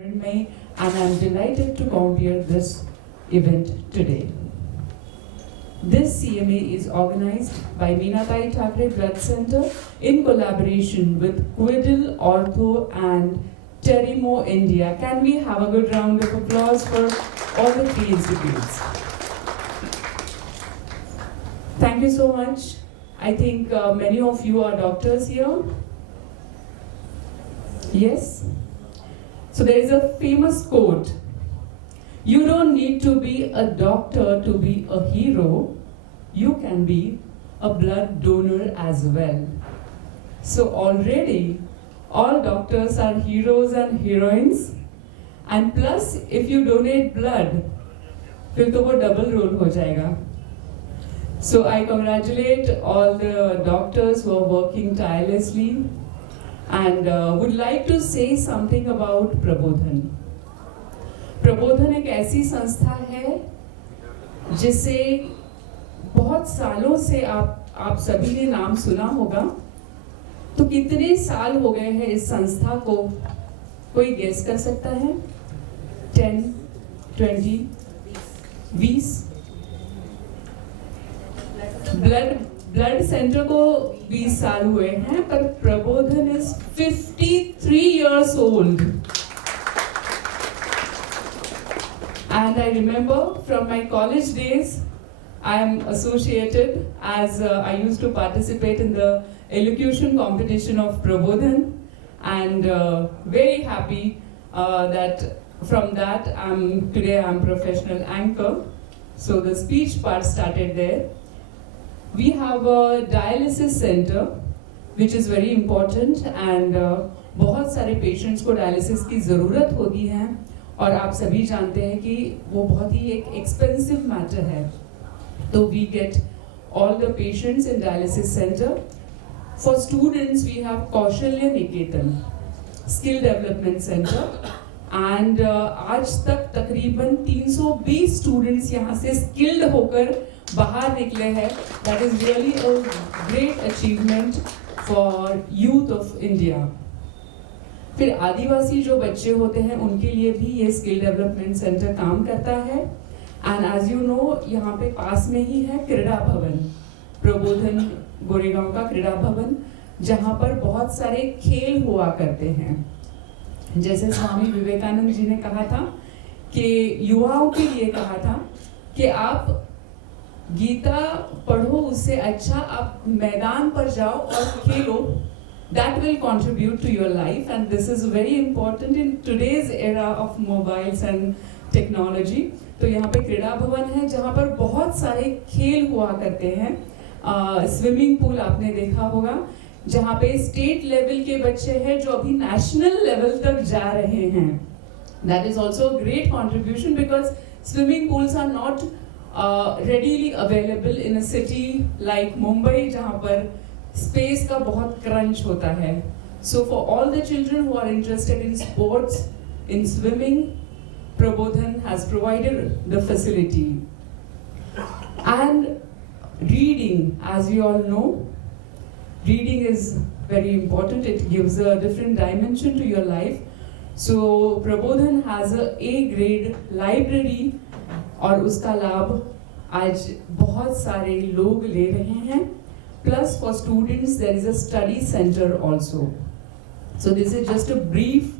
in May, and I'm delighted to convene this event today. This CMA is organized by Meenatai Thackeray Blood Center in collaboration with Quiddle, Ortho and Terimo India. Can we have a good round of applause for all the three institutes? Thank you so much. I think many of you are doctors here. Yes? So there is a famous quote, "You don't need to be a doctor to be a hero. You can be a blood donor as well." So already, all doctors are heroes and heroines. And plus, if you donate blood, फिर तो वो double role हो जाएगा. So I congratulate all the doctors who are working tirelessly and would like to say something about प्रबोधन. प्रबोधन एक ऐसी संस्था है जिसे बहुत सालों से आप सभी ने नाम सुना होगा. तो कितने साल हो गए हैं इस संस्था को? कोई गेस कर सकता है? 10, 20, 20? ब्लड सेंटर को 20 साल हुए हैं, पर प्रबोधन is 53 years old. And I remember from my college days, I am associated as I used to participate in the elocution competition of Prabodhan, and very happy that from that today I'm professional anchor. So the speech part started there. We have a dialysis center which is very important, and बहुत सारे patients को dialysis की ज़रूरत होती है, और आप सभी जानते हैं कि वो बहुत ही एक expensive matter है. तो we get all the patients in dialysis center. For students we have कौशल्य निकेतन skill development center, and आज तक तकरीबन 320 students यहाँ से skilled होकर बाहर निकले हैं. That is really a great achievement for youth of India. फिर आदिवासी जो बच्चे होते हैं उनके लिए भी ये स्किल डेवलपमेंट सेंटर काम करता है. एंड एज यू नो, यहाँ पे पास में ही है क्रीड़ा भवन, प्रबोधन गोरेगांव का क्रीड़ा भवन, जहाँ पर बहुत सारे खेल हुआ करते हैं. जैसे स्वामी विवेकानंद जी ने कहा था कि युवाओं के लिए कहा था कि आप गीता पढ़ो, उससे अच्छा आप मैदान पर जाओ और खेलो. That will contribute to your life, and this is very important in today's era of mobiles and technology. तो यहाँ पे क्रीड़ा भवन है जहाँ पर बहुत सारे खेल हुआ करते हैं. स्विमिंग पूल आपने देखा होगा, जहाँ पे स्टेट लेवल के बच्चे हैं जो अभी नेशनल लेवल तक जा रहे हैं. That is also a great contribution because swimming pools are not readily available in a city like Mumbai, जहाँ पर स्पेस का बहुत क्रंच होता है. So for all the children who are interested in sports, in swimming, Prabodhan has provided the facility. And reading, as you all know, reading is very important. It gives a different dimension to your life. So Prabodhan has a A-grade library, और उसका लाभ आज बहुत सारे लोग ले रहे हैं. Plus for students there is a study center also. So this is just a brief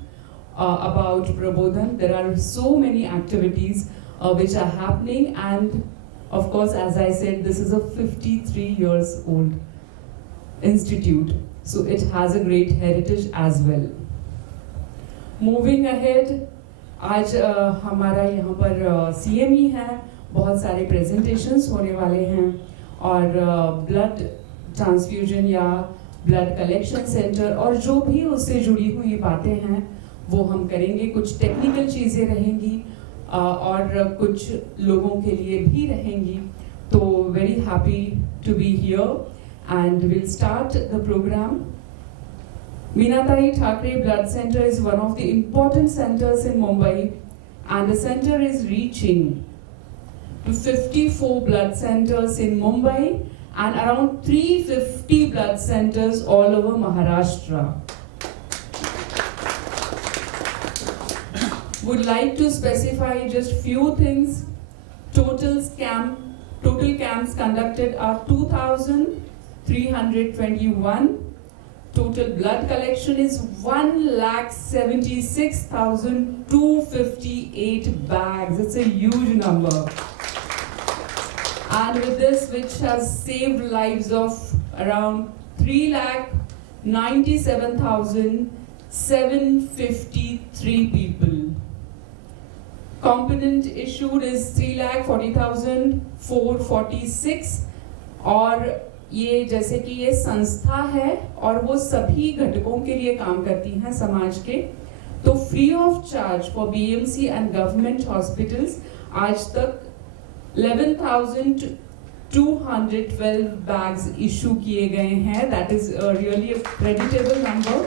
about Prabodhan. There are so many activities which are happening, and of course, as I said, this is a 53 years old institute. So it has a great heritage as well. Moving ahead, आज हमारा यहाँ पर CME है, बहुत सारे presentations होने वाले हैं, और blood ट्रांसफ्यूजन या ब्लड कलेक्शन सेंटर और जो भी उससे जुड़ी हुई बातें हैं वो हम करेंगे. कुछ टेक्निकल चीज़ें रहेंगी और कुछ लोगों के लिए भी रहेंगी. तो very happy to be here and will start the programme. Meenatai Thackeray Blood Center is one of the important centers in Mumbai, and the center is reaching to 54 blood centers in Mumbai and around 350 blood centers all over Maharashtra. would like to specify just few things. Total camps conducted are 2,321. Total blood collection is 1,76,258 bags. It's a huge number. And with this, which has saved lives of around 3,97,753 people. Component issued is 3,40,446 और ये जैसे कि ये संस्था है और वो सभी घटकों के लिए काम करती हैं समाज के, तो free of charge for BMC and government hospitals आज तक 11,212 बैग्स इशू किए गए हैं. That is really a creditable number.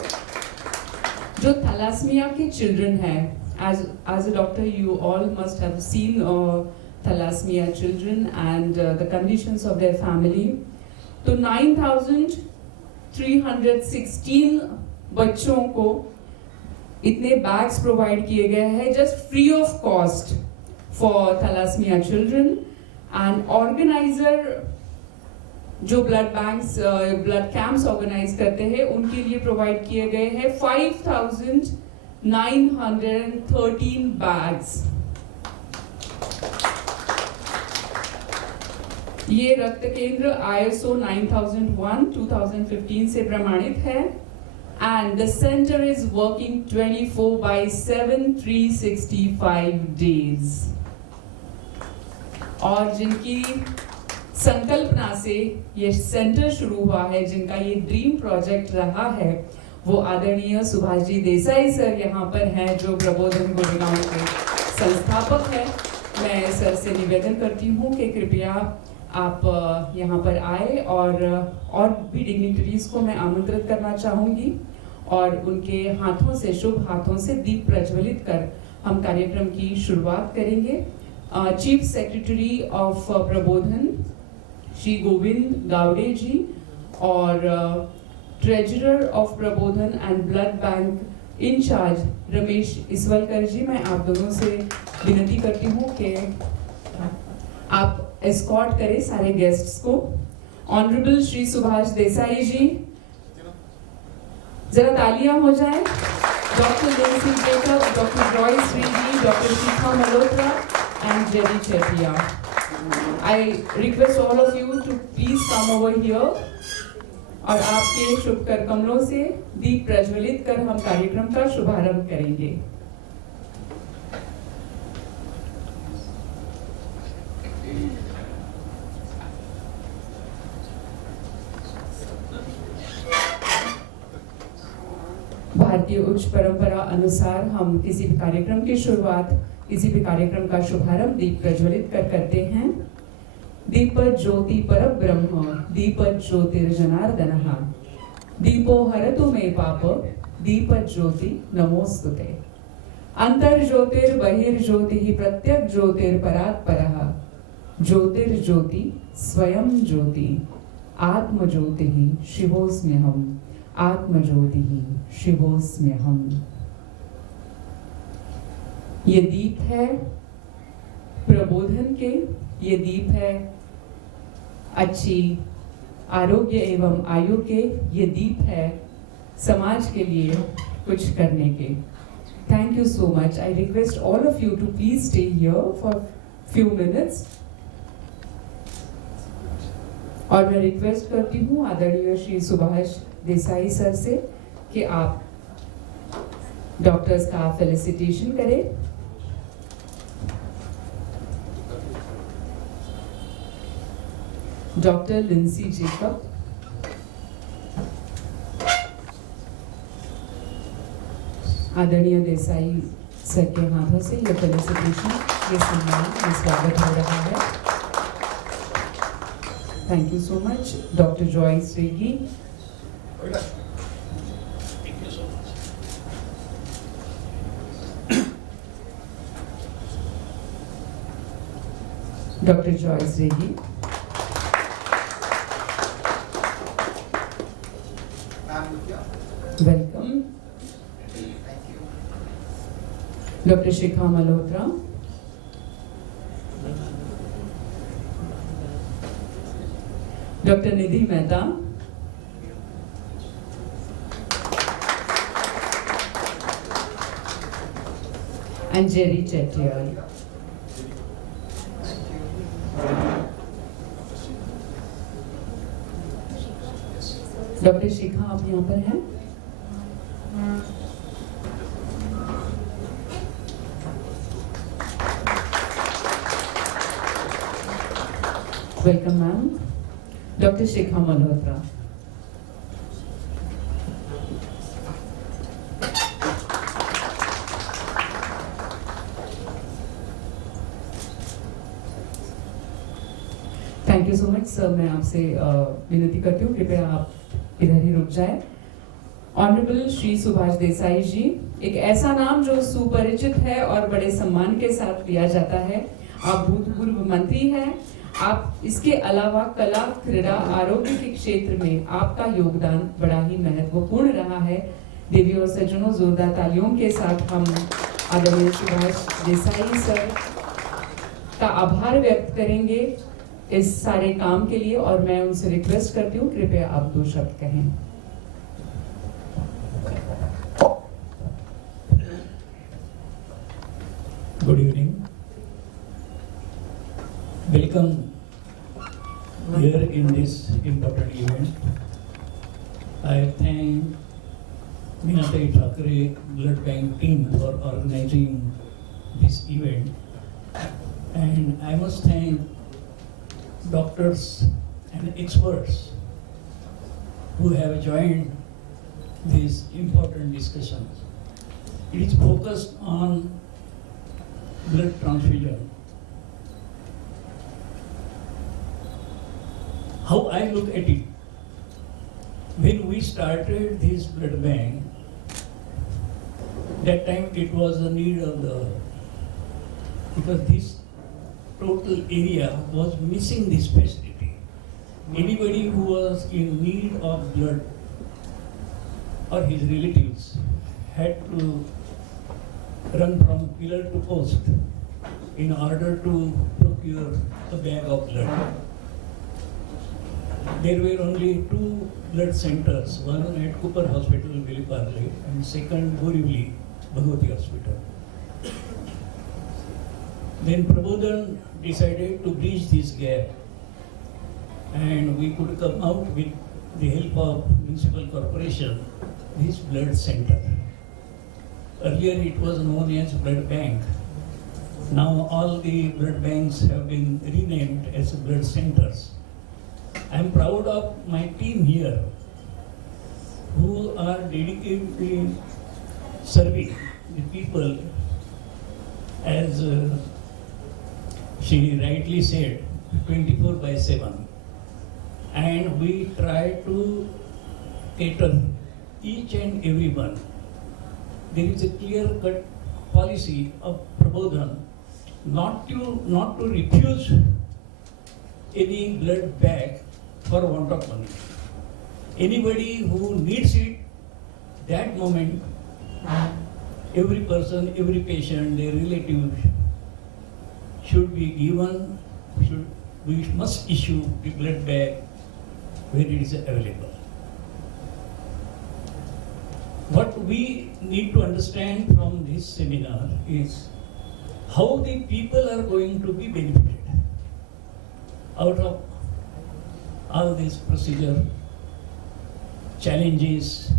जो थैलास्मिया के चिल्ड्रन हैं, as a doctor you all must have seen thalassemia children and the conditions of their family. तो 9,316 बच्चों को इतने बैग्स प्रोवाइड किए गए हैं just free of cost for thalassemia children. And organiser जो ब्लड कैंप्स ऑर्गेनाइज करते हैं उनके लिए प्रोवाइड किए गए हैं 5,913 बैग्स. ये रक्त केंद्र ISO 9001/2015 से प्रमाणित है. And the centre is working 24/7 365 days. और जिनकी संकल्पना से ये सेंटर शुरू हुआ है, जिनका ये ड्रीम प्रोजेक्ट रहा है, वो आदरणीय सुभाष जी देसाई सर यहाँ पर हैं, जो प्रबोधन गुड़गांव के संस्थापक हैं. मैं सर से निवेदन करती हूँ कि कृपया आप यहाँ पर आए और भी डिग्निटरीज को मैं आमंत्रित करना चाहूँगी और उनके हाथों से, शुभ हाथों से दीप प्रज्वलित कर हम कार्यक्रम की शुरुआत करेंगे. चीफ सेक्रेटरी ऑफ प्रबोधन श्री गोविंद गावड़े जी और treasurer of Prabodhan and blood bank in-charge Ramesh Iswalkar ji, मैं आप दोनों से विनती करती हूँ कि आप एस्कॉर्ट करें सारे गेस्ट्स को. ऑनरेबल श्री सुभाष देसाई जी, जरा तालियां हो जाए. Doctor Lincy Jacob, doctor Joyce Reddy, doctor Shikha Malhotra and Jerry Chetia. I request all of you to please come over here और आपके शुभ कर कमलों से दीप प्रज्वलित कर हम कार्यक्रम का शुभारंभ करेंगे. भारतीय उच्च परंपरा अनुसार हम किसी भी कार्यक्रम की शुरुआत, किसी भी कार्यक्रम का शुभारंभ दीप प्रज्वलित कर करते हैं. दीपज् ज्योति परब्रह्म दीपज् ज्योतिर्जनार्दनः दीपो हरतु मे पाप दीपज् ज्योति नमोस्तुते. अंतर्ज्योतिर्बहिर्ज्योतिः प्रत्यक् ज्योतिर्परात्परः ज्योतिर्ज्योति स्वयं ज्योति आत्मज्योतिः शिवोऽस्म्यहम् आत्मज्योतिः शिवोऽस्म्यहम्. ये दीप है प्रबोधन के, ये दीप है अच्छी आरोग्य एवं आयु के, ये दीप है समाज के लिए कुछ करने के. Thank you so much. I request all of you to please stay here for few minutes. और मैं रिक्वेस्ट करती हूँ आदरणीय श्री सुभाष देसाई सर से कि आप डॉक्टर्स का फेलिसिटेशन करें. डॉक्टर लिंसी जेकब, आदरणीय देसाई सर के हाथों से ये फेलिसिटेशन, ये सम्मान, ये स्वागत हो रहा है. Thank you so much. Doctor Joyce Reddy, doctor Joyce Reddy, welcome. Dr. Shikha Malhotra, Dr. Nidhi Mehta, and Jerry Chettiar. Doctor Shikha, आप यहाँ पर हैं? Welcome ma'am. Doctor Shikha Malhotra. Thank you so much sir. मैं आपसे विनती करती हूँ, कृपया आप इधर ही रुक जाए. ऑनरेबल श्री सुभाष देसाई जी, एक ऐसा नाम जो सुपरिचित है और बड़े सम्मान के साथ लिया जाता है. आप भूतपूर्व मंत्री हैं. आप इसके अलावा कला, क्रीड़ा, आरोग्य के क्षेत्र में आपका योगदान बड़ा ही महत्वपूर्ण रहा है. देवी और सज्जनों, जोरदार तालियों के साथ हम आदरणीय सुभाष देसाई सर का आभार व्यक्त करेंगे इस सारे काम के लिए. और मैं उनसे रिक्वेस्ट करती हूँ, कृपया आप 2 शब्द कहें. Good evening. Welcome here in this important event. I thank Meenatai Thackeray Blood Bank team for organizing this event, and I must thank doctors and experts who have joined these important discussions. It is focused on blood transfusion. How I look at it, when we started this blood bank, that time it was the need of because this total area was missing this facility. Anybody who was in need of blood or his relatives had to run from pillar to post in order to procure a bag of blood. There were only 2 blood centers, one at Cooper Hospital, Viliparle, and second Borivali, Bhagwati Hospital. Then Prabodhan decided to bridge this gap, and we could come out with the help of municipal corporation, this blood center. Earlier it was known as blood bank. Now all the blood banks have been renamed as blood centers. I am proud of my team here who are dedicatedly serving the people, as she rightly said, 24/7. And we try to cater each and everyone. There is a clear-cut policy of Prabodhan not to refuse any blood bag for want of money. Anybody who needs it, that moment, every person, every patient, their relative should be given, we must issue the blood bag when it is available. What we need to understand from this seminar is how the people are going to be benefited out of all this procedure, challenges,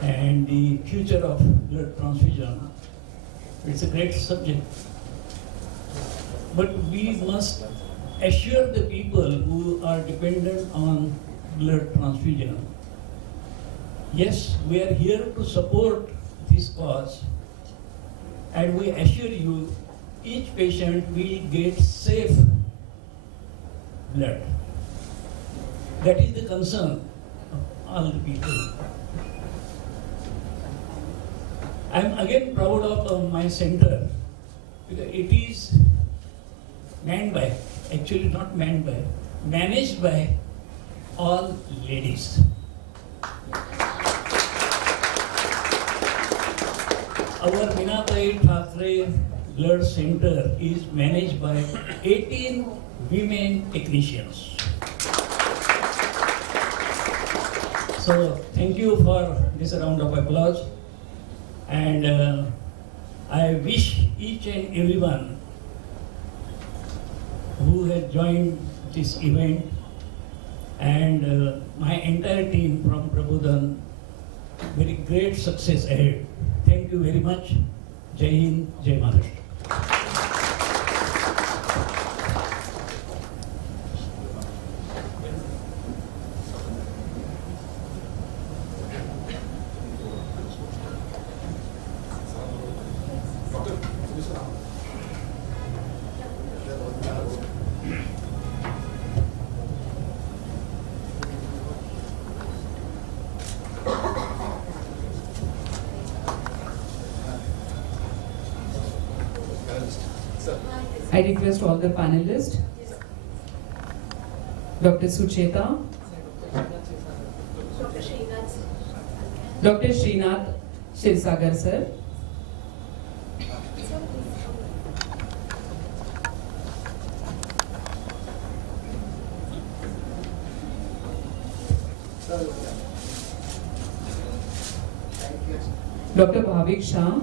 and the future of blood transfusion. It's a great subject. But we must assure the people who are dependent on blood transfusion. Yes, we are here to support this cause, and we assure you each patient will get safe blood. That is the concern of all the people. I am again proud of my center, because it is manned by, actually not manned by, managed by all ladies. Our Meenatai Thackeray Blood Center is managed by 18 women technicians. So thank you for this round of applause, and I wish each and everyone who has joined this event and my entire team from Prabodhan very great success ahead. Thank you very much. Jai Hind, Jai Maharashtra. I request all the panelists, Dr. Sucheta, Dr. Srinath Shivsagar sir, Dr. Bhavik Shah,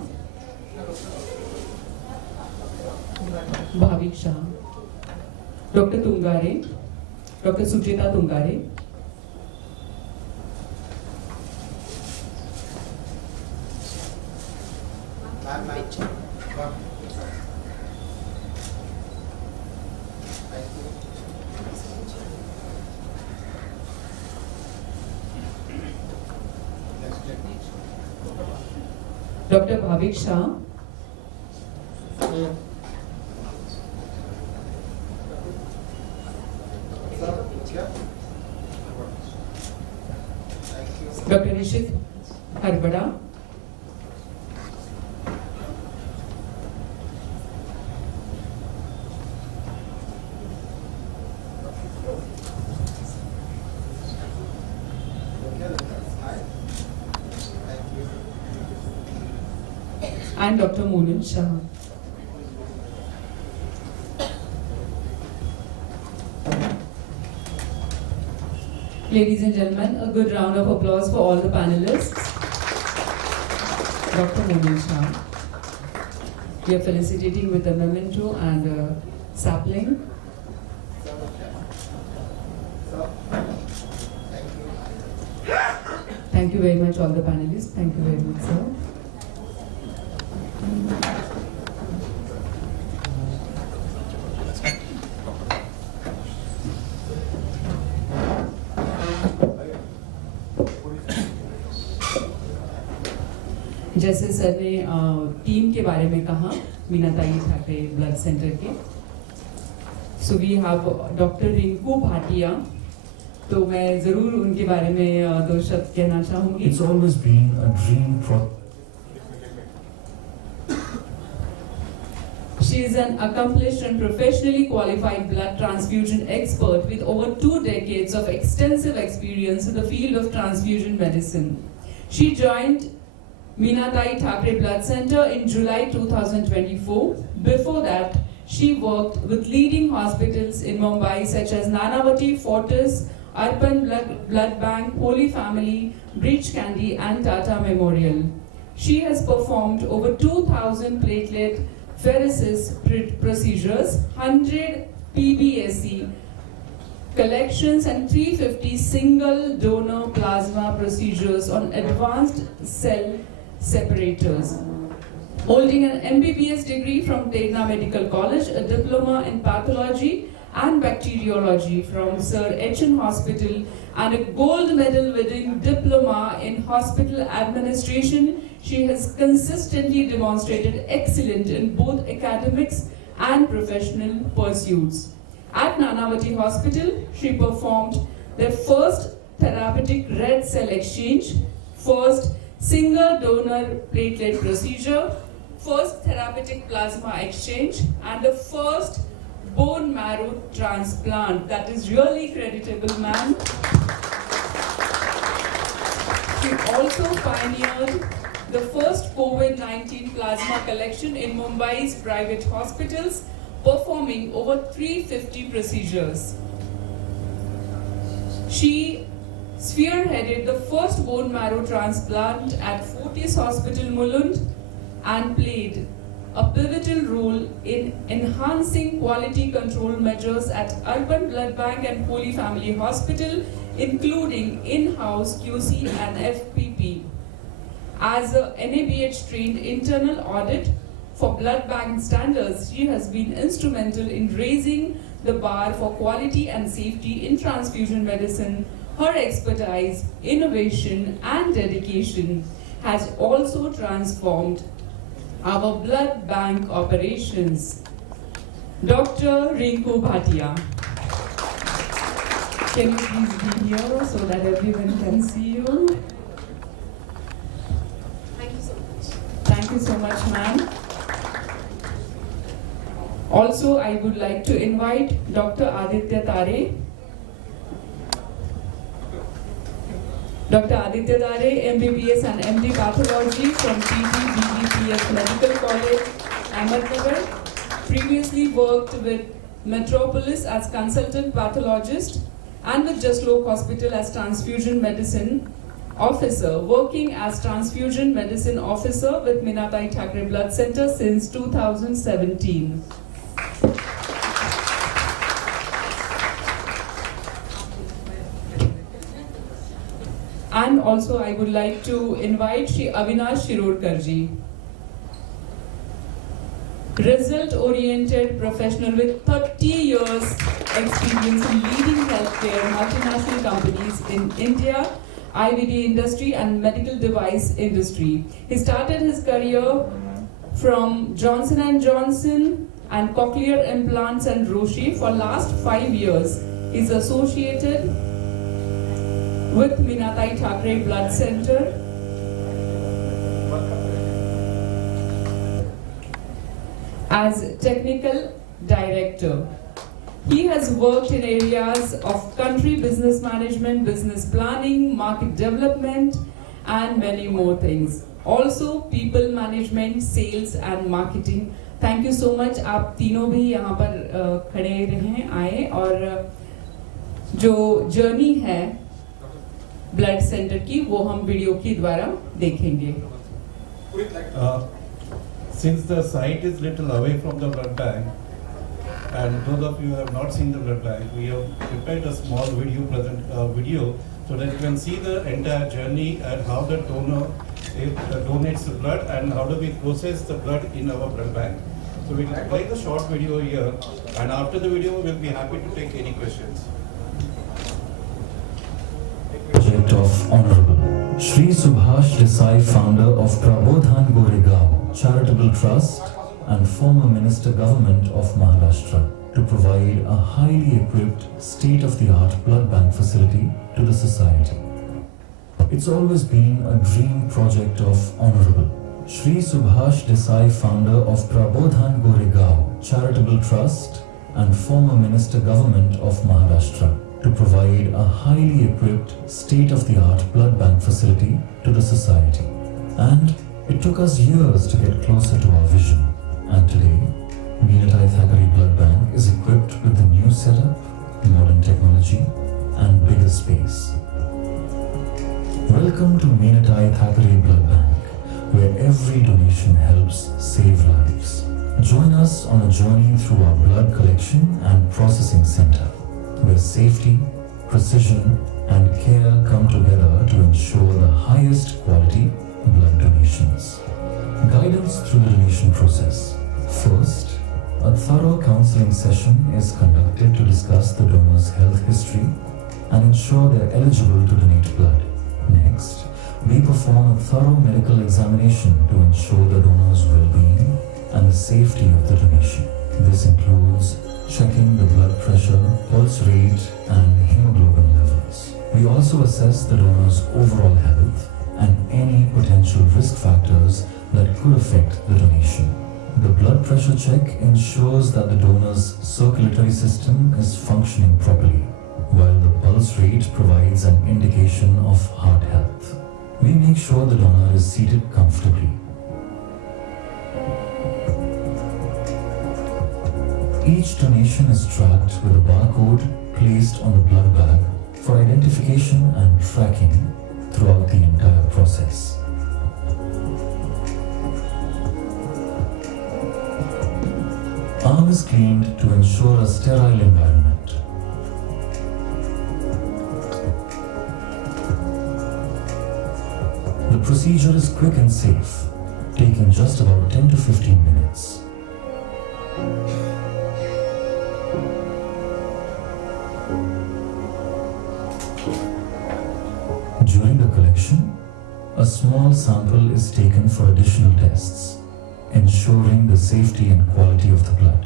Dr. Tungare, Dr. Sucheta Tungare, Dr. Bhavik Shah, Dr. Nishit Harbada, and Dr. Monan Shah. Ladies and gentlemen, a good round of applause for all the panelists. Dr. Monan Shah. We are felicitating with a memento and a sapling. Thank you very much, all the panelists. Thank you very much, sir. जैसे sir ने team के बारे में कहा Meenatai Thackeray blood centre के, so we have doctor Rinku Bhatia, तो मैं जरूर उनके बारे में दो शब्द कहना चाहूंगी. It's always been a dream for. She is an accomplished and professionally qualified blood transfusion expert with over 2 decades of extensive experience in the field of transfusion medicine. She joined Meenatai Thackeray Blood Center in July 2024. Before that, she worked with leading hospitals in Mumbai such as Nanavati, Fortis, Arpan Blood Bank, Holy Family, Breach Candy and Tata Memorial. She has performed over 2,000 platelet pheresis procedures, 100 PBSC collections and 350 single donor plasma procedures on advanced cell separators. Holding an MBBS degree from Tthe Medical College, a diploma in pathology and bacteriology from Sir H.N. Hospital, and a gold medal winning diploma in hospital administration, she has consistently demonstrated excellence in both academics and professional pursuits. At Nanavati Hospital, she performed their first therapeutic red cell exchange, first single donor platelet procedure, first therapeutic plasma exchange, and the first bone marrow transplant. That is really creditable, ma'am. She also pioneered the first COVID-19 plasma collection in Mumbai's private hospitals, performing over 350 procedures. She spearheaded the first bone marrow transplant at Fortis Hospital, Mulund, and played a pivotal role in enhancing quality control measures at Urban Blood Bank and Holy Family Hospital, including in-house QC and FPP. As a NABH-trained internal audit for blood bank standards, she has been instrumental in raising the bar for quality and safety in transfusion medicine. Her expertise, innovation, and dedication has also transformed our blood bank operations. Dr. Rinku Bhatia. Can you please be here so that everyone can see you? Thank you so much. Thank you so much, ma'am. Also, I would like to invite Dr. Tthe. Dr. Tthe, MBBS and MD Pathology from Tthe BDPS Medical College, Ahmednagar. Previously worked with Metropolis as consultant pathologist and with Jasloke Hospital as transfusion medicine officer, working as transfusion medicine officer with Meenatai Thackeray Blood Center since 2017. And also I would like to invite Shri Avinash Shirorkarji. Result-oriented professional with 30 years experience in leading healthcare multinational companies in India, IVD industry and medical device industry. He started his career from Johnson & Johnson and Cochlear Implants and Roche. For last 5 years, he's associated with Meenatai Thackeray Blood Center as technical director. He has worked in areas of country business management, business planning, market development, and many more things. Also, people management, sales, and marketing. Thank you so much. आप तीनों भी यहाँ पर खड़े रहें, आए और जो जर्नी है ब्लड सेंटर की वो हम वीडियो के द्वारा देखेंगे. Since the site is little away from the blood bank, and those of you who have not seen the blood bank, we have prepared a small video so that you can see the entire journey and how the donor donates the blood and how do we process the blood in our blood bank. So we will play the short video here, and after the video we'll be happy to take any questions. Project of Honorable Shri Subhash Desai, founder of Prabodhan Goregaon Charitable Trust and former Minister Government of Maharashtra, to provide a highly equipped, state-of-the-art blood bank facility to the society. It's always been a dream project of Honorable Shri Subhash Desai, founder of Prabodhan Goregaon Charitable Trust and former Minister Government of Maharashtra, to provide a highly equipped, state-of-the-art blood bank facility to the society. And it took us years to get closer to our vision. And today, Meenatai Thackeray Blood Bank is equipped with the new setup, modern technology, and bigger space. Welcome to Meenatai Thackeray Blood Bank, where every donation helps save lives. Join us on a journey through our blood collection and processing center, where safety, precision, and care come together to ensure the highest quality blood donations. Guidance through the donation process. First, a thorough counseling session is conducted to discuss the donor's health history and ensure they are eligible to donate blood. Next, we perform a thorough medical examination to ensure the donor's well-being and the safety of the donation. This includes checking the blood pressure, pulse rate, and hemoglobin levels. We also assess the donor's overall health and any potential risk factors that could affect the donation. The blood pressure check ensures that the donor's circulatory system is functioning properly, while the pulse rate provides an indication of heart health. We make sure the donor is seated comfortably. Each donation is tracked with a barcode placed on the blood bag for identification and tracking throughout the entire process. Arm is cleaned to ensure a sterile environment. The procedure is quick and safe, taking just about 10 to 15 minutes. During the collection, a small sample is taken for additional tests, ensuring the safety and quality of the blood.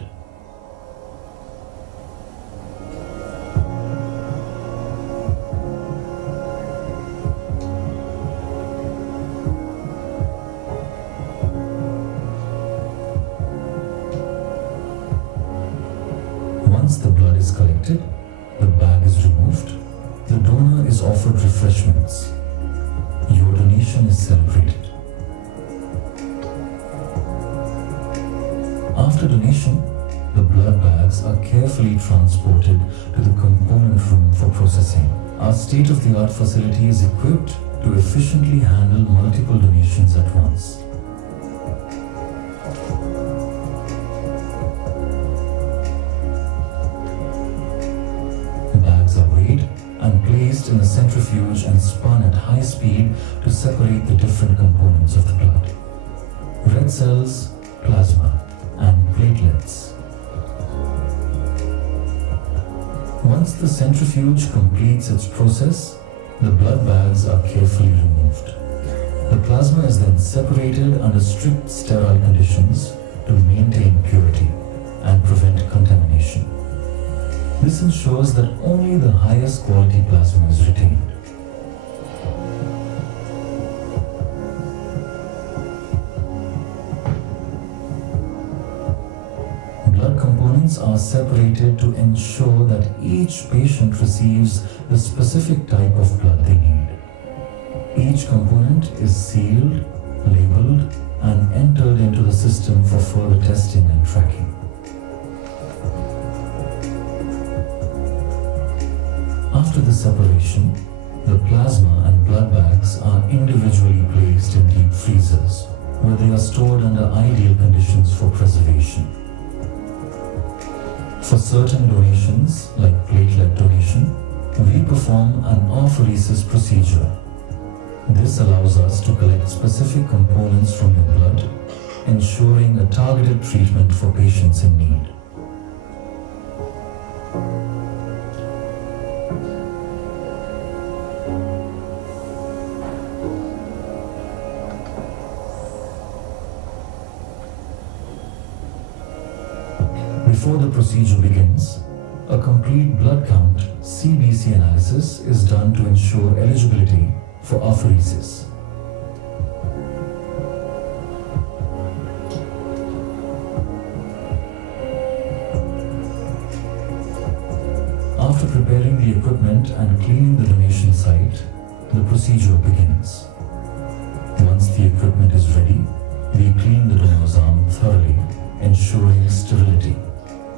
Once the blood is collected, the bag is removed, the donor is offered refreshments. Your donation is celebrated. After donation, the blood bags are carefully transported to the component room for processing. Our state-of-the-art facility is equipped to efficiently handle multiple donations at once. Bags are weighed and placed in a centrifuge and spun at high speed to separate the different components of the blood. Red cells, plasma, and platelets. Once the centrifuge completes its process, the blood bags are carefully removed. The plasma is then separated under strict sterile conditions to maintain purity and prevent contamination. This ensures that only the highest quality plasma is retained. Blood components are separated to ensure that each patient receives the specific type of blood they need. Each component is sealed, labeled, and entered into the system for further testing and tracking. After the separation, the plasma and blood bags are individually placed in deep freezers, where they are stored under ideal conditions for preservation. For certain donations, like platelet donation, we perform an apheresis procedure. This allows us to collect specific components from your blood, ensuring a targeted treatment for patients in need. Before the procedure begins, a complete blood count (CBC) analysis is done to ensure eligibility for apheresis. After preparing the equipment and cleaning the donation site, the procedure begins. Once the equipment is ready, we clean the donor's arm thoroughly, ensuring sterility,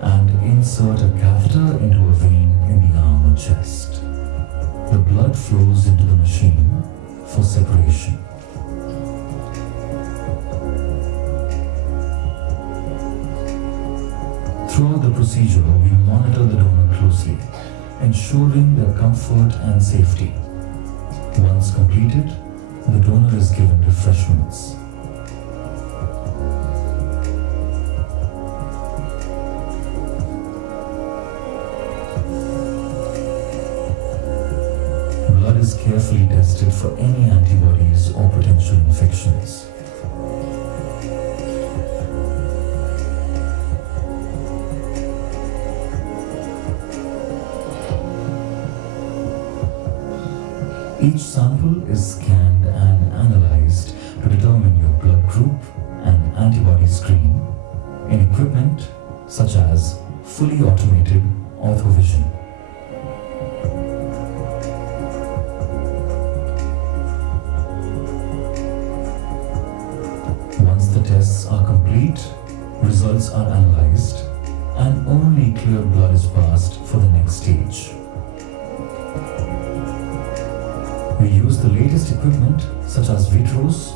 and insert a catheter into a vein in the arm or chest. The blood flows into the machine for separation. Throughout the procedure, we monitor the donor closely, ensuring their comfort and safety. Once completed, the donor is given refreshments. Blood is carefully tested for any antibodies or potential infections. Each sample is scanned and analyzed to determine your blood group and antibody screen in equipment such as fully automated orthovision. tests are complete, results are analyzed, and only clear blood is passed for the next stage. We use the latest equipment such as Vitros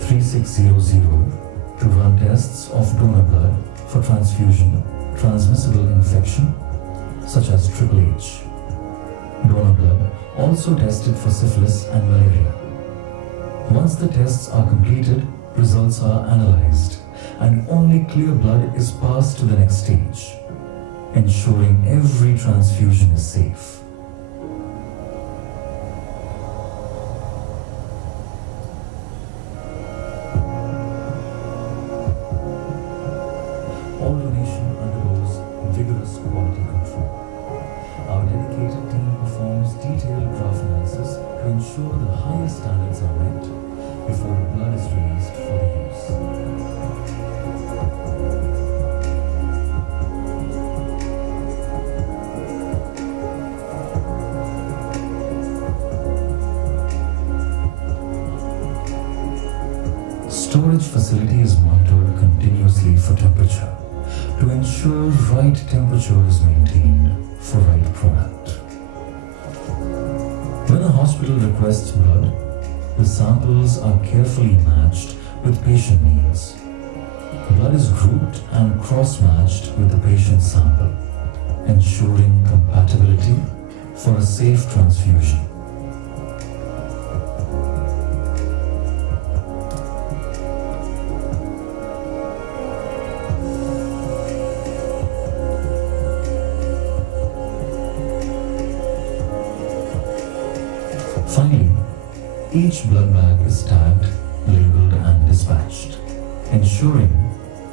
3600 to run tests of donor blood for transfusion, transmissible infection such as Triple H. Donor blood also tested for syphilis and malaria. Once the tests are completed, results are analyzed and only clear blood is passed to the next stage, ensuring every transfusion is safe. All donation undergoes vigorous quality control. Our dedicated team performs detailed graph analysis to ensure the highest standards are met before the blood is released for the use. Storage facility is monitored continuously for temperature to ensure right temperature is maintained for right product. When a hospital requests blood, the samples are carefully matched with patient needs. Blood is grouped and cross-matched with the patient's sample, ensuring compatibility for a safe transfusion. Finally, each blood bag is tagged, labeled and dispatched, ensuring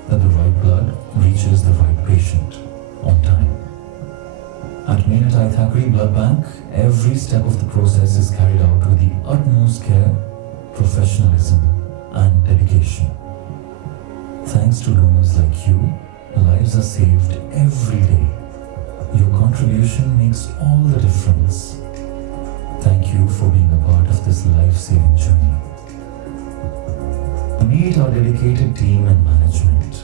that the right blood reaches the right patient on time. At Meenatai Thackeray Blood Bank, every step of the process is carried out with the utmost care, professionalism and dedication. Thanks to donors like you, lives are saved every day. Your contribution makes all the difference. Thank you for being a part of this life-saving journey. Meet our dedicated team and management.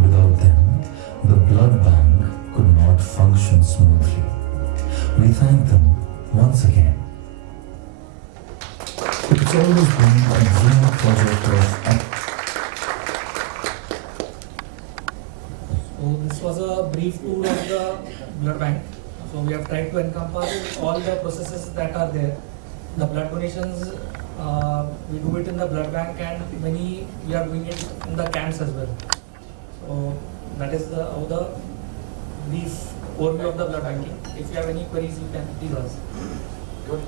Without them, the blood bank could not function smoothly. We thank them once again. It's always been a dream project of... So this was a brief tour of the blood bank. So we have tried to encompass all the processes that are there. The blood donations, we do it in the blood bank, and many we are doing it in the camps as well. So that is the brief overview of the blood banking. If you have any queries, you can please ask. Good.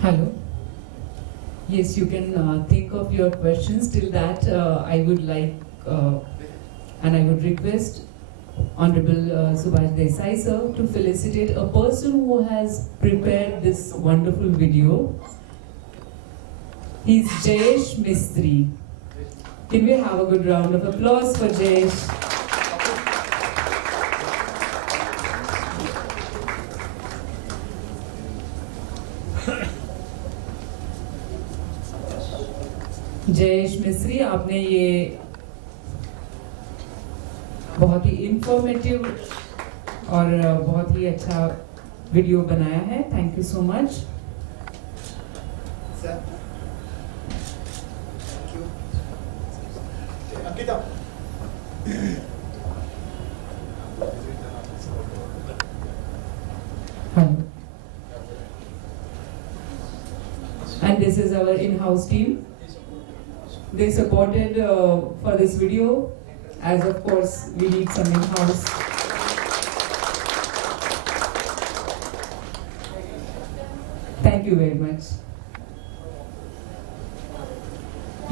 Hello. Yes, you can think of your questions. Till that, I would like and I would request Honorable Subhash Desai sir to felicitate a person who has prepared this wonderful video. He's Jayesh Mistry. Can we have a good round of applause for Jayesh? Jayesh मिस्त्री, आपने ये बहुत ही informative और बहुत ही अच्छा video बनाया है. Thank you so much. And this is our in-house team. They supported for this video, as of course we need some in-house. Thank you very much.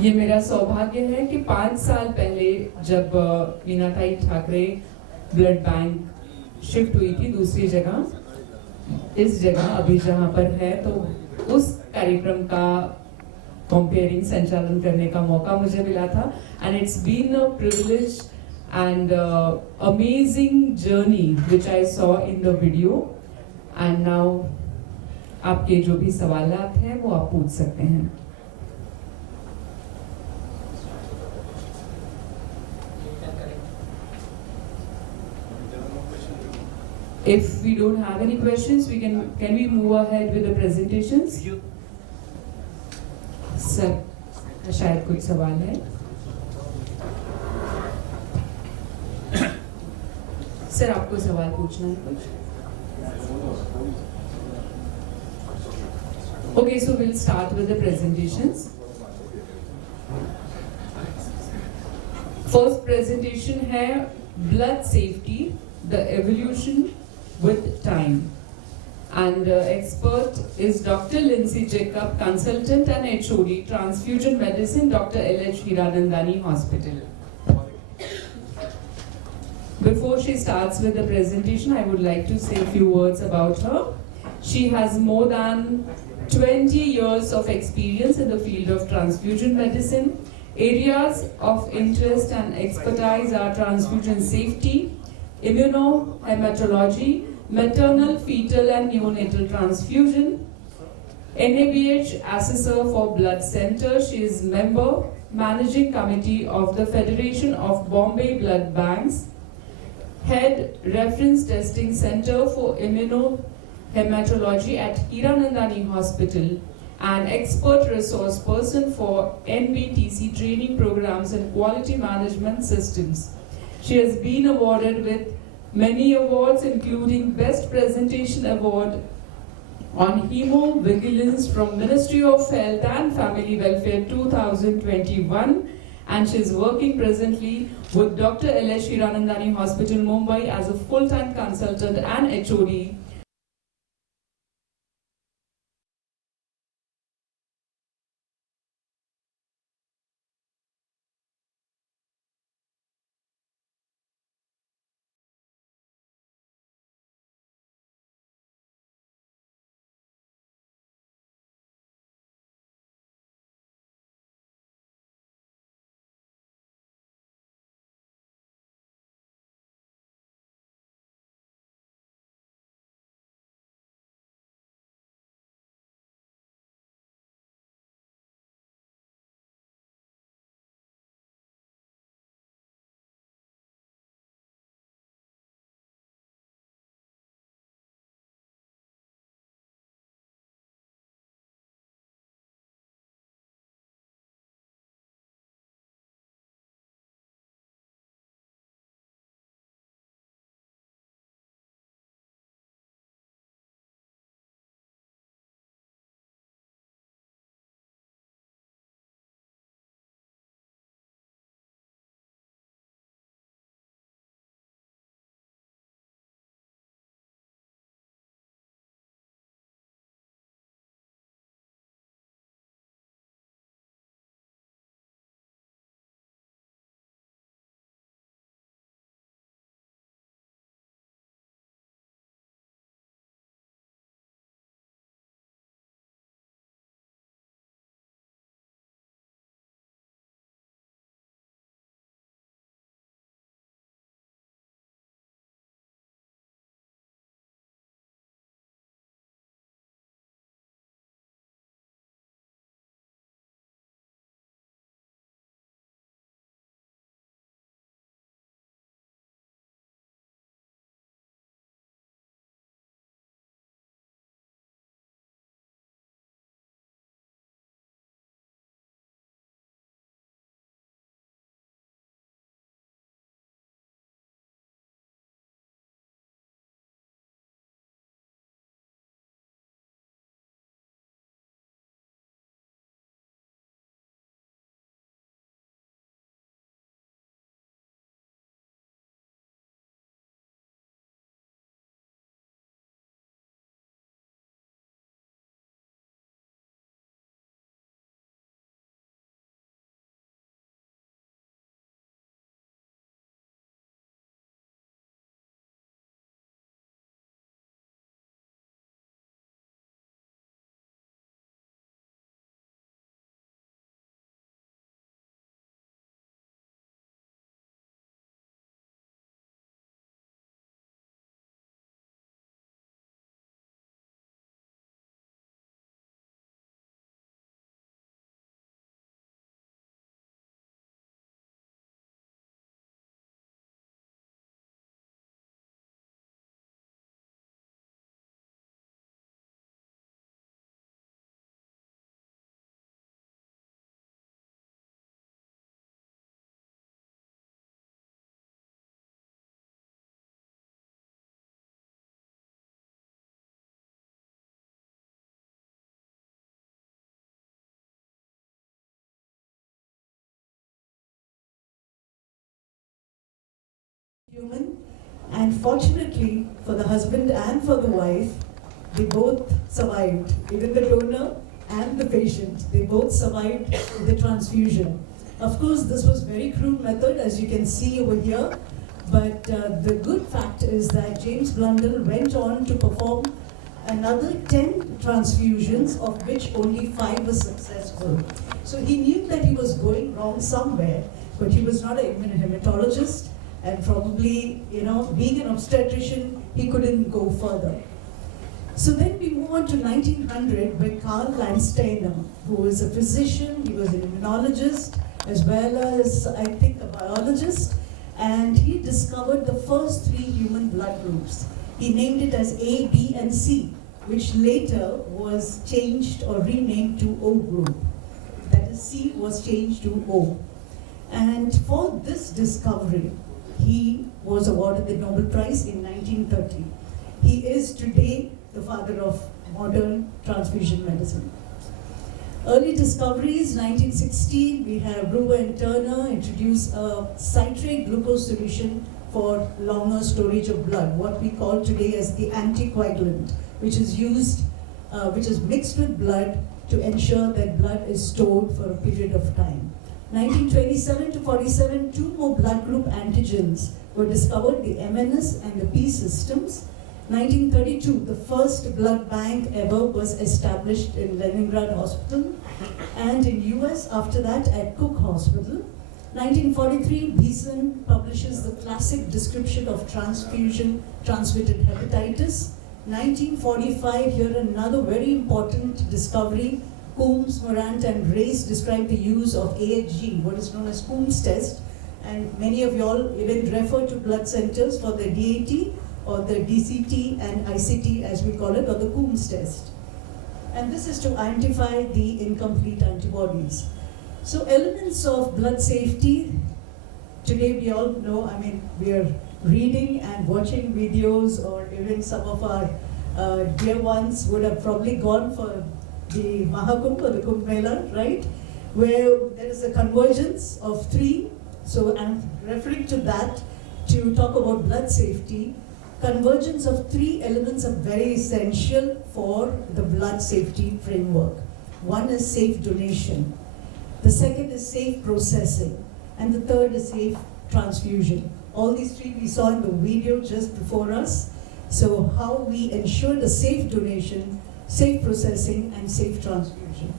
ये मेरा सौभाग्य है कि 5 साल पहले जब Meenatai Thackeray blood bank shift हुई थी दूसरी जगह, इस जगह अभी जहाँ पर है, तो उस कार्यक्रम का कंपेयरिंग संचालन करने का मौका मुझे मिला था. And it's been a privilege and amazing journey which I saw in the video. And now आपके जो भी सवालात हैं वो आप पूछ सकते हैं। If we don't have any questions, can we move ahead with the presentations? Sir, शायद कुछ सवाल है। सर आपको सवाल पूछना है कुछ? Okay, so we'll start with the presentations. First presentation है blood safety, the evolution with time. And expert is Dr. Lindsay Jacob, consultant and HOD, Transfusion Medicine, Dr. L.H. Hiranandani Hospital. Before she starts with the presentation, I would like to say a few words about her. She has more than 20 years of experience in the field of transfusion medicine. Areas of interest and expertise are transfusion safety, immunohematology, maternal, fetal and neonatal transfusion, NABH assessor for blood center. She is member, managing committee of the Federation of Bombay Blood Banks, head reference testing center for immunohematology at Hiranandani Hospital, and expert resource person for NBTC training programs and quality management systems. She has been awarded with many awards, including Best Presentation Award on Hemovigilance from Ministry of Health and Family Welfare 2021, and she is working presently with Dr. L.H. Hiranandani Hospital, Mumbai as a full-time consultant and HOD human, and fortunately for the husband and for the wife, they both survived. Even the donor and the patient, they both survived the transfusion. Of course, this was very crude method, as you can see over here, but the good fact is that James Blundell went on to perform another 10 transfusions, of which only 5 were successful. So he knew that he was going wrong somewhere, but he was not a hematologist, and probably, being an obstetrician, he couldn't go further. So then we move on to 1900, where Karl Landsteiner, who was a physician, he was an immunologist, as well as, I think, a biologist, and he discovered the first 3 human blood groups. He named it as A, B, and C, which later was changed or renamed to O group. That is, C was changed to O. And for this discovery, he was awarded the Nobel Prize in 1930. He is today the father of modern transfusion medicine. Early discoveries, 1916, we have Brewer and Turner introduce a citrate glucose solution for longer storage of blood, what we call today as the anticoagulant, which is used, which is mixed with blood to ensure that blood is stored for a period of time. 1927 to 47, 2 more blood group antigens were discovered, the MNS and the P systems. 1932, the first blood bank ever was established in Leningrad Hospital, and in US after that at Cook Hospital. 1943, Beeson publishes the classic description of transfusion-transmitted hepatitis. 1945, here another very important discovery. Coombs, Morant, and Race describe the use of AHG, what is known as Coombs test, and many of you all even refer to blood centers for the DAT, or the DCT and ICT as we call it, or the Coombs test. And this is to identify the incomplete antibodies. So elements of blood safety, today we all know, we are reading and watching videos, or even some of our dear ones would have probably gone for the Mahakumbh or the Kumbh Mela, right? Where there is a convergence of 3. So I'm referring to that to talk about blood safety. Convergence of 3 elements are very essential for the blood safety framework. One is safe donation. The second is safe processing. And the third is safe transfusion. All these 3 we saw in the video just before us. So how we ensure the safe donation, safe processing, and safe transfusion.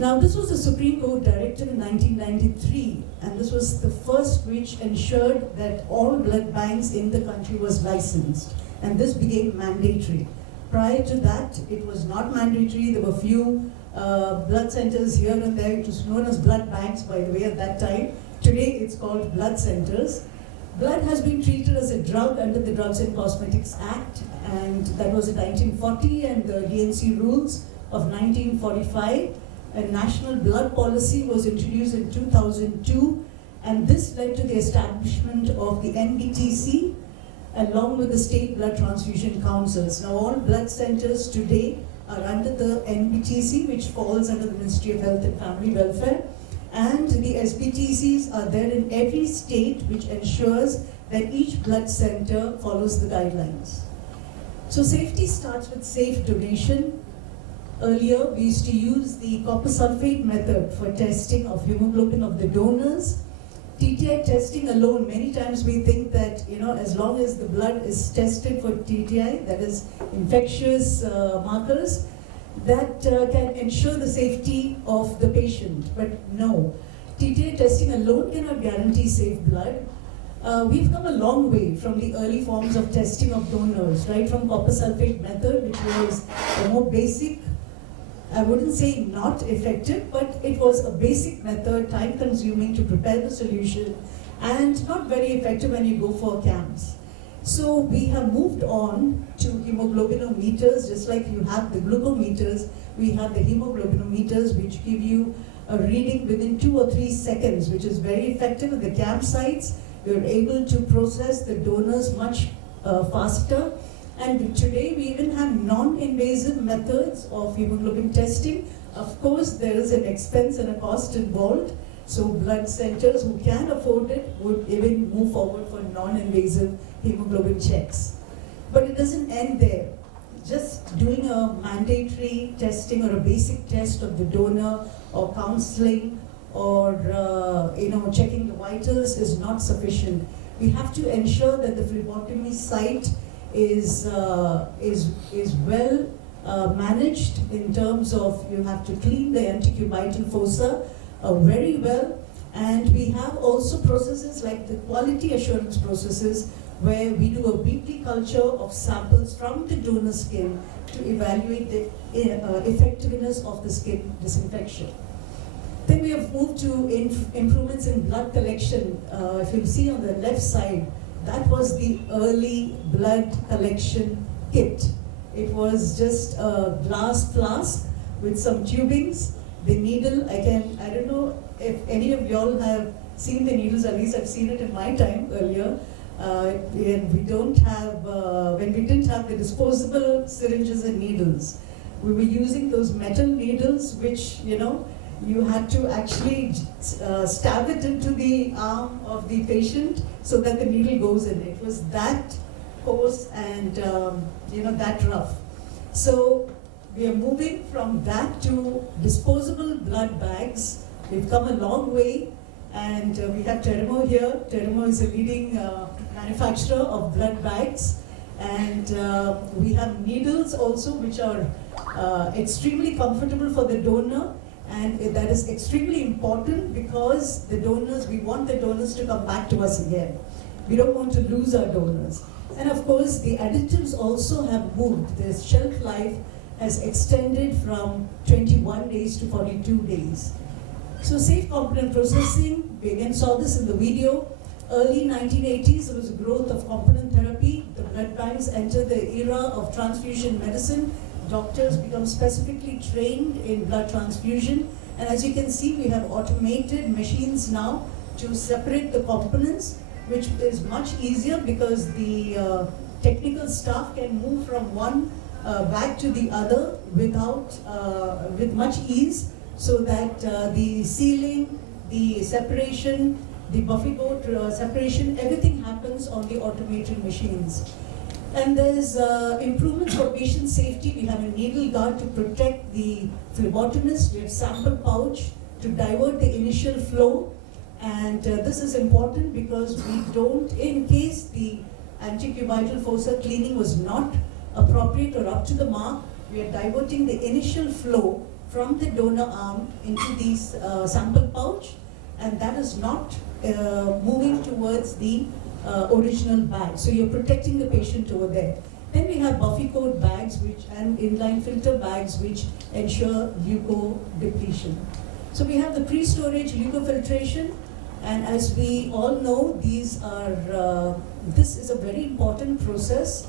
Now this was a Supreme Court directive in 1993, and this was the first which ensured that all blood banks in the country was licensed, and this became mandatory. Prior to that, it was not mandatory. There were few blood centers here and there. It was known as blood banks, by the way, at that time. Today it's called blood centers. Blood has been treated as a drug under the Drugs and Cosmetics Act, and that was in 1940, and the DNC rules of 1945. A national blood policy was introduced in 2002, and this led to the establishment of the NBTC along with the state blood transfusion councils. Now all blood centers today are under the NBTC, which falls under the Ministry of Health and Family Welfare, and the SBTCs are there in every state, which ensures that each blood center follows the guidelines. So safety starts with safe donation. Earlier, we used to use the copper sulfate method for testing of hemoglobin of the donors. TTI testing alone, many times we think that, as long as the blood is tested for TTI, that is infectious markers, that can ensure the safety of the patient. But no, TTI testing alone cannot guarantee safe blood. We've come a long way from the early forms of testing of donors, right? From copper sulfate method, which was a more basic, I wouldn't say not effective, but it was a basic method, time consuming to prepare the solution, and not very effective when you go for camps. So we have moved on to hemoglobinometers, just like you have the glucometers, we have the hemoglobinometers, which give you a reading within 2 or 3 seconds, which is very effective at the campsites. We're able to process the donors much faster. And today we even have non-invasive methods of hemoglobin testing. Of course, there is an expense and a cost involved. So blood centers who can afford it would even move forward for non-invasive hemoglobin checks. But it doesn't end there. Just doing a mandatory testing or a basic test of the donor or counseling or checking the vitals is not sufficient. We have to ensure that the phlebotomy site is well managed in terms of you have to clean the antecubital fossa very well, and we have also processes like the quality assurance processes where we do a weekly culture of samples from the donor skin to evaluate the effectiveness of the skin disinfection. Then we have moved to improvements in blood collection. If you see on the left side, that was the early blood collection kit. It was just a glass flask with some tubings. The needle, I don't know if any of y'all have seen the needles, at least I've seen it in my time earlier. When we didn't have the disposable syringes and needles, we were using those metal needles which, you had to actually stab it into the arm of the patient so that the needle goes in. It was that coarse and that rough. So we are moving from that to disposable blood bags. We've come a long way, and we have Tthe here. Tthe is a leading manufacturer of blood bags, and we have needles also which are extremely comfortable for the donor, and that is extremely important because we want the donors to come back to us again. We don't want to lose our donors. And of course, the additives also have moved. The shelf life has extended from 21 days to 42 days. So safe component processing, we again saw this in the video. Early 1980s, there was a growth of component therapy. The blood banks entered the era of transfusion medicine. Doctors become specifically trained in blood transfusion. And as you can see, we have automated machines now to separate the components, which is much easier because the technical staff can move from one bag to the other with much ease, so that the sealing, the separation, the buffy coat separation, everything happens on the automated machines. And there's improvements for patient safety. We have a needle guard to protect the phlebotomist. We have sample pouch to divert the initial flow. And this is important because we don't, in case the antecubital fossa cleaning was not appropriate or up to the mark, we are diverting the initial flow from the donor arm into these sample pouch, and that is not moving towards the original bag. So you're protecting the patient over there. Then we have buffy coat bags and inline filter bags which ensure leukodepletion. So we have the pre-storage leukofiltration, and as we all know, this is a very important process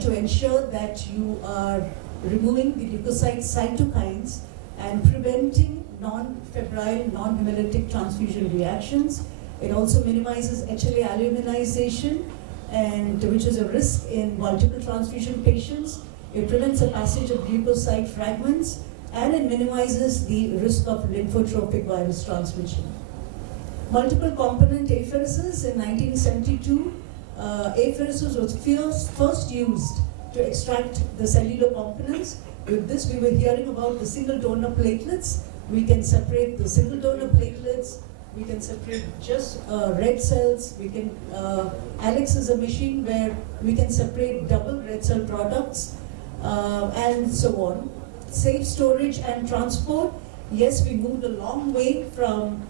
to ensure that you are removing the leukocyte cytokines and preventing non-febrile, non-hemolytic transfusion reactions. It also minimizes HLA aluminization, which is a risk in multiple transfusion patients. It prevents the passage of leukocyte fragments, and it minimizes the risk of lymphotropic virus transmission. Multiple component apheresis in 1972. Apheresis was first used to extract the cellular components. With this, we were hearing about the single donor platelets. We can separate the single donor platelets. We can separate just red cells. We can. Alex is a machine where we can separate double red cell products, and so on. Safe storage and transport. Yes, we moved a long way from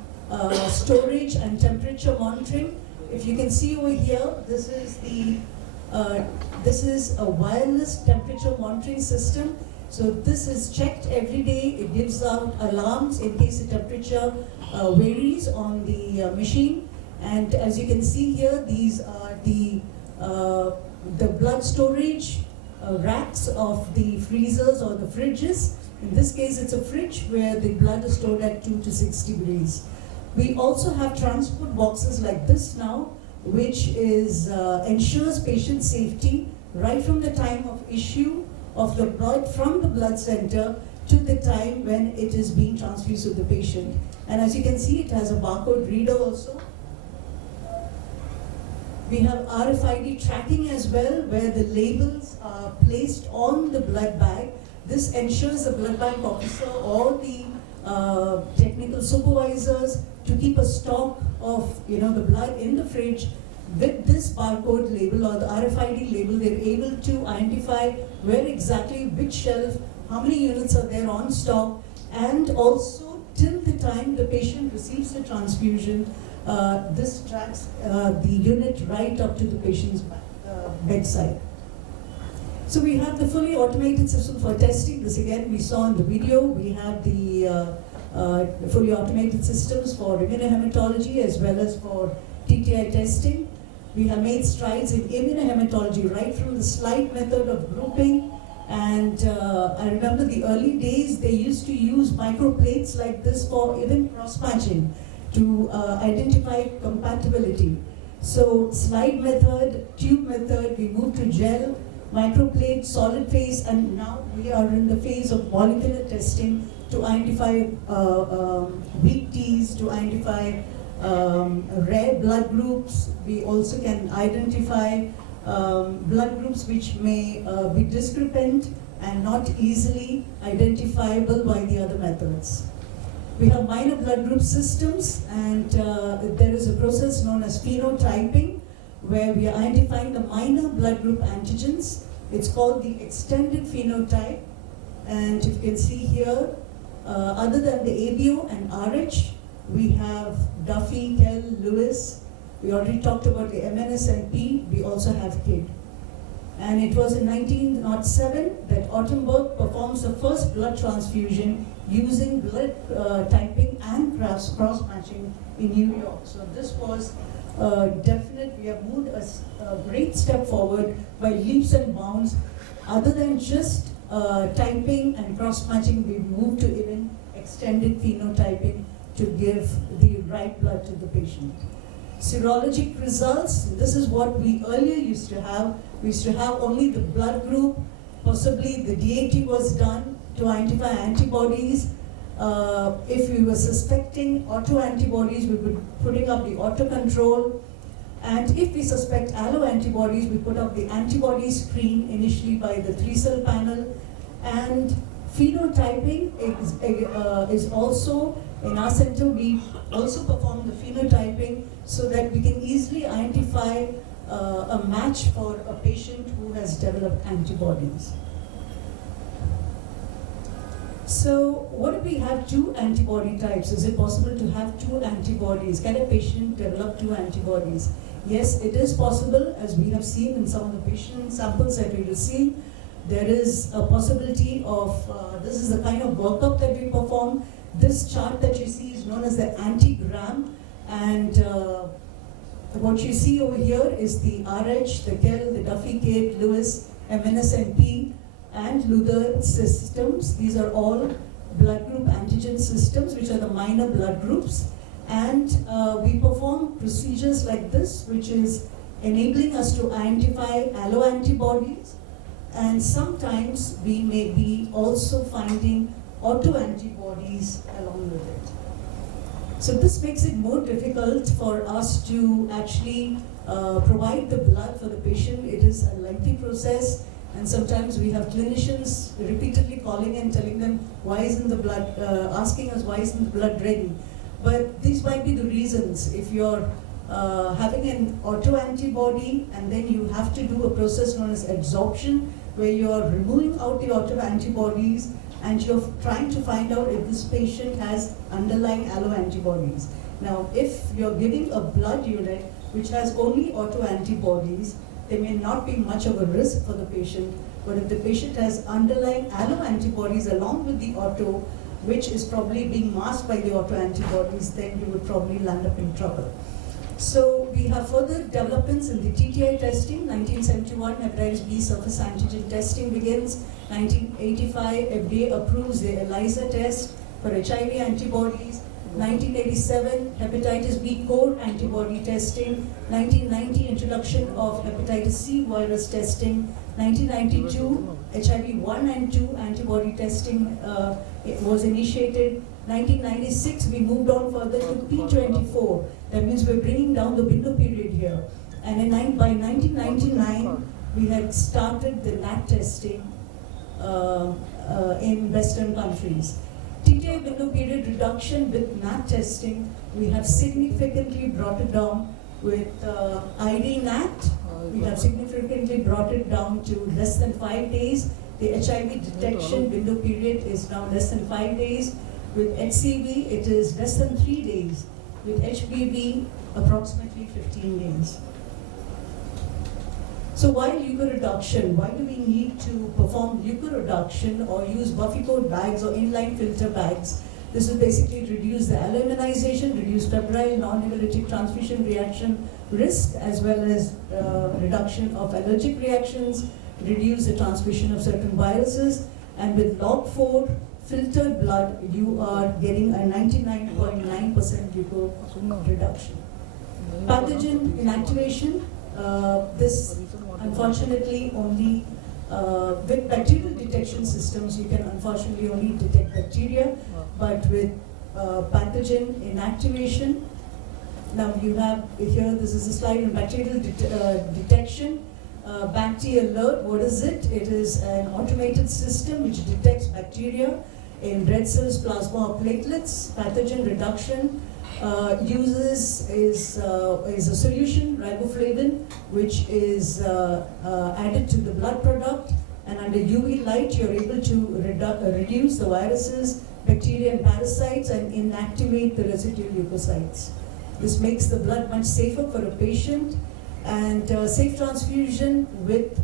storage and temperature monitoring. If you can see over here, this is a wireless temperature monitoring system. So this is checked every day. It gives out alarms in case the temperature varies on the machine. And as you can see here, these are the blood storage racks of the freezers or the fridges. In this case, it's a fridge where the blood is stored at 2 to 6 degrees. We also have transport boxes like this now, which ensures patient safety right from the time of issue of the blood from the blood center to the time when it is being transfused to the patient. And as you can see, it has a barcode reader also. We have RFID tracking as well, where the labels are placed on the blood bag. This ensures the blood bank officer or the technical supervisors to keep a stock of the blood in the fridge. With this barcode label or the RFID label, they're able to identify where exactly, which shelf, how many units are there on stock, and also till the time the patient receives the transfusion, this tracks the unit right up to the patient's bedside. So we have the fully automated system for testing. This again we saw in the video. We have the fully automated systems for immunohematology as well as for TTI testing. We have made strides in immunohematology right from the slide method of grouping. And I remember the early days, they used to use microplates like this for even cross-matching to identify compatibility. So slide method, tube method, we moved to gel, microplate, solid phase, and now we are in the phase of molecular testing to identify weak Ts, to identify rare blood groups. We also can identify blood groups which may be discrepant and not easily identifiable by the other methods. We have minor blood group systems, and there is a process known as phenotyping, where we are identifying the minor blood group antigens. It's called the extended phenotype, and if you can see here, other than the ABO and RH, we have Duffy, Kell, Lewis. We already talked about the MNS and P. We also have KID. And it was in 1907 that Ottenberg performs the first blood transfusion using blood typing and cross-matching in New York. So this was definite. We have moved a great step forward by leaps and bounds. Other than just typing and cross-matching, we've moved to even extended phenotyping to give the right blood to the patient. Serologic results, this is what we earlier used to have. We used to have only the blood group, possibly the DAT was done to identify antibodies. If we were suspecting autoantibodies, we were putting up the autocontrol. And if we suspect alloantibodies, we put up the antibody screen initially by the 3-cell panel. And phenotyping is also, in our center, we also perform the phenotyping so that we can easily identify a match for a patient who has developed antibodies. So what if we have 2 antibody types? Is it possible to have 2 antibodies? Can a patient develop 2 antibodies? Yes, it is possible, as we have seen in some of the patient samples that we receive. There is a possibility of, this is the kind of workup that we perform. This chart that you see is known as the antigram, and what you see over here is the RH, the Kell, the Duffy, KID, Lewis, MNS&P, and Luther systems. These are all blood group antigen systems, which are the minor blood groups. And we perform procedures like this, which is enabling us to identify alloantibodies, and sometimes we may be also finding autoantibodies along with it. So this makes it more difficult for us to actually provide the blood for the patient. It is a lengthy process, and sometimes we have clinicians repeatedly calling and telling them, why isn't the blood, asking us why isn't the blood ready? But these might be the reasons. If you're having an autoantibody and then you have to do a process known as adsorption, where you're removing out the autoantibodies and you're trying to find out if this patient has underlying alloantibodies. Now, if you're giving a blood unit which has only autoantibodies, there may not be much of a risk for the patient, but if the patient has underlying alloantibodies along with the auto, which is probably being masked by the autoantibodies, then you would probably land up in trouble. So we have further developments in the TTI testing. 1971, hepatitis B surface antigen testing begins. 1985, FDA approves the ELISA test for HIV antibodies. 1987, hepatitis B core antibody testing. 1990, introduction of hepatitis C virus testing. 1992, HIV 1 and 2 antibody testing it was initiated. 1996, we moved on further to P24. That means we're bringing down the window period here. And by 1999, we had started the NAT testing in Western countries. Tthe window period reduction with NAT testing, we have significantly brought it down with ID NAT. We have significantly brought it down to less than 5 days. The HIV detection window period is now less than 5 days. With HCV, it is less than 3 days. With HBV, approximately 15 days. So why leukoreduction? Why do we need to perform leukoreduction or use Buffy-coat bags or inline filter bags? This will basically reduce the alloimmunization, reduce febrile non-hemolytic transfusion reaction risk, as well as reduction of allergic reactions, reduce the transmission of certain viruses, and with log4 filtered blood, you are getting a 99.9% leuko reduction. Pathogen inactivation, this unfortunately only with bacterial detection systems, you can unfortunately only detect bacteria, but with pathogen inactivation, now you have here, this is a slide on bacterial detection. Bacti Alert, what is it? It is an automated system which detects bacteria in red cells, plasma, or platelets. Pathogen reduction is a solution, riboflavin, which is added to the blood product, and under UV light you're able to reduce the viruses, bacteria and parasites, and inactivate the residual leukocytes. This makes the blood much safer for a patient. And safe transfusion with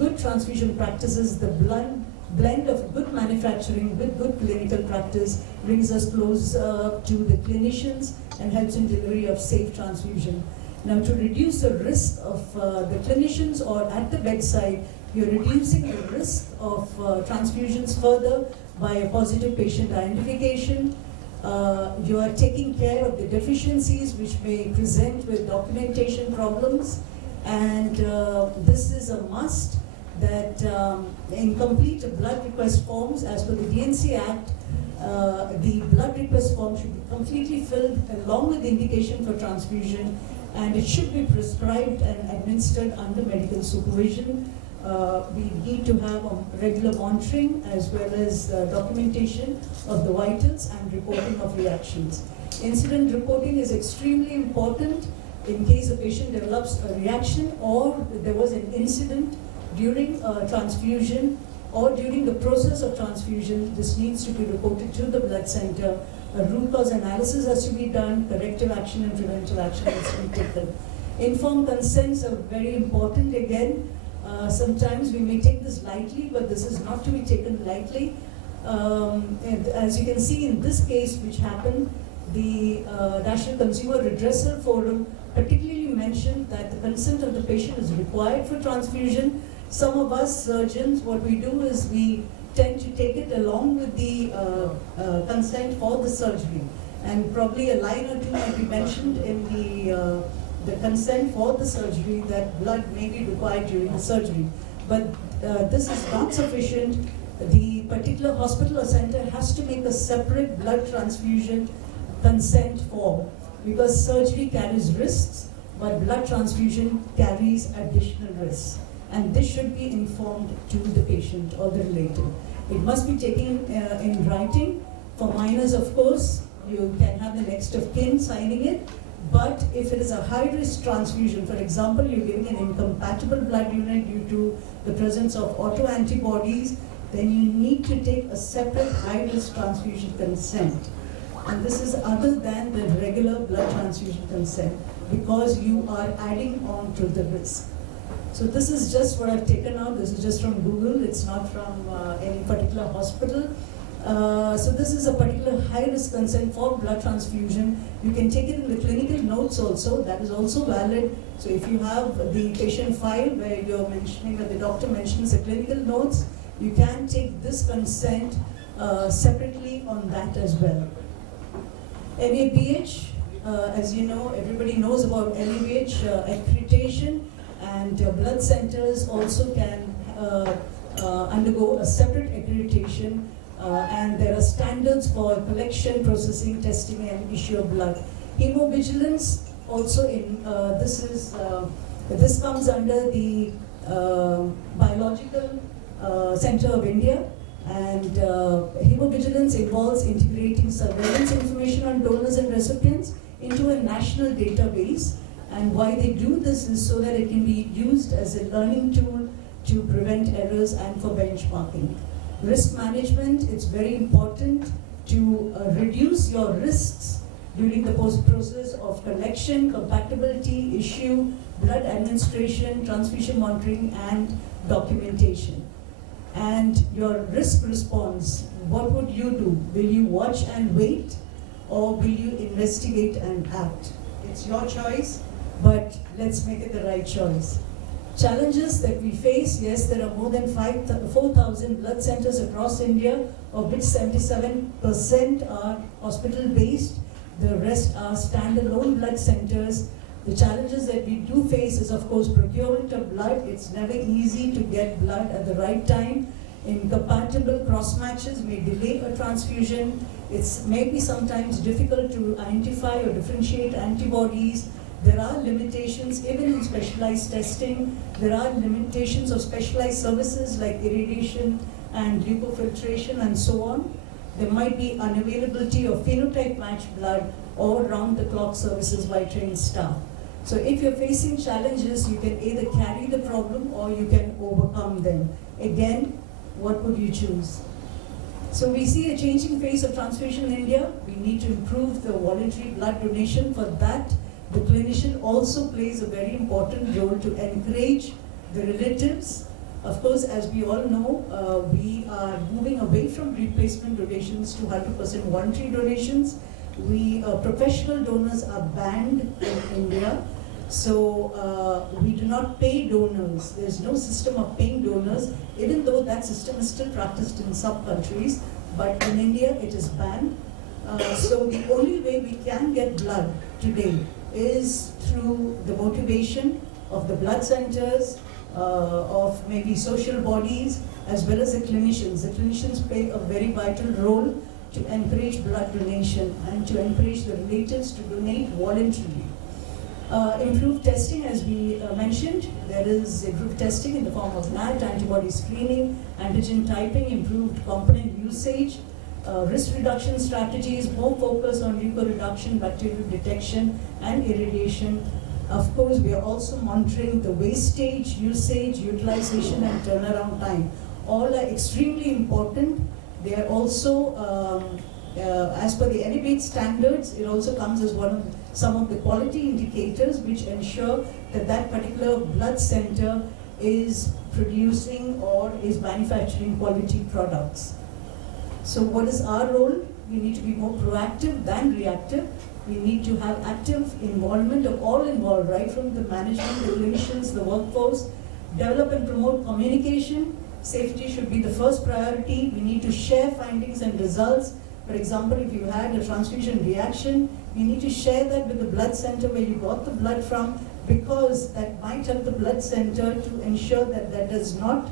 good transfusion practices, the blend of good manufacturing with good clinical practice brings us close to the clinicians and helps in delivery of safe transfusion. Now, to reduce the risk of the clinicians or at the bedside, you're reducing the risk of transfusions further by a positive patient identification. You are taking care of the deficiencies which may present with documentation problems, and this is a must that incomplete blood request forms, as per the DNC Act, the blood request form should be completely filled along with the indication for transfusion, and it should be prescribed and administered under medical supervision. We need to have a regular monitoring as well as documentation of the vitals and reporting of reactions. Incident reporting is extremely important in case a patient develops a reaction or there was an incident during transfusion or during the process of transfusion. This needs to be reported to the blood center. A root cause analysis has to be done, corrective action and preventive action has to be taken. Informed consents are very important again. Sometimes we may take this lightly, but this is not to be taken lightly. And as you can see in this case which happened, the National Consumer Redressal Forum particularly mentioned that the consent of the patient is required for transfusion. Some of us surgeons, what we do is we tend to take it along with the consent for the surgery. And probably a line or two might be mentioned in the consent for the surgery that blood may be required during the surgery. But this is not sufficient. The particular hospital or center has to make a separate blood transfusion consent form because surgery carries risks, but blood transfusion carries additional risks. And this should be informed to the patient or the relative. It must be taken in writing. For minors, of course, you can have the next of kin signing it. But if it is a high-risk transfusion, for example, you're giving an incompatible blood unit due to the presence of autoantibodies, then you need to take a separate high-risk transfusion consent. And this is other than the regular blood transfusion consent because you are adding on to the risk. So this is just what I've taken out. This is just from Google. It's not from any particular hospital. So this is a particular high-risk consent for blood transfusion. You can take it in the clinical notes also. That is also valid. So if you have the patient file where you're mentioning that the doctor mentions the clinical notes, you can take this consent separately on that as well. NABH, as you know, everybody knows about NABH accreditation, and blood centers also can undergo a separate accreditation, and there are standards for collection, processing, testing, and issue of blood. Hemovigilance also this comes under the Biological Center of India, and hemovigilance involves integrating surveillance information on donors and recipients into a national database. And why they do this is so that it can be used as a learning tool to prevent errors and for benchmarking. Risk management, it's very important to reduce your risks during the process of collection, compatibility, issue, blood administration, transfusion monitoring, and documentation. And your risk response, what would you do? Will you watch and wait, or will you investigate and act? It's your choice, but let's make it the right choice. Challenges that we face, yes, there are more than 4,000 blood centers across India, of which 77% are hospital-based. The rest are standalone blood centers. The challenges that we do face is, of course, procurement of blood. It's never easy to get blood at the right time. Incompatible cross-matches may delay a transfusion. It's maybe sometimes difficult to identify or differentiate antibodies. There are limitations even in specialized testing. There are limitations of specialized services like irradiation and leukofiltration and so on. There might be unavailability of phenotype matched blood or round-the-clock services by trained staff. So if you're facing challenges, you can either carry the problem or you can overcome them. Again, what would you choose? So we see a changing face of transfusion in India. We need to improve the voluntary blood donation. For that, the clinician also plays a very important role to encourage the relatives. Of course, as we all know, we are moving away from replacement donations to 100% voluntary donations. Professional donors are banned in India. So we do not pay donors. There's no system of paying donors, even though that system is still practiced in some countries. But in India, it is banned. So the only way we can get blood today is through the motivation of the blood centers, of maybe social bodies, as well as the clinicians. The clinicians play a very vital role to encourage blood donation and to encourage the relatives to donate voluntarily. Improved testing, as we mentioned, there is improved testing in the form of NAT, antibody screening, antigen typing, improved component usage, risk reduction strategies, more focus on leukoreduction, bacterial detection, and irradiation. Of course, we are also monitoring the wastage, usage, utilization, and turnaround time. All are extremely important. They are also, as per the NABH standards, it also comes as some of the quality indicators which ensure that that particular blood center is producing or is manufacturing quality products. So what is our role? We need to be more proactive than reactive. We need to have active involvement of all involved, right from the management, the clinicians, the workforce. Develop and promote communication. Safety should be the first priority. We need to share findings and results. For example, if you had a transfusion reaction, you need to share that with the blood center where you got the blood from, because that might help the blood center to ensure that that does not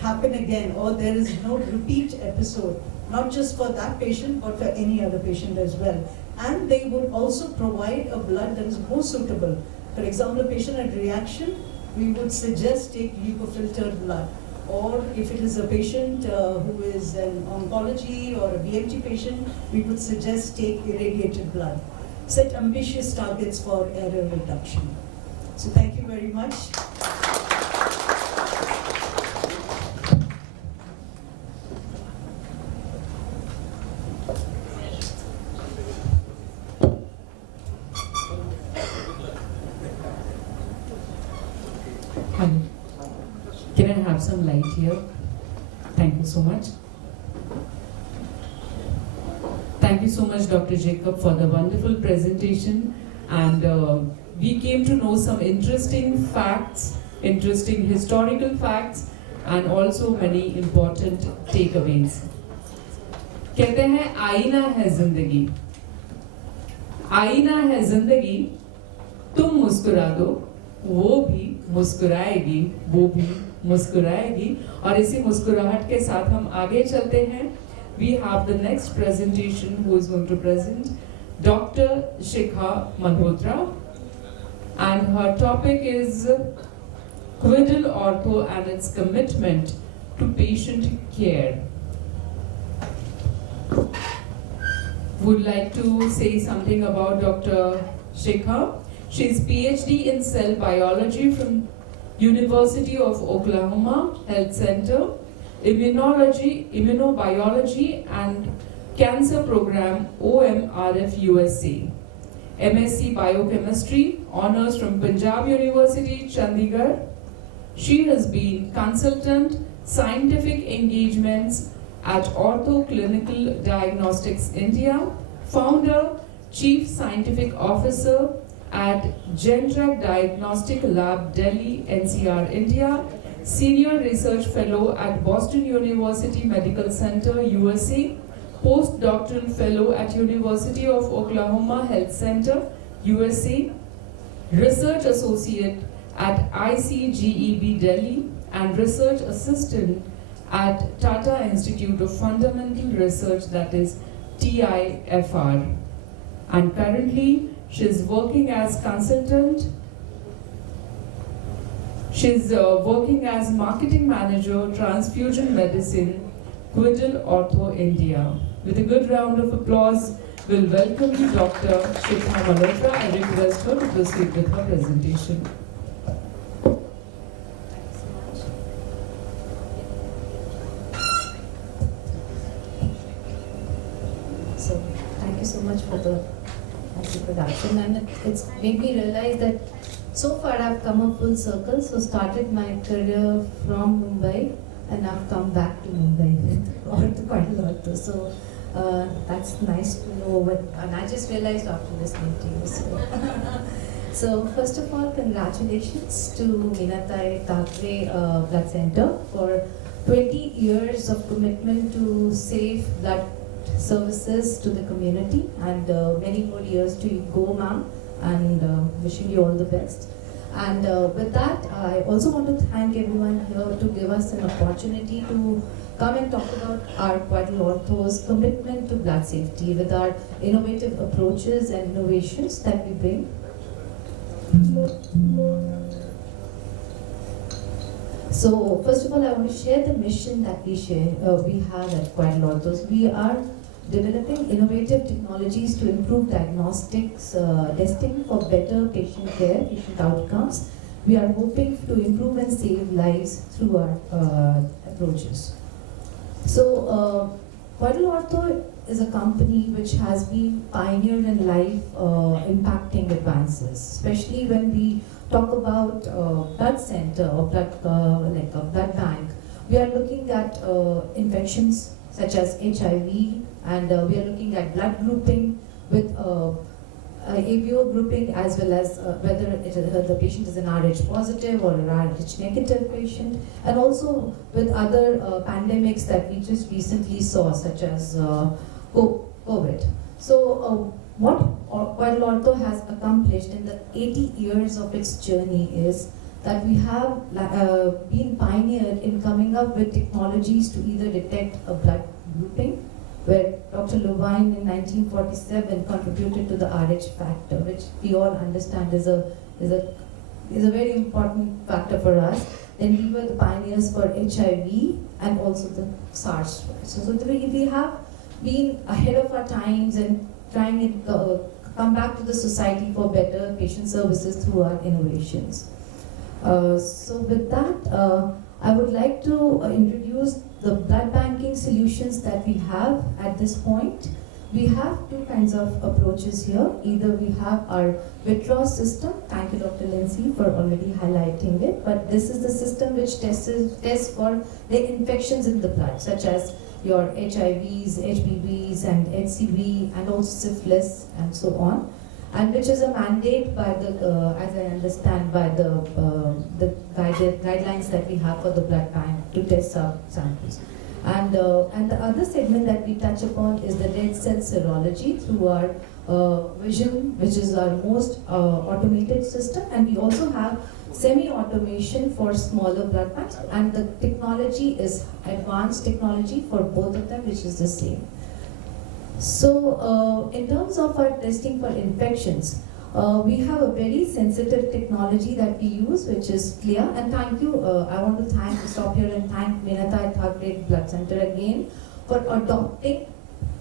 happen again, or there is no repeat episode, not just for that patient, but for any other patient as well. And they would also provide a blood that is more suitable. For example, a patient had reaction, we would suggest take leukofiltered blood. Or if it is a patient who is an oncology or a BMT patient, we would suggest take irradiated blood. Set ambitious targets for error reduction. So thank you very much. Hello. Can I have some light here? Thank you so much. Thank you so much, Dr. Jacob, for the wonderful presentation. And we came to know some interesting facts, interesting historical facts, and also many important takeaways. कहते हैं आईना है जिंदगी, आईना है जिंदगी, तुम मुस्कुरा दो, वो भी मुस्कुराएगी, वो भी मुस्कुराएगी और इसी मुस्कुराहट के साथ हम आगे चलते हैं. We have the next presentation who is going to present Dr. Shikha Malhotra, and her topic is Quiddle Ortho and its commitment to patient care. Would like to say something about Dr. Shikha. She is PhD in cell biology from University of Oklahoma Health Center, immunobiology and cancer program OMRF USA, MSc Biochemistry, honors from Punjab University, Chandigarh. She has been consultant scientific engagements at Ortho Clinical Diagnostics India, founder, chief scientific officer at Gendrug Diagnostic Lab, Delhi, NCR, India, senior research fellow at Boston University Medical Center, USA, postdoctoral fellow at University of Oklahoma Health Center, USA, research associate at ICGEB Delhi, and research assistant at Tata Institute of Fundamental Research, that is TIFR. And currently, she is working as consultant. She is working as marketing manager, Transfusion Medicine, Quiddle Ortho, India. With a good round of applause, we'll welcome Dr. Shikha Malhotra. I request her to proceed with her presentation. So, thank you so much for the introduction, and it's made me realize that so far I've come a full circle. So started my career from Mumbai and I've come back to Mumbai quite a lot. So that's nice to know. And I just realized after listening to you. So first of all, congratulations to Meenatai Thackeray Blood Center for 20 years of commitment to safe blood services to the community, and many more years to go, ma'am, and wishing you all the best. And with that, I also want to thank everyone here to give us an opportunity to come and talk about our Quiddle Ortho's commitment to blood safety with our innovative approaches and innovations that we bring. So first of all, I want to share the mission that we have at Quiddle Ortho's. We are developing innovative technologies to improve diagnostics testing for better patient care, patient outcomes. We are hoping to improve and save lives through our approaches. So, Quiddle Ortho is a company which has been pioneered in life impacting advances, especially when we talk about blood center or blood, like a blood bank. We are looking at infections such as HIV, and we are looking at blood grouping with ABO grouping, as well as whether the patient is an RH positive or an RH negative patient, and also with other pandemics that we just recently saw, such as COVID. So what Quiddle Ortho has accomplished in the 80 years of its journey is that we have been pioneered in coming up with technologies to either detect a blood grouping, where Dr. Levine in 1947 contributed to the RH factor, which we all understand is a very important factor for us. Then we were the pioneers for HIV and also the SARS. So we have been ahead of our times and trying to come back to the society for better patient services through our innovations. So with that, I would like to introduce the blood banking solutions that we have at this point. We have two kinds of approaches here. Either we have our Vitros system, thank you Dr. Lindsay for already highlighting it, but this is the system which tests for the infections in the blood, such as your HIVs, HBVs, and HCV, and also syphilis, and so on. And which is a mandate by the, as I understand, by the guidelines that we have for the blood bank to test our samples. And the other segment that we touch upon is the red cell serology through our Vision, which is our most automated system, and we also have semi-automation for smaller blood banks, and the technology is advanced technology for both of them, which is the same. So in terms of our testing for infections, we have a very sensitive technology that we use, which is Tthe. And thank you, I want to stop here and thank Meenatai Thackeray Blood Center again for adopting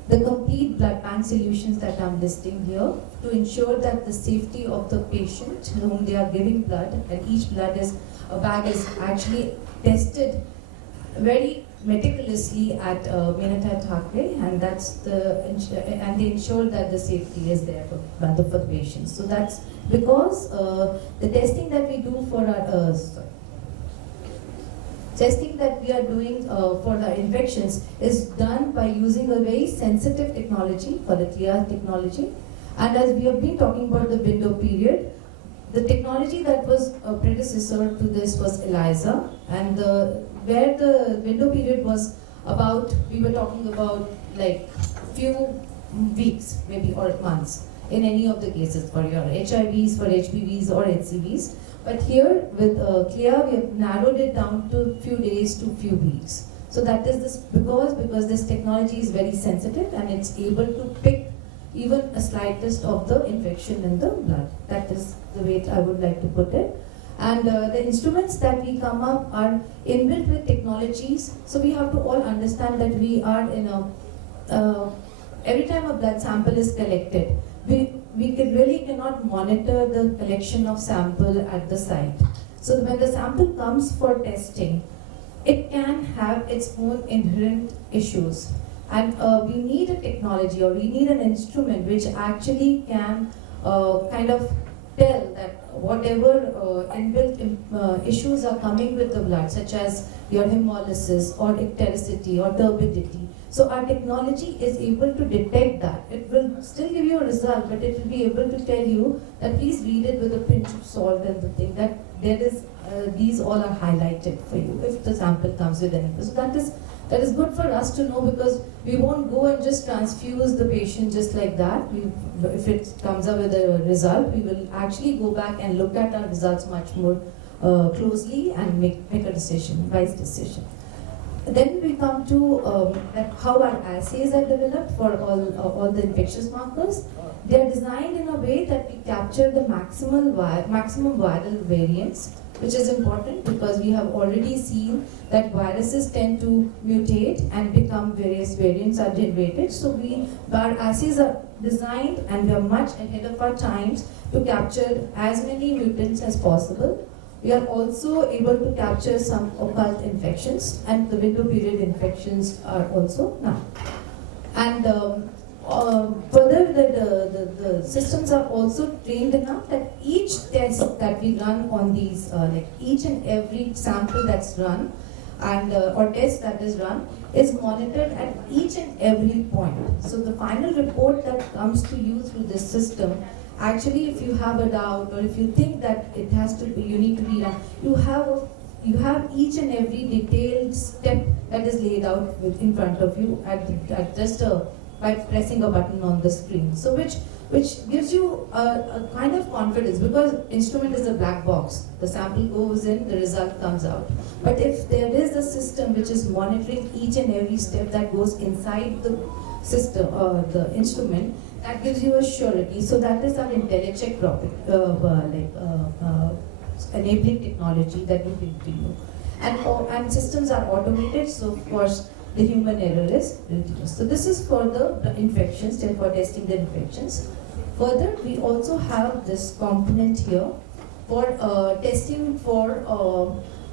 the complete blood bank solutions that I'm listing here to ensure that the safety of the patient whom they are giving blood, and each bag is actually tested very meticulously at Meenatai Thackeray, and and they ensure that the safety is there for the patients. So that's because the testing that we do for our testing that we are doing for the infections is done by using a very sensitive technology for the Tthe technology. And as we have been talking about the window period, the technology that was a predecessor to this was ELISA, and where the window period was about, we were talking about like few weeks maybe or months in any of the cases for your HIVs, for HPVs or HCVs. But here with Tthe, we have narrowed it down to few days to few weeks. So that is this because this technology is very sensitive and it's able to pick even a slightest of the infection in the blood. That is the way I would like to put it. And the instruments that we come up are inbuilt with technologies. So we have to all understand that we are in a, every time a blood sample is collected, we cannot monitor the collection of sample at the site. So when the sample comes for testing, it can have its own inherent issues. And we need a technology, or we need an instrument which actually can kind of tell that whatever inbuilt issues are coming with the blood, such as your hemolysis or ictericity or turbidity. So our technology is able to detect that. It will still give you a result, but it will be able to tell you that please read it with a pinch of salt and the thing that there is, these all are highlighted for you if the sample comes with anything. So that is good for us to know, because we won't go and just transfuse the patient just like that. If it comes up with a result, we will actually go back and look at our results much more closely and make a decision, wise decision. Then we come to how our assays are developed for all the infectious markers. They are designed in a way that we capture the maximum viral variants, which is important because we have already seen that viruses tend to mutate and become various variants are generated. So our assays are designed and we are much ahead of our times to capture as many mutants as possible. We are also able to capture some occult infections, and the window period infections are also now. And further, the systems are also trained enough that each test that we run on these, like each and every sample that's run, and or test that is run, is monitored at each and every point. So the final report that comes to you through this system, actually, if you have a doubt or if you think that it has to be, you need to be done, you have each and every detailed step that is laid out in front of you at just by pressing a button on the screen. So which gives you a kind of confidence, because instrument is a black box. The sample goes in, the result comes out. But if there is a system which is monitoring each and every step that goes inside the system, the instrument, that gives you a surety. So that is our IntelliCheck enabling technology that we bring to you. And systems are automated, so of course the human error is reduced. So this is for the infections, for testing the infections. Further, we also have this component here for testing for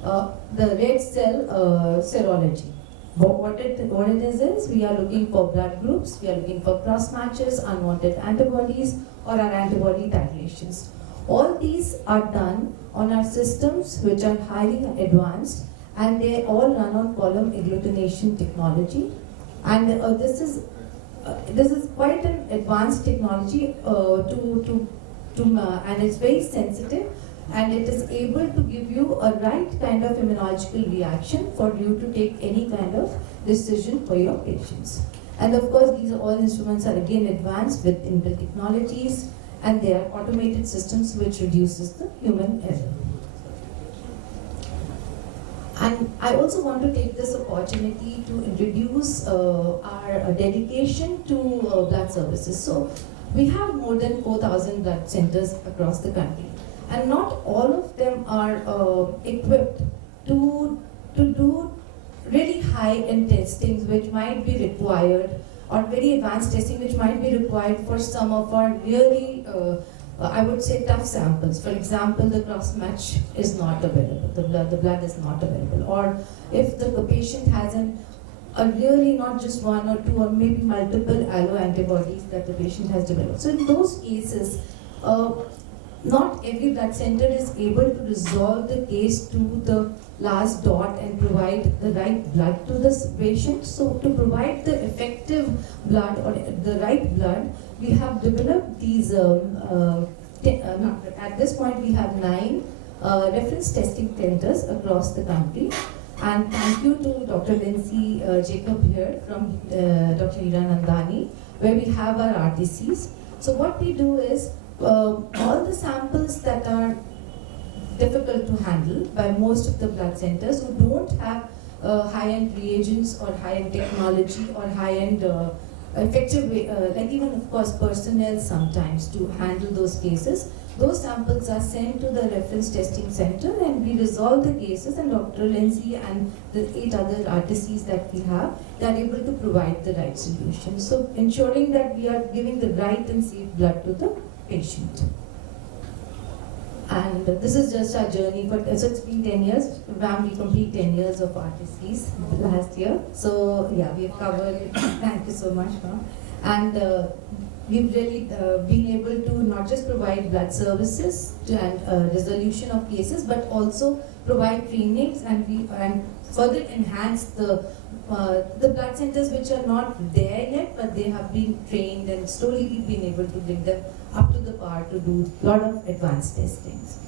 the red cell serology. What it is we are looking for blood groups, we are looking for cross matches, unwanted antibodies, or our antibody titerations. All these are done on our systems which are highly advanced, and they all run on column agglutination technology. And this is quite an advanced technology and it's very sensitive. and it is able to give you a right kind of immunological reaction for you to take any kind of decision for your patients. And of course, these all instruments are again advanced with inbuilt technologies, and they are automated systems which reduces the human error. And I also want to take this opportunity to introduce our dedication to blood services. So we have more than 4,000 blood centers across the country, and not all of them are equipped to do really high-end testings which might be required, or very advanced testing which might be required for some of our really I would say tough samples. For example, the cross match is not available, the blood is not available, or if the patient has a really not just one or two or maybe multiple alloantibodies that the patient has developed. So in those cases, not every blood center is able to resolve the case to the last dot and provide the right blood to the patient. So to provide the effective blood or the right blood, we have developed these, at this point we have 9 reference testing centers across the country. And thank you to Dr. Lindsay Jacob here from Dr. Hira Nandani, where we have our RTCs. So what we do is, all the samples that are difficult to handle by most of the blood centers who don't have high-end reagents or high-end technology or high-end effective way, like even of course personnel sometimes to handle those cases, those samples are sent to the reference testing center and we resolve the cases, and Dr. Lindsay and the 8 other RTCs that we have, they are able to provide the right solution. So ensuring that we are giving the right and safe blood to the patient. And this is just our journey, so it's been 10 years. We complete 10 years of RTCs last year. So yeah, we've covered it. Thank you so much, ma'am. And we've really been able to not just provide blood services and resolution of cases, but also provide trainings and further enhance the blood centers which are not there yet, but they have been trained, and slowly we've been able to bring them up to the par to do a lot of advanced testings.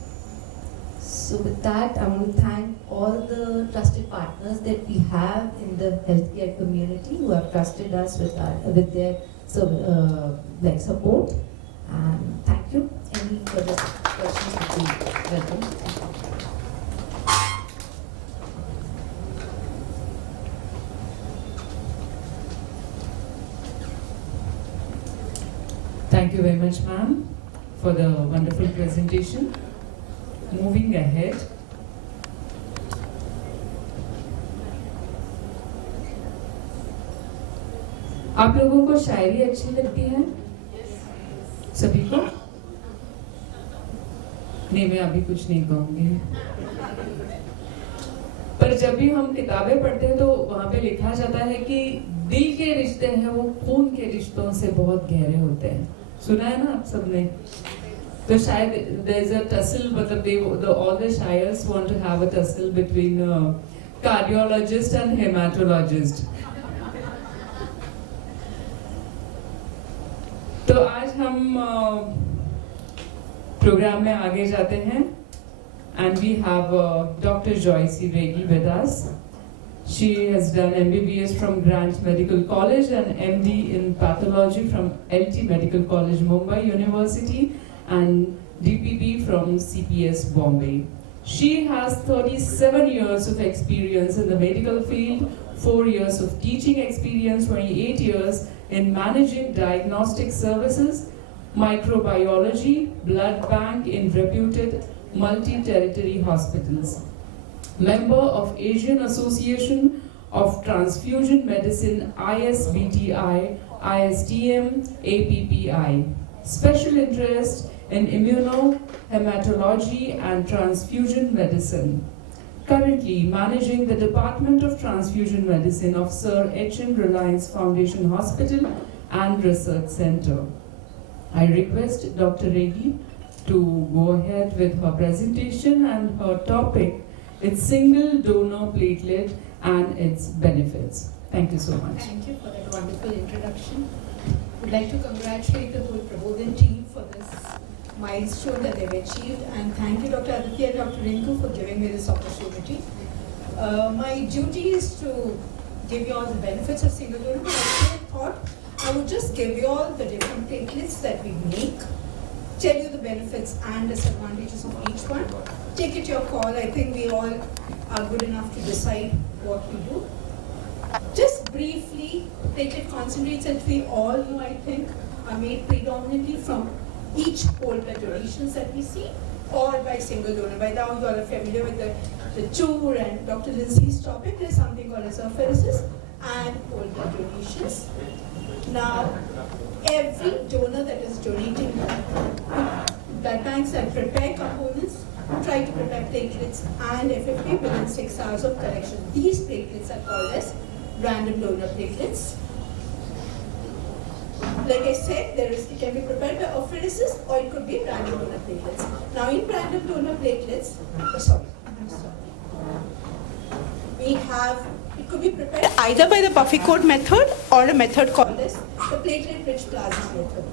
So with that, I want to thank all the trusted partners that we have in the healthcare community who have trusted us with their support. And thank you. Any further questions would be welcome. Thank you very much, ma'am, for the wonderful presentation. Moving ahead. आप लोगों को शायरी अच्छी लगती है? सभी को? नहीं, मैं अभी कुछ नहीं कहूँगी। पर जब भी हम किताबें पढ़ते हैं तो वहाँ पे लिखा जाता है कि दिल के रिश्ते हैं वो खून के रिश्तों से बहुत गहरे होते हैं। सुना है ना आप सबने? तो शायद there is a tussle, मतलब all the shires want to have a tussle between cardiologist and hematologist. तो आज हम प्रोग्राम में आगे जाते हैं, and we have Dr. Joyce Regi with us. She has done MBBS from Grant Medical College and MD in Pathology from LT Medical College, Mumbai University, and DPB from CPS Bombay. She has 37 years of experience in the medical field, 4 years of teaching experience, 28 years in managing diagnostic services, microbiology, blood bank in reputed multi-territory hospitals. Member of Asian Association of Transfusion Medicine, ISBTI, ISTM, APPI. Special interest in immunohematology and transfusion medicine. Currently managing the Department of Transfusion Medicine of Sir H.M. Reliance Foundation Hospital and Research Center. I request Dr. Regi to go ahead with her presentation and her topic, its single donor platelet and its benefits. Thank you so much. Thank you for that wonderful introduction. I would like to congratulate the whole Prabodhan team for this milestone that they've achieved, and thank you, Dr. Aditya and Dr. Rinku, for giving me this opportunity. My duty is to give you all the benefits of single donor, but I thought I would just give you all the different platelets that we make, tell you the benefits and disadvantages of each one. Take it your call. I think we all are good enough to decide what we do. Just briefly, platelet concentrates that we all know, I think, are made predominantly from each whole blood donations that we see, or by single donor. By now you all are familiar with the tour and Dr. Lindsay's topic. There's something called as apheresis and whole blood donations. Now, every donor that is donating blood banks that prepare components try to prepare platelets and FFP within 6 hours of collection. These platelets are called as random donor platelets. Like I said, it can be prepared by apheresis or it could be random donor platelets. Now in random donor platelets, it could be prepared either by the Buffy-Coat method or a method called as the platelet-rich plasma method.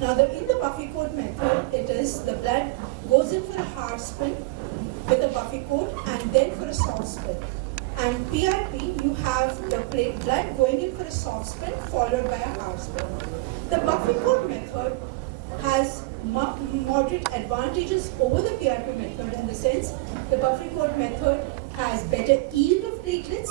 Now in the Buffy-Coat method, it is the blood goes in for a hard spin with a Buffy-Coat and then for a soft spin. And PRP, you have the blood going in for a soft spin followed by a hard spin. The Buffy-Coat method has moderate advantages over the PRP method in the sense the Buffy-Coat method has better yield of platelets,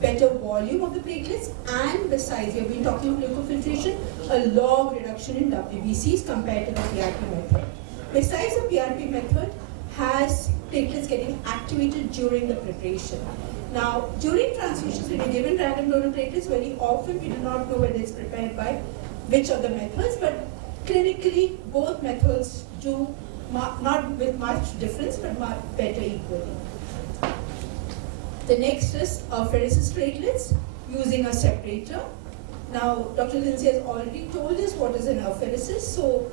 better volume of the platelets, and besides, we have been talking about leucofiltration, a log reduction in WBCs compared to the PRP method. Besides, the PRP method has platelets getting activated during the preparation. Now, during transfusions, when you're given random donor platelets, very often we do not know whether it's prepared by which of the methods, but clinically, both methods do not with much difference, but much better equally. The next is apheresis platelets using a separator. Now, Dr. Lindsay has already told us what is an apheresis. So,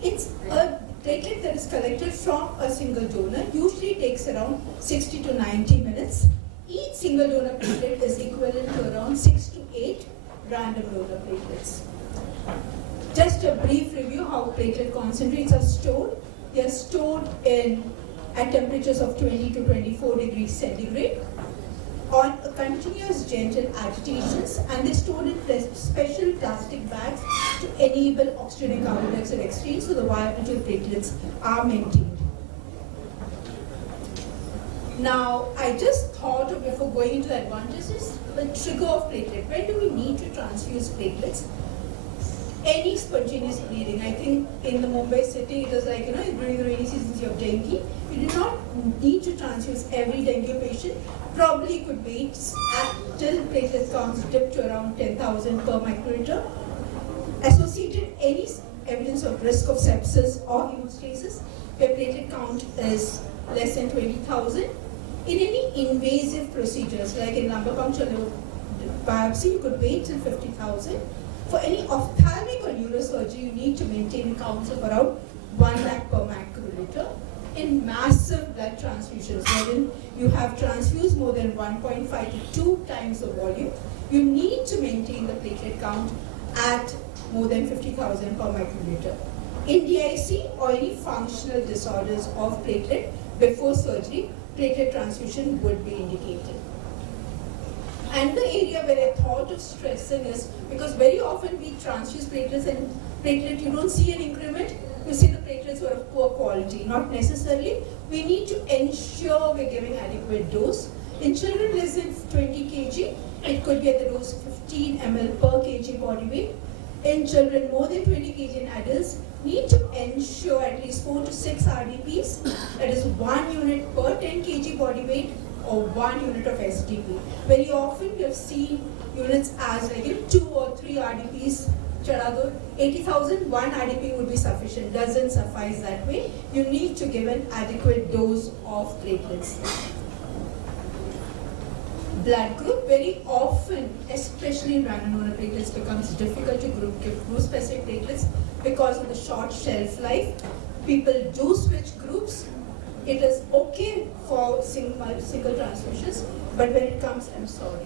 it's a platelet that is collected from a single donor. Usually takes around 60 to 90 minutes. Each single donor platelet is equivalent to around 6 to 8 random donor platelets. Just a brief review how platelet concentrates are stored. They are stored at temperatures of 20 to 24 degrees centigrade on a continuous gentle agitations, and they're stored in special plastic bags to enable oxygen and carbon dioxide exchange so the viability of platelets are maintained. Now, I just thought of, before going into the advantages, the trigger of platelet. When do we need to transfuse platelets? Any spontaneous bleeding. I think in the Mumbai city, it was like, during the rainy seasons you have dengue. You do not need to transfuse every dengue patient. Probably could wait till platelet counts dip to around 10,000 per microliter. Associated any evidence of risk of sepsis or hemostasis, where platelet count is less than 20,000. In any invasive procedures, like in lumbar puncture biopsy, you could wait till 50,000. For any ophthalmic or neurosurgery, you need to maintain counts of around 1 lakh per microliter. In massive blood transfusions, wherein you have transfused more than 1.5 to 2 times the volume, you need to maintain the platelet count at more than 50,000 per microliter. In DIC or any functional disorders of platelet, before surgery, platelet transfusion would be indicated. And the area where I thought of stressing is, because very often we transfuse platelets and you don't see an increment, you see the platelets were of poor quality. Not necessarily. We need to ensure we're giving adequate dose. In children less than 20 kg, it could be at the dose of 15 ml per kg body weight. In children more than 20 kg and adults, need to ensure at least 4 to 6 RDPs, that is 1 unit per 10 kg body weight, or 1 unit of SDP. Very often we have seen units as like 2 or 3 RDPs. 80,000, 1 RDP would be sufficient. Doesn't suffice that way. You need to give an adequate dose of platelets. Blood group, very often, especially in random donor platelets, becomes difficult to give group specific platelets because of the short shelf life. People do switch groups. It is okay for single transfusions, but when it comes, I'm sorry.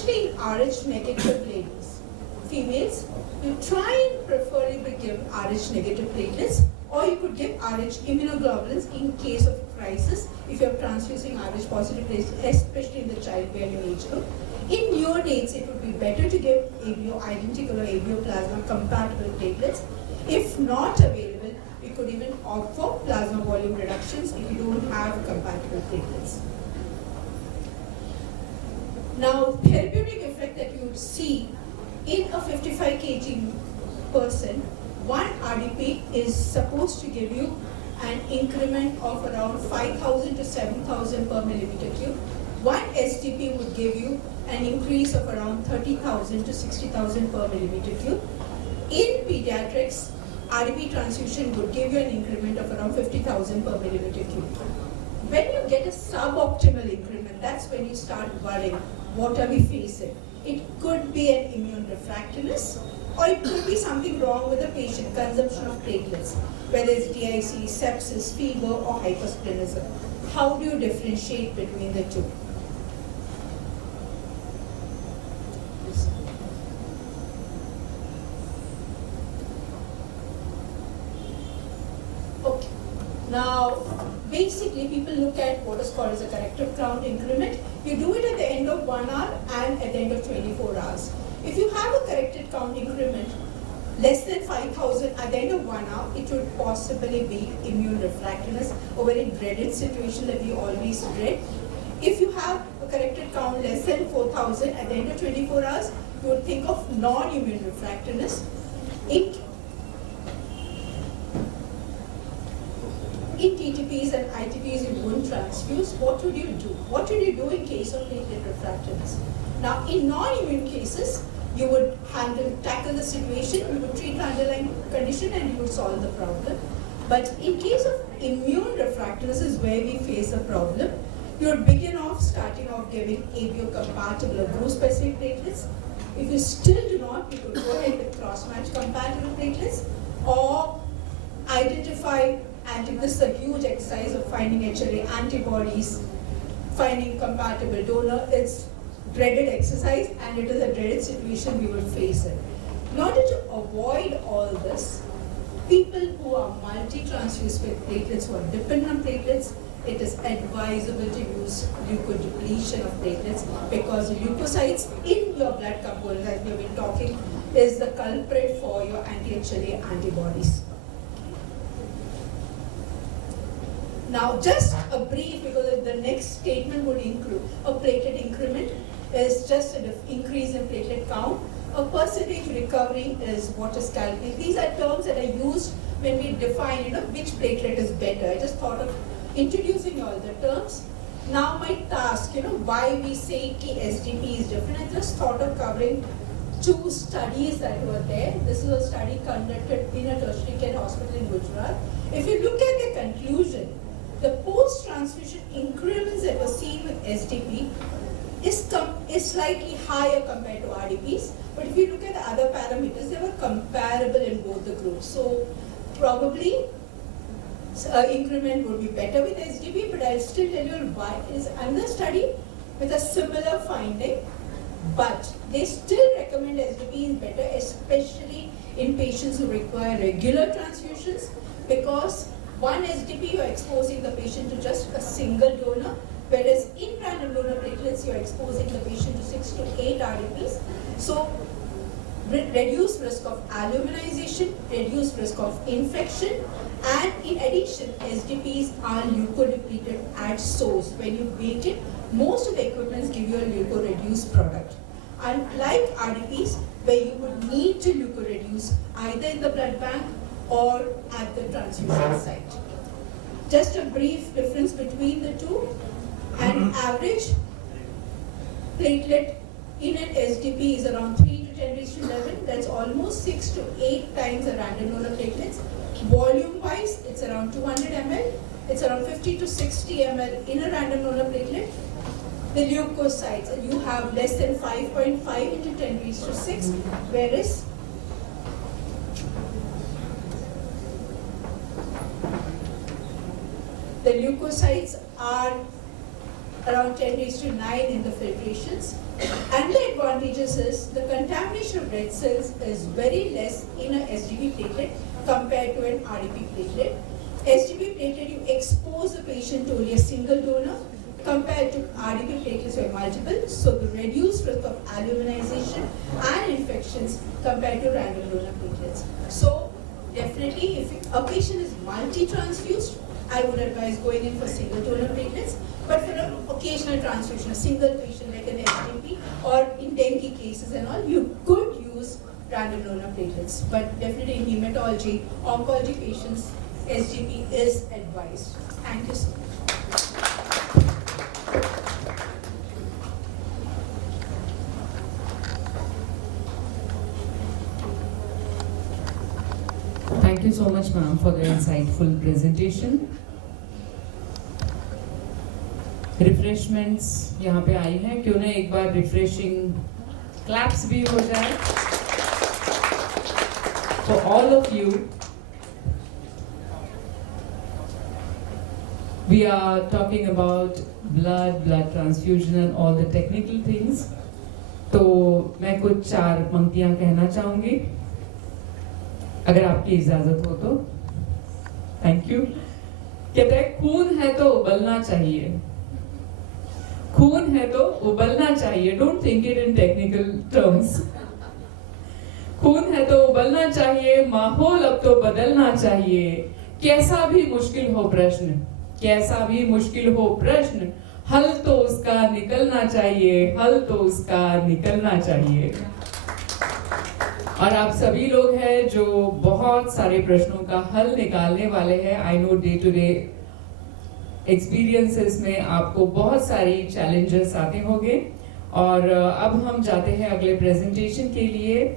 especially in Rh negative ladies. Females, you try and preferably give Rh negative platelets, or you could give Rh immunoglobulins in case of crisis if you're transfusing Rh positive platelets, especially in the childbearing age group. In neonates, it would be better to give ABO identical or ABO plasma compatible platelets. If not available, we could even opt for plasma volume reductions if you don't have compatible platelets. Now, therapeutic effect that you would see in a 55 kg person, one RDP is supposed to give you an increment of around 5,000 to 7,000 per millimeter cube. One STP would give you an increase of around 30,000 to 60,000 per millimeter cube. In pediatrics, RDP transfusion would give you an increment of around 50,000 per millimeter cube. When you get a suboptimal increment, that's when you start worrying, what are we facing? It could be an immune refractoriness, or it could be something wrong with the patient, consumption of platelets, whether it's DIC, sepsis, fever, or hypersplenism. How do you differentiate between the two? Okay. Now, basically, people look at what is called as a corrective count increment. You do it at the end of 1 hour and at the end of 24 hours. If you have a corrected count increment less than 5,000 at the end of 1 hour, it would possibly be immune refractoriness, a very dreaded situation that we always dread. If you have a corrected count less than 4,000 at the end of 24 hours, you would think of non-immune refractoriness. In TTPs and ITPs, you won't transfuse. What would you do? What would you do in case of platelet refractoriness? Now, in non-immune cases, you would tackle the situation, you would treat the underlying condition, and you would solve the problem. But in case of immune refractoriness is where we face a problem. You would begin off starting off giving ABO compatible or group-specific platelets. If you still do not, you could go ahead with cross-match compatible platelets, or identify. And this is a huge exercise of finding HLA antibodies, finding compatible donor. It's dreaded exercise, and it is a dreaded situation we will face it. In order to avoid all this, people who are multi-transfused with platelets, who are dependent on platelets, it is advisable to use leukodepletion of platelets, because leukocytes in your blood component, as we have been talking, is the culprit for your anti-HLA antibodies. Now, just a brief, because the next statement would include a platelet increment is just an increase in platelet count. A percentage recovery is what is calculated. These are terms that are used when we define, which platelet is better. I just thought of introducing all the terms. Now my task, why we say ki SDP is different. I just thought of covering 2 studies that were there. This is a study conducted in a tertiary care hospital in Gujarat. If you look at the conclusion, the post-transfusion increments that were seen with SDP is slightly higher compared to RDPs. But if you look at the other parameters, they were comparable in both the groups. So probably increment would be better with SDP, but I'll still tell you why. It is another study with a similar finding, but they still recommend SDP is better, especially in patients who require regular transfusions, because one SDP, you're exposing the patient to just a single donor, whereas in random donor platelets, you're exposing the patient to 6 to 8 RDPs. So, reduced risk of aluminization, reduced risk of infection, and in addition, SDPs are leukodepleted at source. When you make it, most of the equipments give you a leukoreduced product. Unlike RDPs, where you would need to leukoreduce either in the blood bank or at the transfusion site. Just a brief difference between the two. An average platelet in an SDP is around 3 to 10 raised to 11. That's almost 6 to 8 times a random donor platelets. Volume-wise, it's around 200 ml. It's around 50 to 60 ml in a random donor platelet. The leukocytes, you have less than 5.5 into 10 raised to 6, whereas the leukocytes are around 10⁹ in the filtrations. And the advantages is the contamination of red cells is very less in a SGP platelet compared to an RDP platelet. SGP platelet, you expose the patient to only a single donor, compared to RDP platelets were multiple, so the reduced risk of aluminization and infections compared to random donor platelets. So definitely, if a patient is multi-transfused, I would advise going in for single donor platelets, but for an occasional transfusion, a single patient like an SGP or in dengue cases and all, you could use random donor platelets. But definitely in hematology, oncology patients, SGP is advised. Thank you so much. Thank you so much, ma'am, for the insightful presentation. Refreshments यहाँ पे आई हैं, क्यों ना एक बार refreshing claps भी हो जाए for all of you. We are talking about blood transfusion and all the technical things. तो मैं कुछ 4 पंक्तियां कहना चाहूँगी, अगर आपकी इजाजत हो तो. Thank you. कहते हैं खून है तो उबलना चाहिए, खून है तो उबलना चाहिए. Don't think it in technical terms. खून है तो उबलना चाहिए, माहौल अब तो बदलना चाहिए. कैसा भी मुश्किल हो प्रश्न, कैसा भी मुश्किल हो प्रश्न, हल तो उसका निकलना चाहिए, हल तो उसका निकलना चाहिए. और आप सभी लोग हैं जो बहुत सारे प्रश्नों का हल निकालने वाले हैं. I know day to day experiences में आपको बहुत सारी चैलेंजेस आते होंगे. और अब हम जाते हैं अगले प्रेजेंटेशन के लिए.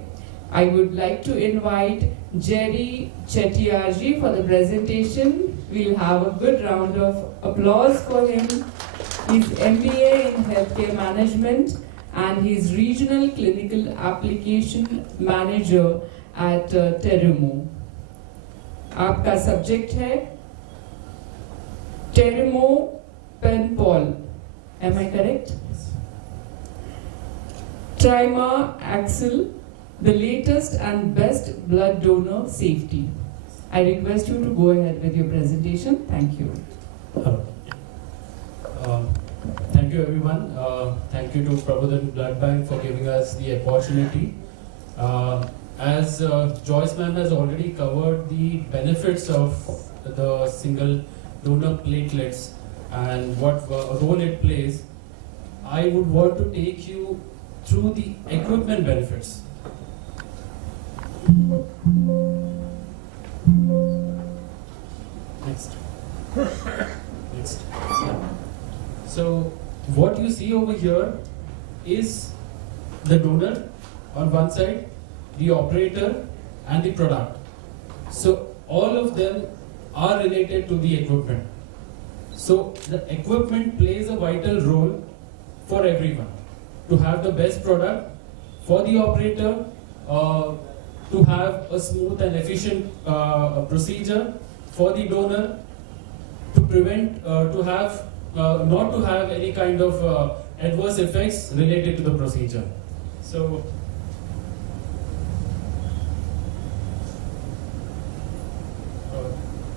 I would like to invite Jerry Chettiar ji for the presentation. We'll have a good round of applause for him. He's MBA in Healthcare Management and he's Regional Clinical Application Manager at Tthe. आपका subject है Tthe. Am I correct? Trimma Axle, the latest and best blood donor safety. I request you to go ahead with your presentation. Thank you. Thank you everyone. Thank you to Prabodhan Blood Bank for giving us the opportunity. As Joyce ma'am has already covered the benefits of the single donor platelets and what role it plays, I would want to take you through the equipment benefits. Next. So what you see over here is the donor on one side, the operator and the product. So all of them are related to the equipment. So the equipment plays a vital role for everyone to have the best product, for the operator to have a smooth and efficient procedure, for the donor to prevent not to have any kind of adverse effects related to the procedure. So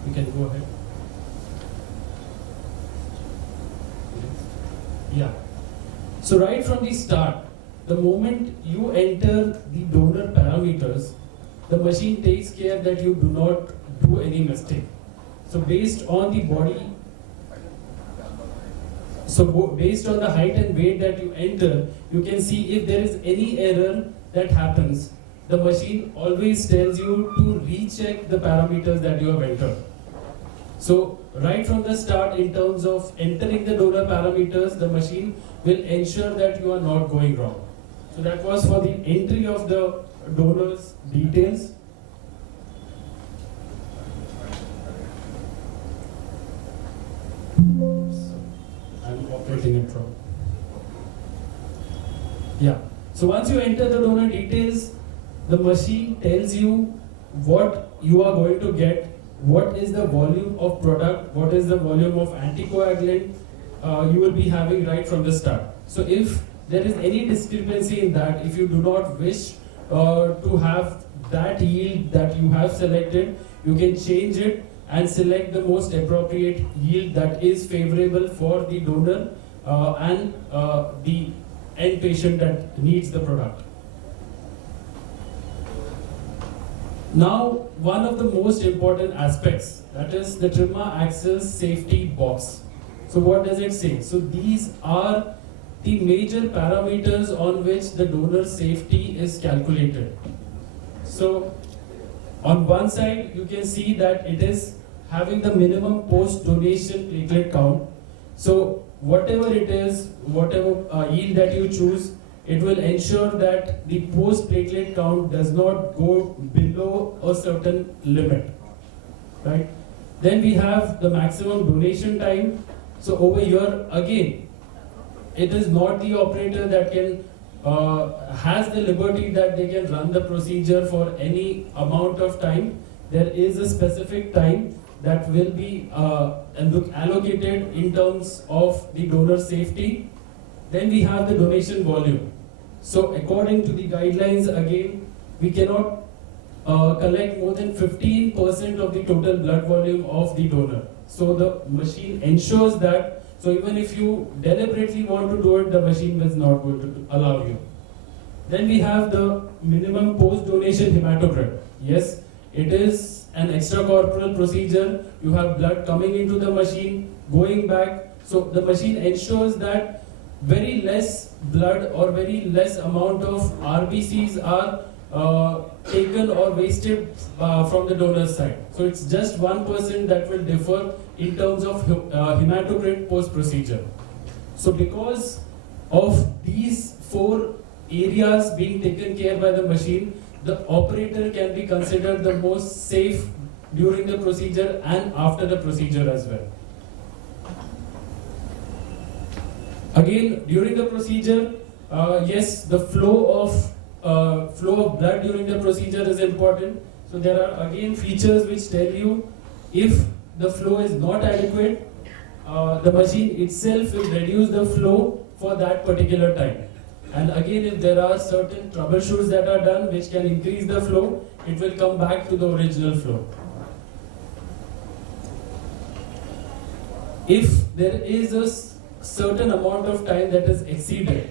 we can go ahead. Yeah. So right from the start, the moment you enter the donor parameters, the machine takes care that you do not do any mistake. So based on the body, based on the height and weight that you enter, you can see if there is any error that happens. The machine always tells you to recheck the parameters that you have entered. So right from the start, in terms of entering the donor parameters, the machine will ensure that you are not going wrong. So that was for the entry of the donor's details. I'm operating it wrong. Yeah. So once you enter the donor details, the machine tells you what you are going to get, what is the volume of product, what is the volume of anticoagulant, you will be having right from the start. So if there is any discrepancy in that, if you do not wish to have that yield that you have selected, you can change it and select the most appropriate yield that is favorable for the donor and the end patient that needs the product. Now, one of the most important aspects, that is the Trimma Access Safety Box. So what does it say? So these are the major parameters on which the donor safety is calculated. So on one side, you can see that it is having the minimum post-donation platelet count. So whatever it is, whatever yield that you choose, it will ensure that the post-platelet count does not go below a certain limit, right? Then we have the maximum donation time. So over here, again, it is not the operator that can has the liberty that they can run the procedure for any amount of time. There is a specific time that will be allocated in terms of the donor safety. Then we have the donation volume. So according to the guidelines, again, we cannot collect more than 15% of the total blood volume of the donor. So the machine ensures that, so even if you deliberately want to do it, the machine is not going to allow you. Then we have the minimum post-donation hematocrit. Yes, it is an extracorporeal procedure. You have blood coming into the machine, going back. So the machine ensures that very less blood or very less amount of RBCs are taken or wasted from the donor's side. So it's just 1% that will differ in terms of hematocrit post-procedure. So because of these 4 areas being taken care by the machine, the operator can be considered the most safe during the procedure and after the procedure as well. Again, during the procedure, yes, the flow of blood during the procedure is important. So there are again features which tell you if the flow is not adequate, the machine itself will reduce the flow for that particular time. And again, if there are certain troubleshoots that are done which can increase the flow, it will come back to the original flow. If there is a certain amount of time that is exceeded,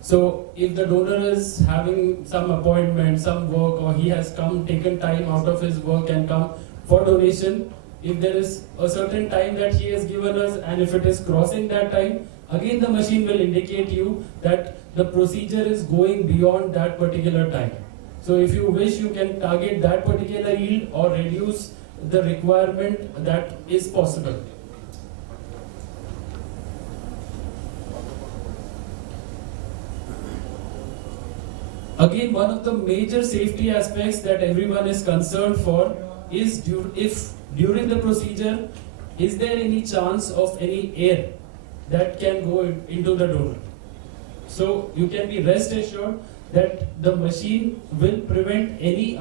so if the donor is having some appointment, some work, or he has taken time out of his work and come for donation, if there is a certain time that he has given us and if it is crossing that time, again the machine will indicate you that the procedure is going beyond that particular time. So if you wish, you can target that particular yield or reduce the requirement that is possible. Again, one of the major safety aspects that everyone is concerned for is if during the procedure, is there any chance of any air that can go into the donor? So you can be rest assured that the machine will prevent any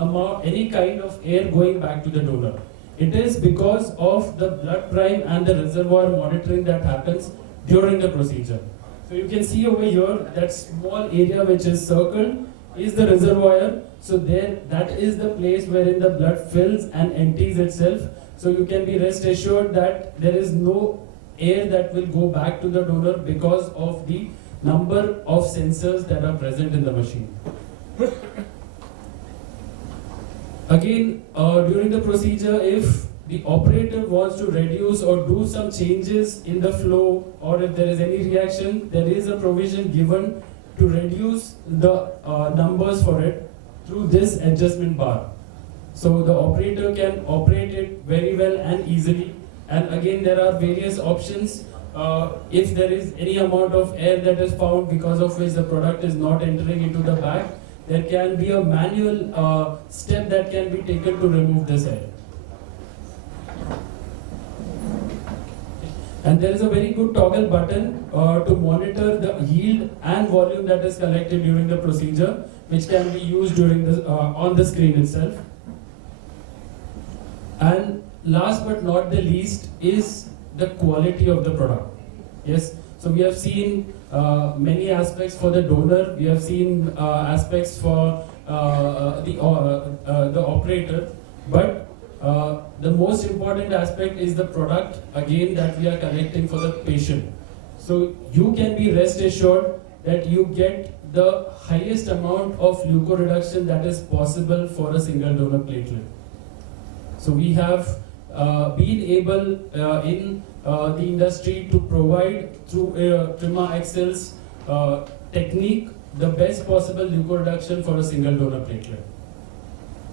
kind of air going back to the donor. It is because of the blood prime and the reservoir monitoring that happens during the procedure. So you can see over here that small area which is circled is the reservoir. So there, that is the place wherein the blood fills and empties itself. So you can be rest assured that there is no air that will go back to the donor because of the number of sensors that are present in the machine. Again, during the procedure, if the operator wants to reduce or do some changes in the flow, or if there is any reaction, there is a provision given to reduce the numbers for it through this adjustment bar. So the operator can operate it very well and easily. And again, there are various options. If there is any amount of air that is found because of which the product is not entering into the bag, there can be a manual step that can be taken to remove this air. And there is a very good toggle button to monitor the yield and volume that is collected during the procedure, which can be used during the, on the screen itself. And last but not the least is the quality of the product. Yes, so we have seen many aspects for the donor. We have seen aspects for the operator, but the most important aspect is the product again that we are collecting for the patient. So you can be rest assured that you get the highest amount of leukoreduction that is possible for a single donor platelet. So we have been able in the industry to provide through Trimma XL's technique the best possible leukoreduction for a single donor platelet.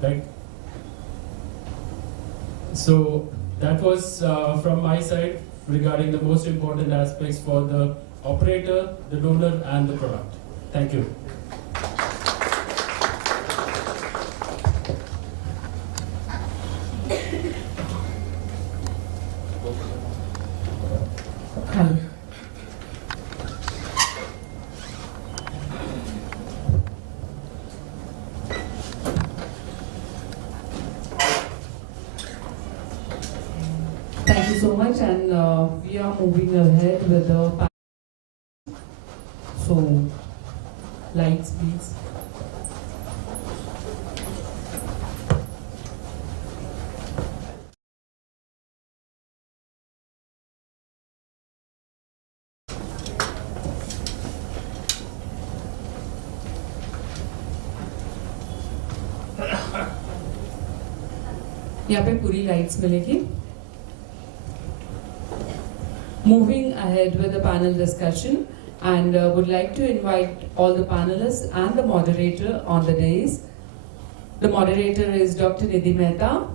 Right? So that was from my side regarding the most important aspects for the operator, the donor and the product. Thank you. Thank you so much, and we are moving ahead with the panel. So, lights please. यहाँ पे पूरी lights मिलेगी. Moving ahead with the panel discussion, and would like to invite all the panelists and the moderator on the dais. The moderator is Dr. Nidhi Mehta.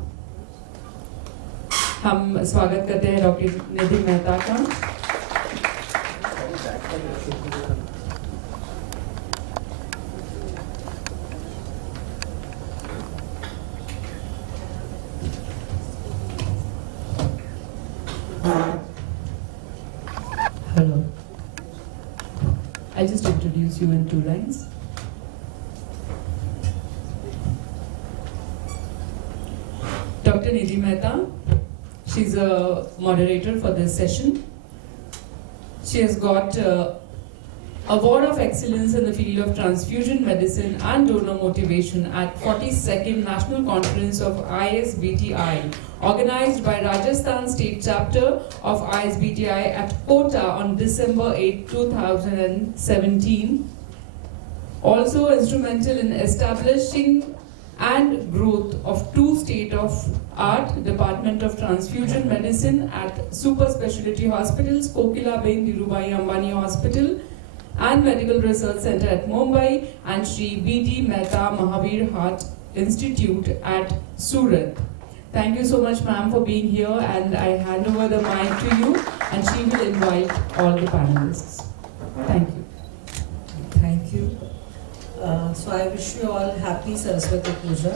हम स्वागत करते हैं doctor निधि मेहता का. Hello. I'll just introduce you in 2 lines. Dr. Nidhi Mehta, she's a moderator for this session. She has got Award of Excellence in the field of transfusion medicine and donor motivation at 42nd National Conference of ISBTI, organized by Rajasthan State Chapter of ISBTI at Kota on December 8, 2017. Also instrumental in establishing and growth of 2 state-of-art Department of Transfusion Medicine at Super Specialty Hospitals, Kokilaben Dhirubhai Ambani Hospital and Medical Research Center at Mumbai, and Shri B.D. Mehta Mahavir Heart Institute at Surat. Thank you so much, ma'am, for being here, and I hand over the mic to you, and she will invite all the panelists. Thank you. Thank you. So I wish you all happy Saraswati Puja.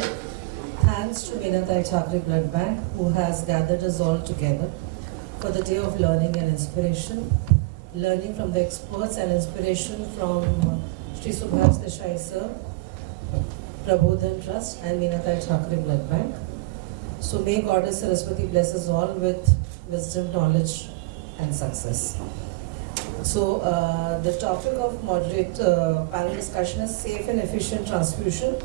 Thanks to Meenatai Thackeray Blood Bank, who has gathered us all together for the day of learning and inspiration. Learning from the experts and inspiration from Shri Subhas Desai Sir, Prabodhan Trust and Meenatai Thackeray Blood Bank. So may Goddess Saraswati bless us all with wisdom, knowledge and success. So the topic of moderate panel discussion is safe and efficient transfusion.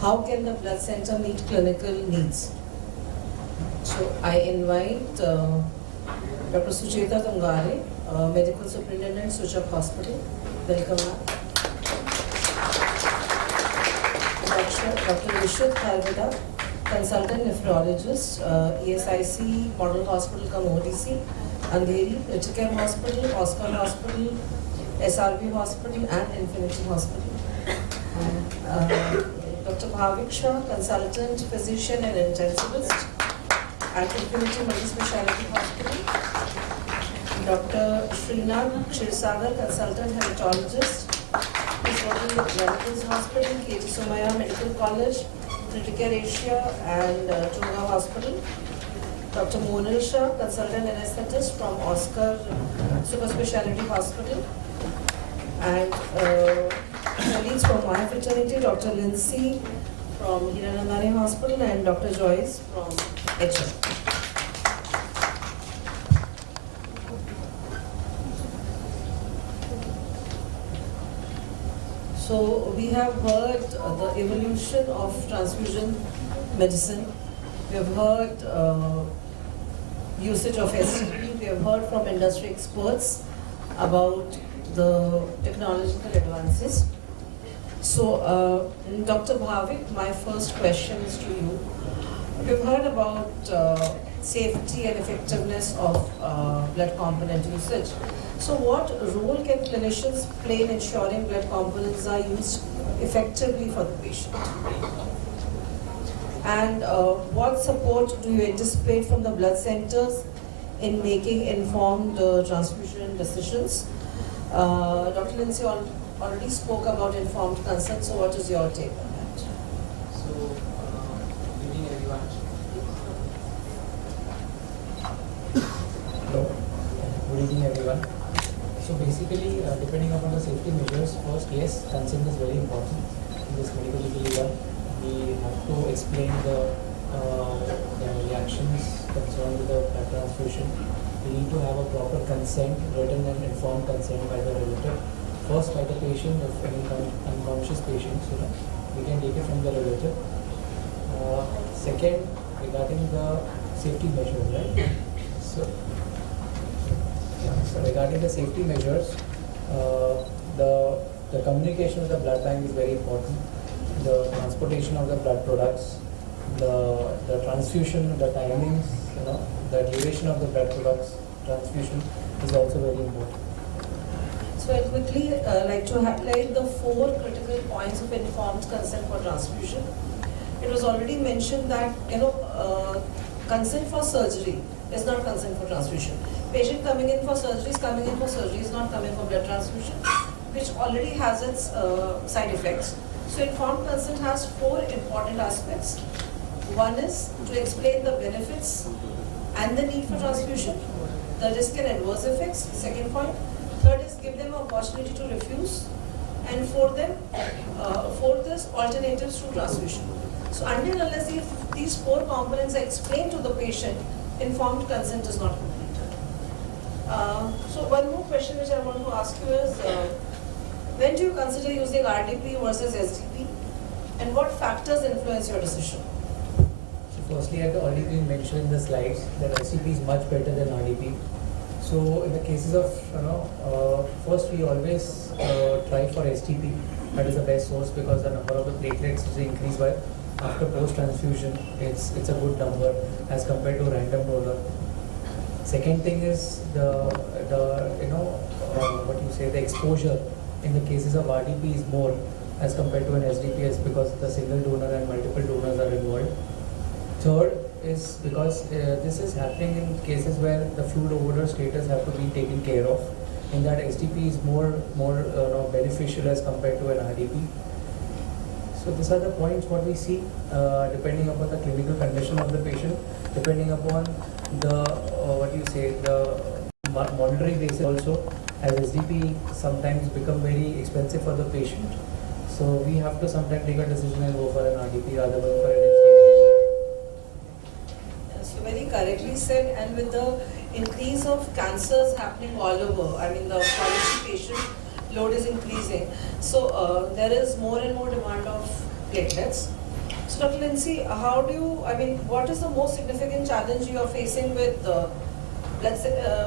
How can the blood center meet clinical needs? So I invite Dr. Sucheta Tungare, Medical Superintendent, Suchak Hospital. Welcome, ma'am. Dr. Vishut Kharvada, Consultant Nephrologist, ESIC, Model Hospital, ODC, Andheri, Critical Hospital, Oscar Hospital, SRB Hospital, and Infinity Hospital. Dr. Bhavik Shah, Consultant Physician and Intensivist at Infinity Multi-Speciality Hospital. Dr. Srinath Kshirsagar, Consultant Hematologist. He's working with Genesis Hospital, KG Somaya Medical College, Critical Asia, and Tunga Hospital. Dr. Monal Shah, Consultant Anesthetist from Oscar Super Speciality Hospital. And colleagues from my fraternity, Dr. Lindsay from Hiranandani Hospital and Dr. Joyce from HM. So we have heard the evolution of transfusion medicine. We have heard usage of STP. We have heard from industry experts about the technological advances. So, Dr. Bhavik, my first question is to you. We've heard about safety and effectiveness of blood component usage. So what role can clinicians play in ensuring blood components are used effectively for the patient? And what support do you anticipate from the blood centers in making informed transfusion decisions? Dr. Lindsay already spoke about informed consent, so what is your take on that? So, good evening everyone. Hello. Good evening everyone. So basically, depending upon the safety measures, first, yes, consent is very important in this medical legal era. We have to explain the reactions concerned with the blood transfusion. We need to have a proper consent, written and informed consent by the relative. First, by the patient, if any unconscious patient, we can take it from the relative. Second, regarding the safety measures, right? So regarding the safety measures, the communication with the blood bank is very important. The transportation of the blood products, the transfusion, the timings, the duration of the blood products transfusion is also very important. So I'd quickly like to highlight the 4 critical points of informed consent for transfusion. It was already mentioned that consent for surgery is not consent for transfusion. Patient coming in for surgery is not coming for blood transfusion, which already has its side effects. So informed consent has 4 important aspects. One is to explain the benefits and the need for transfusion, the risk and adverse effects, second point. Third is give them an opportunity to refuse. And fourth is alternatives to transfusion. So until and unless these 4 components are explained to the patient, informed consent is not completed. So one more question which I want to ask you is, when do you consider using RDP versus SDP? And what factors influence your decision? So firstly, I have already been mentioned in the slides that SDP is much better than RDP. So in the cases of, first we always try for STP. That is the best source because the number of the platelets is increased by after post-transfusion. It's a good number as compared to random donor. Second thing is the exposure in the cases of RDP is more as compared to an SDPS because the single donor and multiple donors are involved. Third is because this is happening in cases where the fluid overload status have to be taken care of. In that SDP is more beneficial as compared to an RDP. So these are the points what we see depending upon the clinical condition of the patient, depending upon the the monitoring basis also, as SDP sometimes become very expensive for the patient. So we have to sometimes take a decision and go for an RDP rather than for an SDP. So very correctly said, and with the increase of cancers happening all over, I mean the oncology patient load is increasing. So there is more and more demand of platelets. So Dr. Lindsay, what is the most significant challenge you are facing with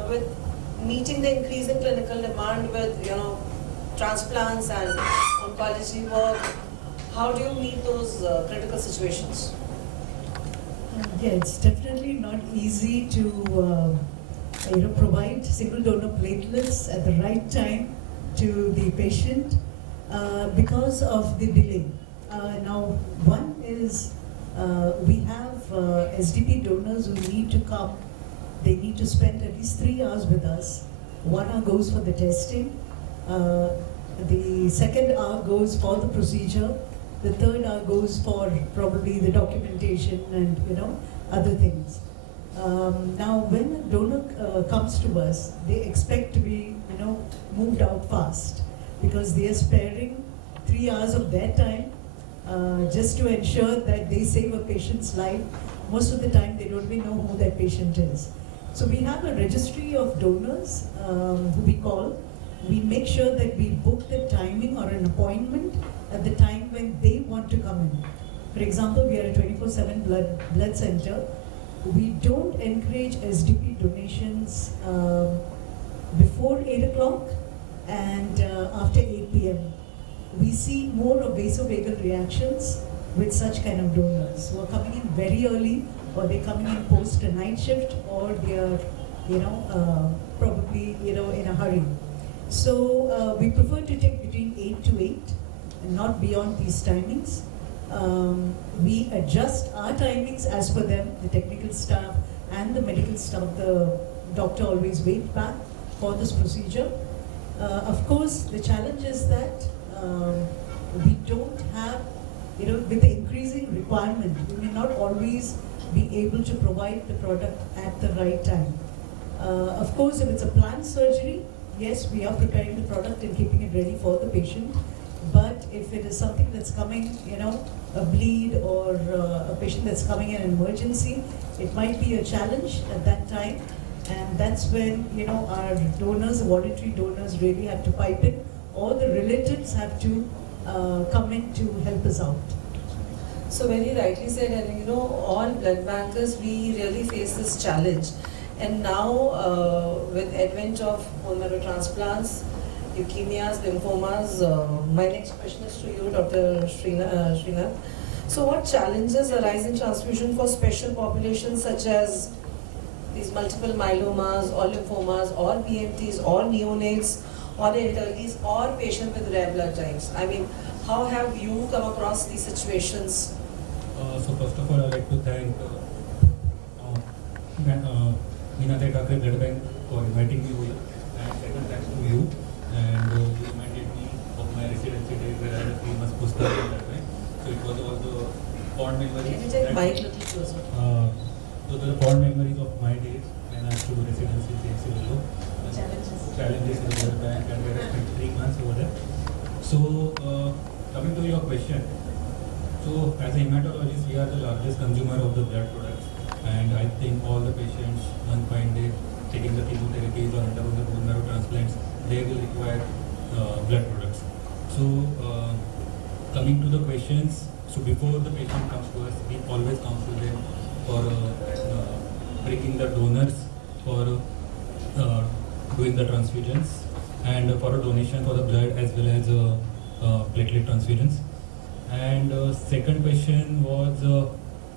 with meeting the increase in clinical demand with transplants and oncology work? How do you meet those critical situations? Yeah, it's definitely not easy to provide single donor platelets at the right time to the patient because of the delay. Now, one is we have SDP donors who need to come. They need to spend at least 3 hours with us. 1 hour goes for the testing. The second hour goes for the procedure. The third hour goes for probably the documentation and other things. Now, when a donor comes to us, they expect to be moved out fast because they are sparing 3 hours of their time just to ensure that they save a patient's life. Most of the time, they don't even know who that patient is. So we have a registry of donors who we call, we make sure that we book the timing or an appointment at the time when they want to come in. For example, we are a 24/7 blood center. We don't encourage SDP donations before 8 o'clock and after 8 p.m. We see more of vasovagal reactions with such kind of donors who are coming in very early, or they're coming in post a night shift, or they're, probably, in a hurry. So we prefer to take between 8 to 8 and not beyond these timings. We adjust our timings as per them, the technical staff and the medical staff. The doctor always wait back for this procedure. Of course, the challenge is that we don't have, with the increasing requirement, we may not always be able to provide the product at the right time. Of course, if it's a planned surgery, yes, we are preparing the product and keeping it ready for the patient. But if it is something that's coming, a bleed or a patient that's coming in an emergency, it might be a challenge at that time. And that's when, our donors, voluntary donors really have to pipe in, or the relatives have to come in to help us out. So very rightly said, and all blood bankers, we really face this challenge. And now with advent of bone marrow transplants, leukemias, lymphomas, my next question is to you, Dr. Srinath. So what challenges arise in transfusion for special populations such as these multiple myelomas or lymphomas or BMTs or neonates or elderlies or patients with rare blood types? I mean, how have you come across these situations? So first of all, I'd like to thank Meenatai Thackeray Blood Bank for inviting me here, and second thanks to you. And you reminded me of my residency days where I had a 3 months postdoc in that time. So it was all the fond memories. Can you take mic a little closer? So the fond memories of my days when I used to do residency in Civil. Challenges in the blood bank, and where I spent 3 months over there. So coming to your question, so as a hematologist, we are the largest consumer of the blood products, and I think all the patients, one fine day, taking the chemotherapies or undergoing the bone marrow transplants, they will require blood products. So coming to the questions, so before the patient comes to us, we always counsel them for bringing the donors for doing the transfusions and for a donation for the blood as well as platelet transfusions. And second question was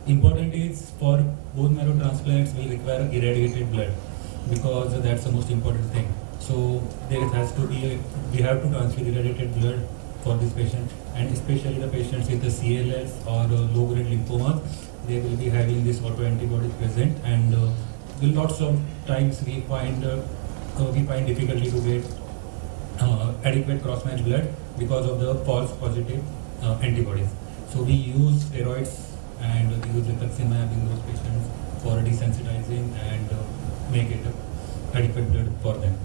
important is for bone marrow transplants we require irradiated blood, because that's the most important thing. So there has to be we have to transfer irradiated blood for this patient, and especially the patients with the CLS or low grade lymphomas, they will be having this autoantibodies present, and lots of times we find difficulty to get adequate cross-match blood because of the false positive antibodies. So we use steroids and we use rituximab in those patients for desensitizing and make it adequate blood for them.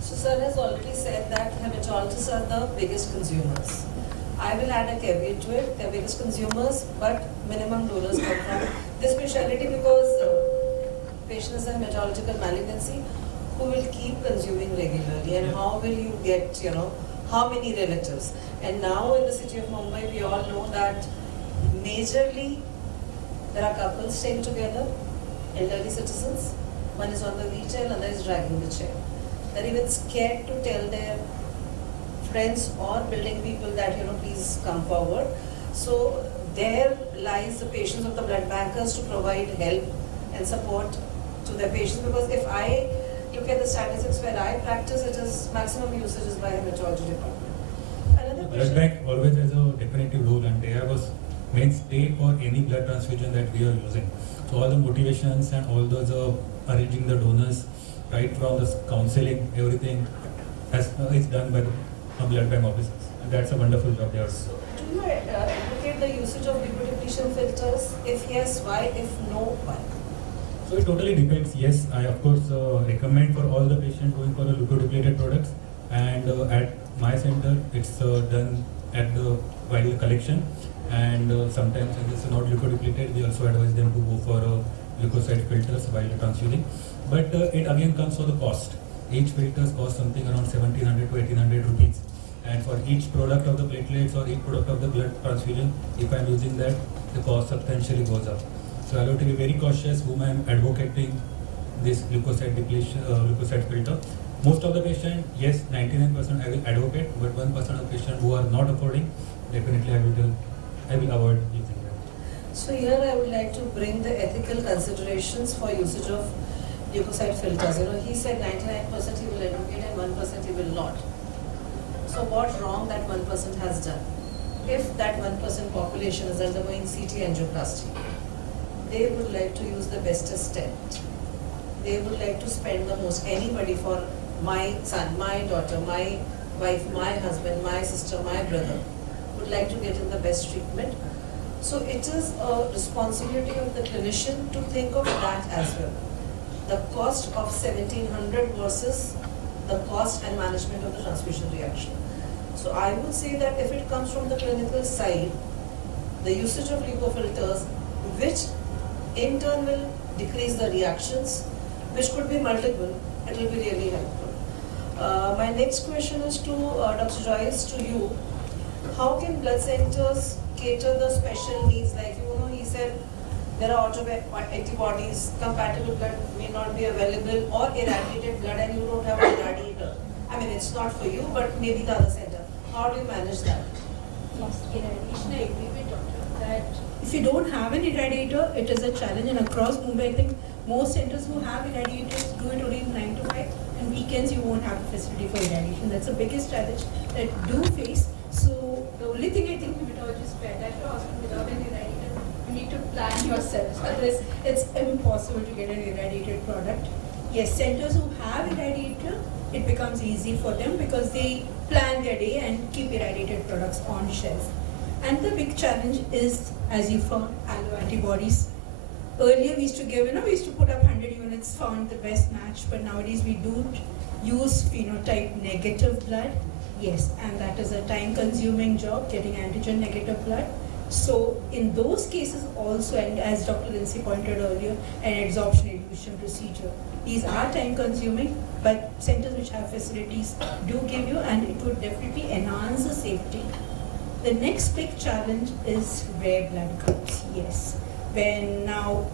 So sir has already said that hematologists are the biggest consumers. I will add a caveat to it, they're biggest consumers, but minimum donors come from this specialty, because patient is a hematological malignancy, who will keep consuming regularly, and how will you get, how many relatives? And now in the city of Mumbai, we all know that majorly there are couples staying together, elderly citizens, one is on the wheelchair, another is dragging the chair. They're even scared to tell their friends or building people that, please come forward. So there lies the patience of the blood bankers to provide help and support to their patients, because if I look at the statistics where I practice, it is maximum usage is by hematology department. Another The blood question. bank always has a definitive role, and they have a mainstay for any blood transfusion that we are using. So all the motivations and all those arranging the donors, right from the counseling, everything is done by the blood bank officers, and that's a wonderful job they are doing. Do you advocate the usage of leukodepletion filters? If yes, why? If no, why? So it totally depends. Yes, I of course recommend for all the patients going for the leukodepleted products, and at my center it's done at the while collection, and sometimes when it's not leukodepleted, we also advise them to go for leukocyte filters while transfusing. But it again comes to the cost. Each filters cost something around 1700 to 1800 rupees. And for each product of the platelets or each product of the blood transfusion, if I'm using that, the cost substantially goes up. So I have to be very cautious whom I'm advocating this leukocyte depletion, leukocyte filter. Most of the patient, yes, 99% I will advocate, but 1% of patients who are not affording, definitely I will avoid using that. So here I would like to bring the ethical considerations for usage of leukocyte filters. He said 99% he will advocate and 1% he will not. So what wrong that 1% has done? If that 1% population is undergoing CT angioplasty, they would like to use the bestest stent. They would like to spend the most. Anybody, for my son, my daughter, my wife, my husband, my sister, my brother, would like to get in the best treatment. So it is a responsibility of the clinician to think of that as well. The cost of 1700 versus the cost and management of the transfusion reaction. So I would say that if it comes from the clinical side, the usage of leukofilters, which in turn will decrease the reactions, which could be multiple, it will be really helpful. My next question is to Dr. Joyce, to you. How can blood centers cater the special needs? Like, he said there are antibodies, compatible blood may not be available, or irradiated blood and you don't have an irradiator. I mean, it's not for you, but maybe the other center. How do you manage that? Yes, irradiation, I agree with Doctor that if you don't have an irradiator, it is a challenge. And across Mumbai, I think most centers who have irradiators do it only 9 to 5, and weekends you won't have a facility for irradiation. That's the biggest challenge that do face. So the only thing I think hematologists bear that to hospital without an irradiator, you need to plan yourself. Otherwise, it's impossible to get an irradiated product. Yes, centers who have irradiator, it becomes easy for them because they plan their day and keep irradiated products on shelf. And the big challenge is, as you found, allo antibodies. Earlier we used to give, we used to put up 100 units, found the best match, but nowadays we do use phenotype negative blood. Yes, and that is a time-consuming job, getting antigen negative blood. So in those cases also, and as Dr. Lindsay pointed earlier, an adsorption elution procedure. These are time-consuming, but centers which have facilities do give you, and it would definitely enhance the safety. The next big challenge is rare blood groups. Yes, when now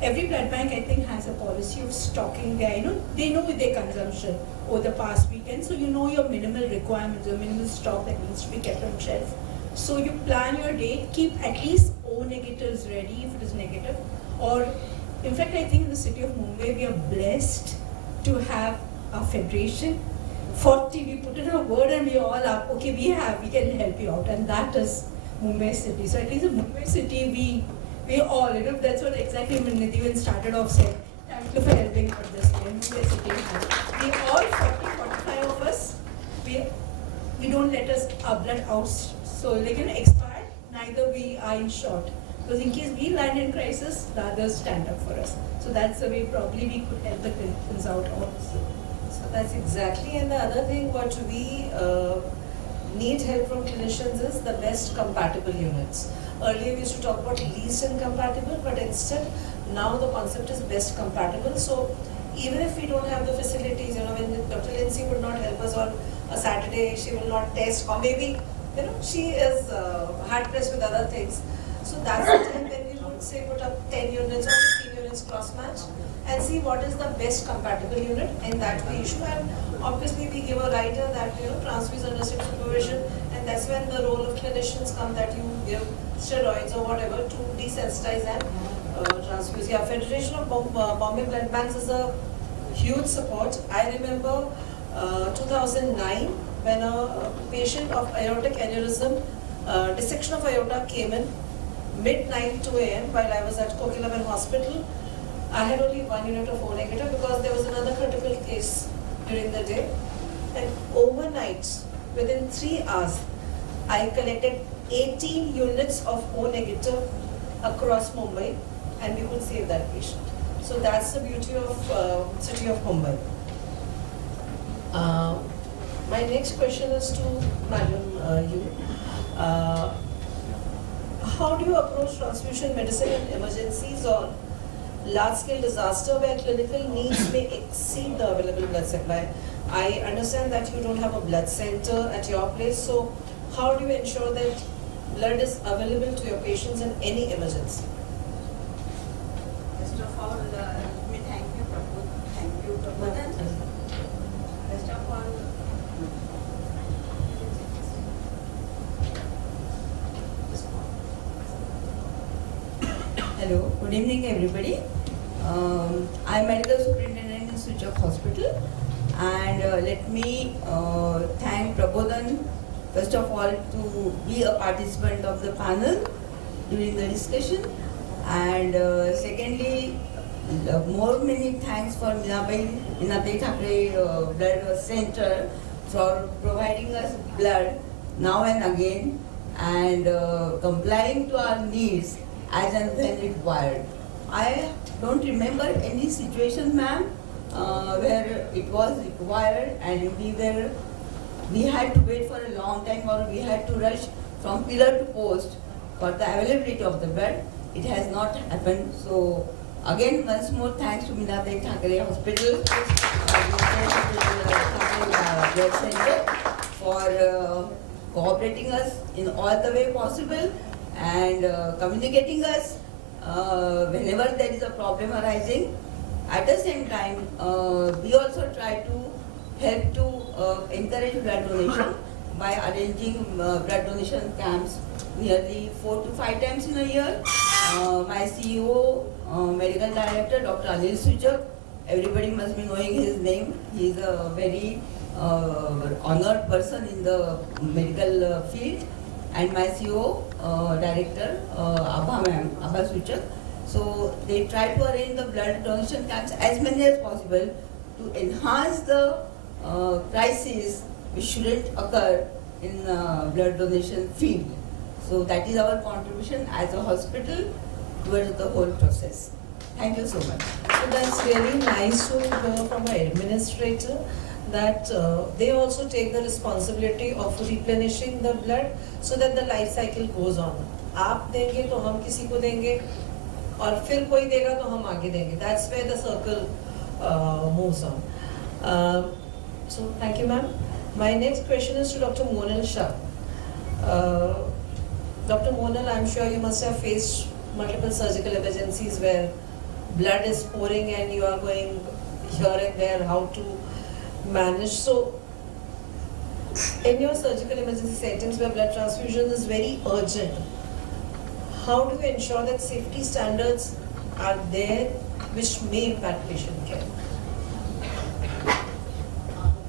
every blood bank, I think, has a policy of stocking their, they know with their consumption over the past weekend, so you know your minimal requirements, your minimal stock that needs to be kept on shelf. So you plan your day, keep at least O negatives ready if it is negative. Or, in fact, I think in the city of Mumbai, we are blessed to have a federation. 40, we put in a word and we all up, okay, we can help you out. And that is Mumbai city. So at least in Mumbai city, we all, that's what exactly Nidhi started off saying. Thank you for helping out this way. Mumbai city. We all 40, 45 of us, we don't let our blood out. So expire, neither we are in short. Because in case we land in crisis, the others stand up for us. So that's the way probably we could help the clinicians out also. So that's exactly, and the other thing what we need help from clinicians is the best compatible units. Earlier we used to talk about least incompatible, but instead now the concept is best compatible. So even if we don't have the facilities, when Dr. Lindsay would not help us on a Saturday, she will not test, or maybe she is hard pressed with other things. So that's the time when we would say put up 10 units or 15 units cross match and see what is the best compatible unit, and that we issue. And obviously we give a rider that transfuse under strict supervision, and that's when the role of clinicians come, that you give steroids or whatever to desensitize and transfuse. Yeah, Federation of Bombay Blood Banks is a huge support. I remember 2009 when a patient of aortic aneurysm, dissection of aorta came in midnight 2 a.m. while I was at Kokilaban Hospital. I had only 1 unit of O negative because there was another critical case during the day. And overnight, within 3 hours, I collected 18 units of O negative across Mumbai, and we could save that patient. So that's the beauty of city of Mumbai. My next question is to Madam you. How do you approach transfusion medicine in emergencies, or large-scale disaster where clinical needs may exceed the available blood supply. I understand that you don't have a blood center at your place, so how do you ensure that blood is available to your patients in any emergency? First of all, let me thank you, Prabodhan. First of all, hello, good evening everybody. I'm Medical Superintendent in Switch-Off Hospital, and let me thank Prabodhan first of all to be a participant of the panel during the discussion, and secondly many thanks for Meenatai Thackeray Blood Center for providing us blood now and again and complying to our needs as and when required. I don't remember any situation, ma'am, where it was required and we had to wait for a long time or we had to rush from pillar to post for the availability of the blood. It has not happened. So again, once more thanks to Meenatai Thackeray Hospital, Blood Center for cooperating us in all the way possible and communicating us whenever there is a problem arising. At the same time, we also try to help to encourage blood donation by arranging blood donation camps nearly 4 to 5 times in a year. My CEO, Medical Director, Dr. Anil Suchak, everybody must be knowing his name. He is a very honored person in the medical field. And my CEO, Director, Abha Suchak. So they try to arrange the blood donation camps as many as possible to enhance the crisis which shouldn't occur in blood donation field. So that is our contribution as a hospital towards the whole process. Thank you so much. So that's really nice to hear from an administrator that they also take the responsibility of replenishing the blood so that the life cycle goes on. आप देंगे तो हम किसी को देंगे और फिर कोई देगा तो हम आगे देंगे. That's where the circle moves on. So thank you, ma'am. My next question is to Dr. Monal Shah. Dr. Monal, I'm sure you must have faced multiple surgical emergencies where blood is pouring and you are going here and there, how to manage. So, in your surgical emergency settings where blood transfusion is very urgent, how do you ensure that safety standards are there which may impact patient care?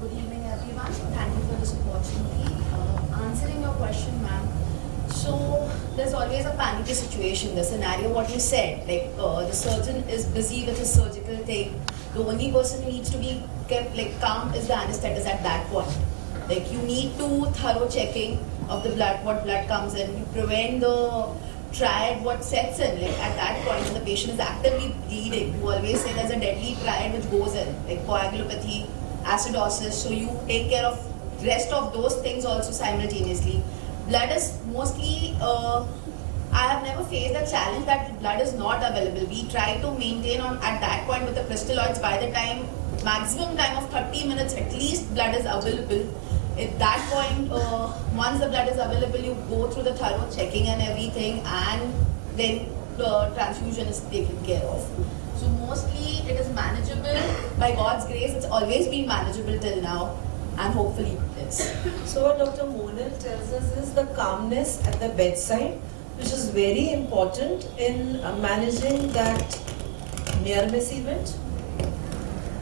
Good evening everyone. Thank you for this opportunity. Answering your question, ma'am. So there's always a panicky situation. The scenario what you said, like the surgeon is busy with his surgical thing. The only person who needs to be kept calm is the anesthetist at that point. Like you need to thorough checking of the blood, what blood comes in. You prevent the triad what sets in. Like at that point when the patient is actively bleeding, you always say there's a deadly triad which goes in, like coagulopathy, acidosis. So you take care of rest of those things also simultaneously. Blood is mostly, I have never faced a challenge that blood is not available. We try to maintain on at that point with the crystalloids by the time, maximum time of 30 minutes at least blood is available. At that point, once the blood is available, you go through the thorough checking and everything, and then the transfusion is taken care of. So mostly it is manageable. By God's grace, it's always been manageable till now, and hopefully it is. So what Dr. Monal tells us is the calmness at the bedside, which is very important in managing that near-miss event.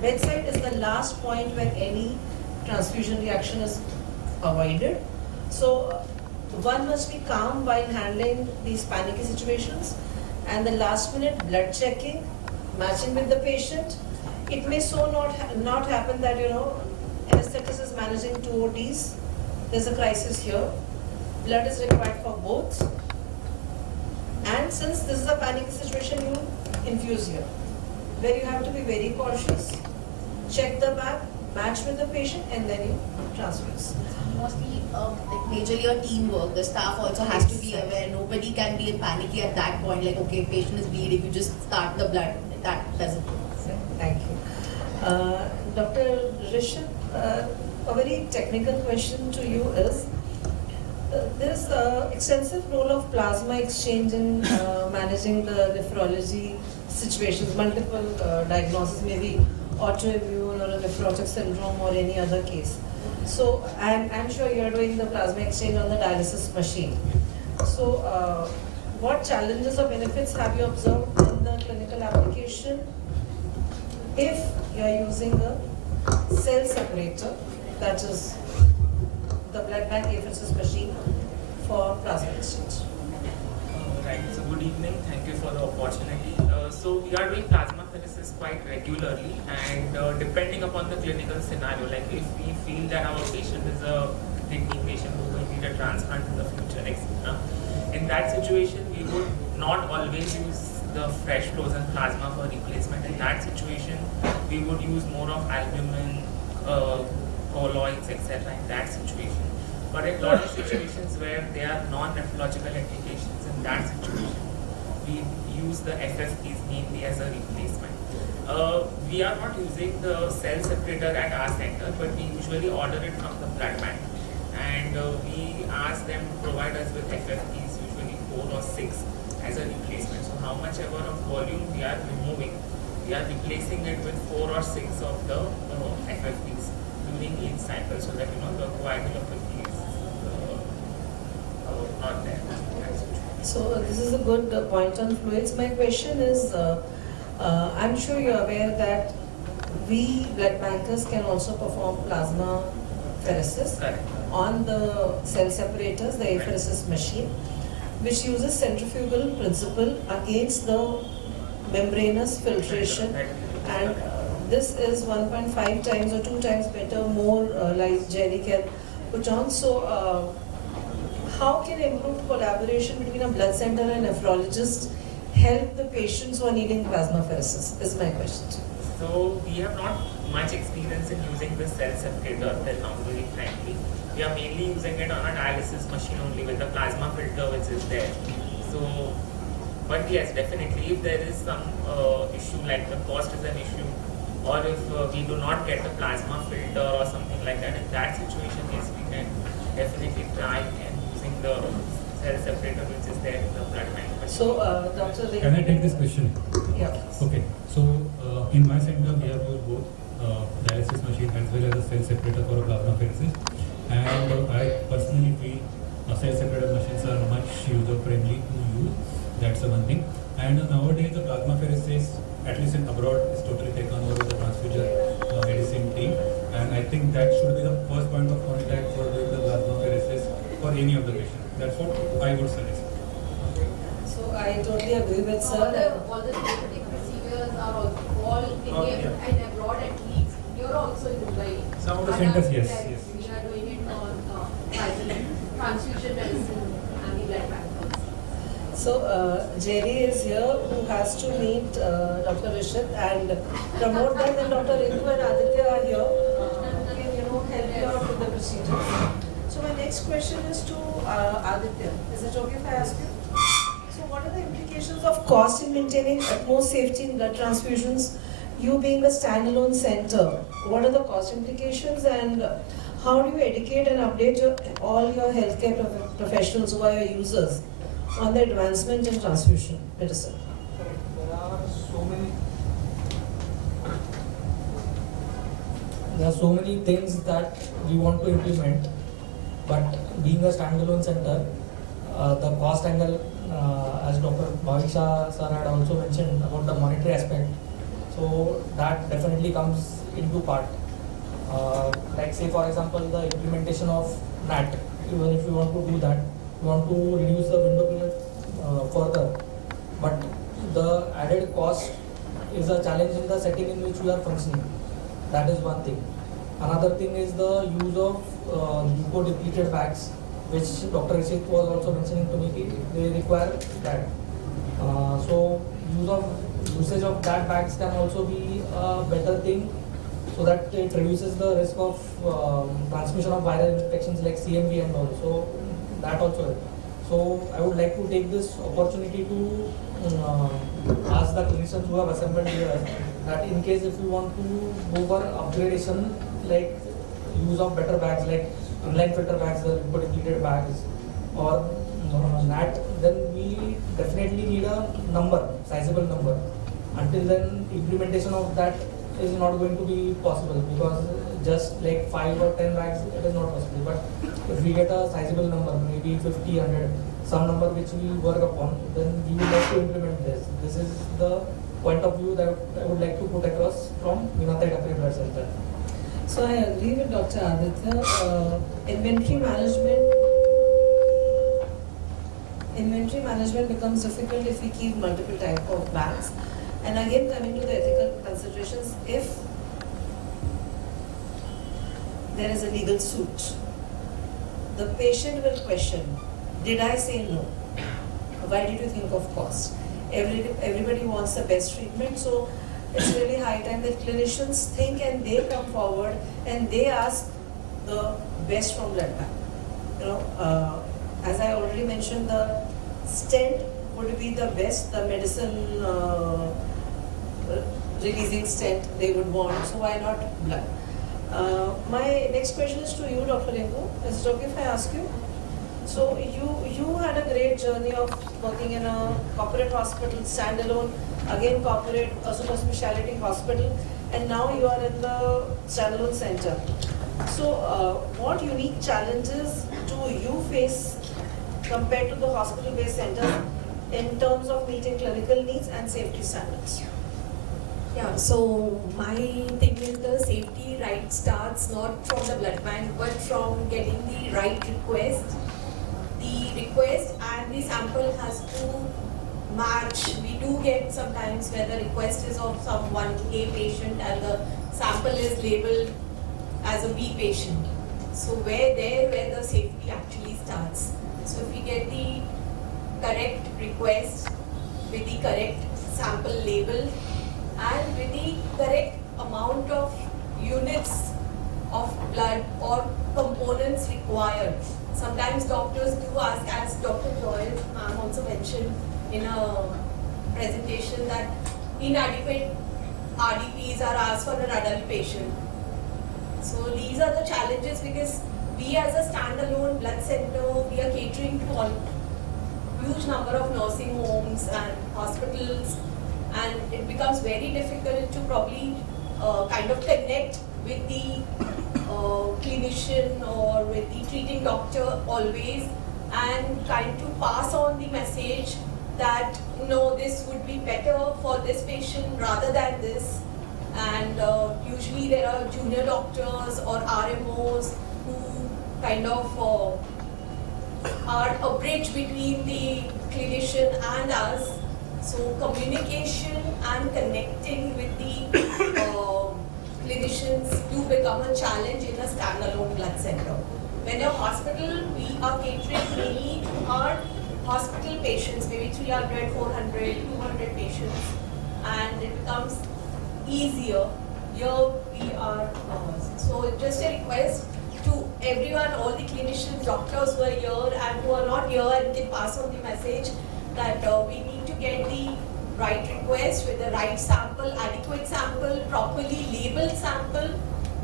Bedside is the last point where any transfusion reaction is avoided. So one must be calm while handling these panicky situations, and the last minute blood checking, matching with the patient. It may so not happen that, you know, anesthetist is managing 2 OTs, there's a crisis here, blood is required for both, and since this is a panic situation, you infuse here, where you have to be very cautious, check the bag, match with the patient, and then you transfuse. Mostly majorly a teamwork. The staff also has to be aware. Nobody can be panicky at that point, like okay, patient is bleeding, you just start the blood. that doesn't work. Thank you. Dr. Rishabh, a very technical question to you is, there's extensive role of plasma exchange in managing the nephrology situations, multiple diagnoses, maybe autoimmune or a nephrotic syndrome or any other case. So I'm sure you're doing the plasma exchange on the dialysis machine. So what challenges or benefits have you observed in the clinical application if you're using a cell separator, that is the blood bank apheresis machine for plasma exchange? Right, so good evening, thank you for the opportunity. So we are doing plasmapheresis quite regularly, and depending upon the clinical scenario, like if we feel that our patient is a kidney patient who will need a transplant in the future, etc. In that situation, we would not always use the fresh frozen plasma for replacement. In that situation, we would use more of albumin, colloids, etc. in that situation. But in a lot of situations where there are non-nephrological indications, in that situation, we use the FFPs mainly as a replacement. We are not using the cell separator at our center, but we usually order it from the blood bank. And we ask them to provide us with FFPs, usually 4 or 6 as a replacement. So how much ever of volume we are removing, we are replacing it with 4 or 6 of the FFPs during each cycle, so that the coagulopathy is not there. So this is a good point on fluids. My question is, I'm sure you're aware that we blood bankers can also perform plasma pheresis on the cell separators, the apheresis machine, which uses centrifugal principle against the membranous filtration, and this is 1.5 times or 2 times better, more like Jerry can put on. So how can improved collaboration between a blood center and nephrologist help the patients who are needing plasmapheresis? Is my question. So we have not much experience in using the cell separator till now, very frankly. We are mainly using it on a dialysis machine only with the plasma filter which is there. So, but yes, definitely if there is some issue like the cost is an issue, or if we do not get the plasma filter or something like that, in that situation, yes, we can definitely try and using the cell separator which is there in the blood bank. So, Dr. Can I take this question? Yeah. Okay. So, in my center, we have used both dialysis machine as well as a cell separator for a plasmapheresis. And I personally feel cell separator machines are much user friendly to use. That's the one thing. And nowadays, the plasmapheresis, at least in abroad, is totally taken over with the Transfusion medicine team. And I think that should be the first point of contact for doing the plasmapheresis for any of the patients. That's what I would suggest. So I totally agree with sir. All the therapeutic procedures are all Indian and abroad at least. You're also in Dubai. Some of the centers, yes. We are doing it on transfusion medicine and the blood bank. So Jerry is here, who has to meet Dr. Rishabh and promote them. And Dr. Rindu and Aditya are here, can help you out with the procedures. So my next question is to Aditya. Is it okay if I ask you? So what are the implications of cost in maintaining utmost safety in blood transfusions? You being a standalone center, what are the cost implications, and how do you educate and update all your healthcare professionals who are your users on the advancement in transfusion medicine? There are so many things that we want to implement, but being a standalone center, the cost angle, as Dr. Bhavisha sir had also mentioned about the monetary aspect, so that definitely comes into part. Like say for example, the implementation of NAT, even if you want to do that, you want to reduce the window period further, but the added cost is a challenge in the setting in which we are functioning. That is one thing. Another thing is the use of leukodepleted bags, which Dr. Rishabh was also mentioning to me. They require that. So usage of that bags can also be a better thing, so that it reduces the risk of transmission of viral infections like CMV and all. So that also. So I would like to take this opportunity to ask the clinicians who have assembled here that in case if you want to go for upgradation, like use of better bags like inline filter bags, the liquid included bags, or NAT, then we definitely need a number, sizable number. Until then, implementation of that is not going to be possible, because just like 5 or 10 bags, it is not possible. But if we get a sizable number, maybe 50, 100, some number which we work upon, then we would like to implement this. This is the point of view that I would like to put across from Meenatai Thackeray Blood Center. So I agree with Dr. Aditya. Inventory management becomes difficult if we keep multiple type of bags. And again, coming to the ethical considerations, if there is a legal suit, the patient will question, did I say no? Why did you think of cost? Everybody wants the best treatment, so it's really high time that clinicians think and they come forward and they ask the best from blood bank. You know, as I already mentioned, the stent would be the best, the medicine releasing stent they would want, so why not blood? My next question is to you, Dr. Ringu. Is it okay if I ask you? So you had a great journey of working in a corporate hospital, standalone, again corporate, a super specialty hospital, and now you are in the standalone center. So what unique challenges do you face compared to the hospital-based centers in terms of meeting clinical needs and safety standards? Yeah, so my thing is the safety right starts not from the blood bank but from getting the right request. The request and the sample has to match. We do get sometimes where the request is of someone A patient and the sample is labeled as a B patient. So where the safety actually starts. So if we get the correct request with the correct sample label and with the correct amount of units of blood or components required. Sometimes doctors do ask, as Dr. Joyce also mentioned in a presentation, that inadequate RDPs are asked for an adult patient. So these are the challenges, because we as a standalone blood center, we are catering to a huge number of nursing homes and hospitals, and it becomes very difficult to probably kind of connect with the clinician or with the treating doctor always, and trying to pass on the message that no, this would be better for this patient rather than this. And usually there are junior doctors or RMOs who kind of are a bridge between the clinician and us. So communication and connecting with the clinicians do become a challenge in a standalone blood center. When a hospital, we are catering mainly to our hospital patients, maybe 300, 400, 200 patients, and it becomes easier. Here we are, so just a request to everyone, all the clinicians, doctors who are here and who are not here and can pass on the message that we need to get the right request with the right sample, adequate sample, properly labeled sample,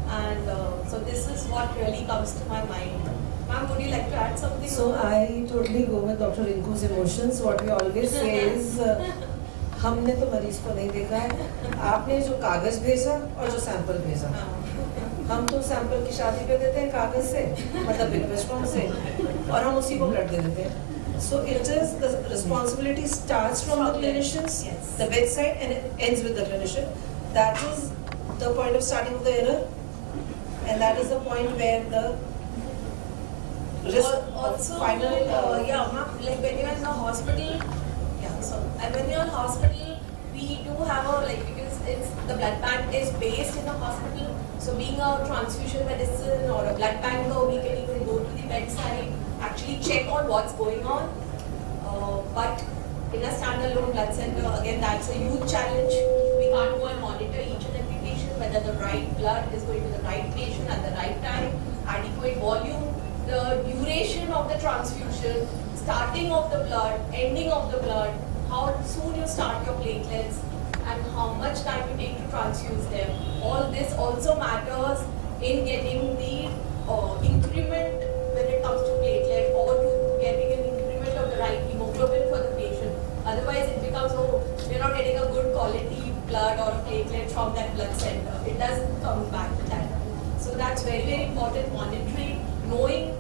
and so this is what really comes to my mind. Ma'am, would you like to add something? So I totally go with Dr. Rinku's emotions. What we always say is, हमने तो मरीज को नहीं देखा है, आपने जो कागज भेजा और जो सैंपल भेजा, हम तो सैंपल की शादी पे देते हैं कागज से, मतलब रिक्वेस्ट फॉर्म से, और हम उसी को ब्लड दे देते हैं. So it is, the responsibility starts from the clinicians, the bedside, and it ends with the clinician. That is the point of starting of the error, and that is the point where the risk also, final. Yeah, ma'am, like when you're in the hospital, and when you're in hospital, we do have a, like, because it's, the blood bank is based in a hospital, so being a transfusion medicine or a blood banker, we can even go to the bedside, actually check on what's going on. But in a standalone blood center, again, that's a huge challenge. We can't go and monitor each and every patient, whether the right blood is going to the right patient at the right time, adequate volume, the duration of the transfusion, starting of the blood, ending of the blood, how soon you start your platelets, and how much time you take to transfuse them. All this also matters in getting the increment when it comes to platelet, or to getting an increment of the right hemoglobin for the patient. Otherwise it becomes, oh, we're not getting a good quality blood or platelet from that blood center. It doesn't come back to that. So that's very, very important, monitoring, knowing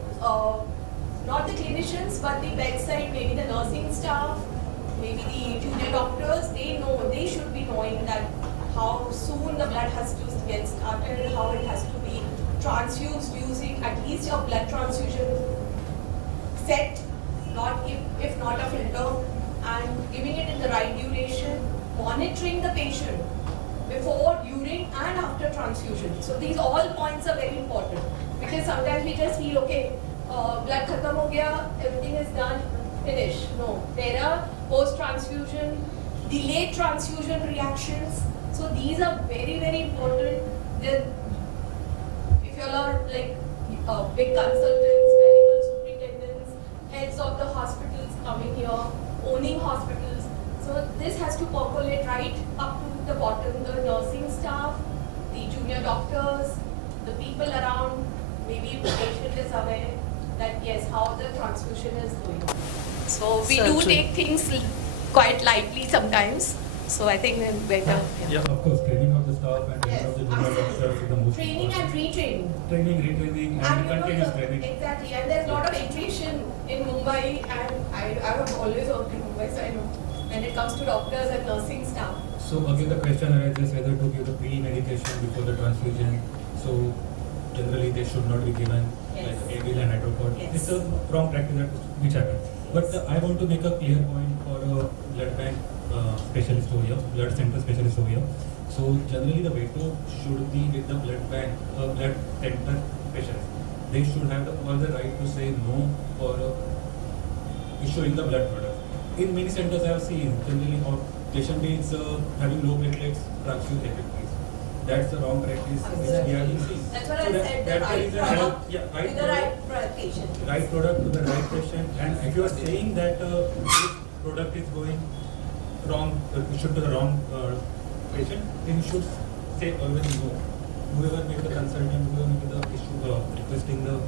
not the clinicians but the bedside, maybe the nursing staff, maybe the junior doctors, they should be knowing that how soon the blood has to get started, how it has to be transfused using at least your blood transfusion set, if not a filter, and giving it in the right duration, monitoring the patient before, during and after transfusion. So these all points are very important, because sometimes we just feel, okay, blood khatam ho gaya, everything is done, finish. No, there are post-transfusion, delayed transfusion reactions. So these are very, very important. If you all are like big consultants, medical superintendents, heads of the hospitals coming here, owning hospitals, so this has to percolate right up to the bottom, the nursing staff, the junior doctors, the people around, maybe the patient is aware that yes, how the transfusion is going on. So we do take things quite lightly sometimes. So I think then better. Yeah, of course, training of the staff and training of the junior doctors is the most training important. and retraining. Training, retraining, and continuous training. Exactly, and there's a lot of attrition in Mumbai, and I have always worked in Mumbai, so I know when it comes to doctors and nursing staff. So again, the question arises whether to give the pre-medication before the transfusion. So generally, they should not be given like ABL and hydrocod. It's a wrong practice which happens. But I want to make a clear point for a blood bank specialist over here, blood center specialist over here. So generally the veto should be with the blood bank, blood center specialist. They should have all the right to say no for issuing the blood product. In many centers I have seen generally patient is having low platelets, transfuse everything. That's the wrong practice which we have been seeing. That's what I said, the right product to the right patient. Right product to the right patient. And if you are saying that this product is going wrong, issued to the wrong patient, then you should say always no. Whoever may be the consultant, whoever may be the issue requesting the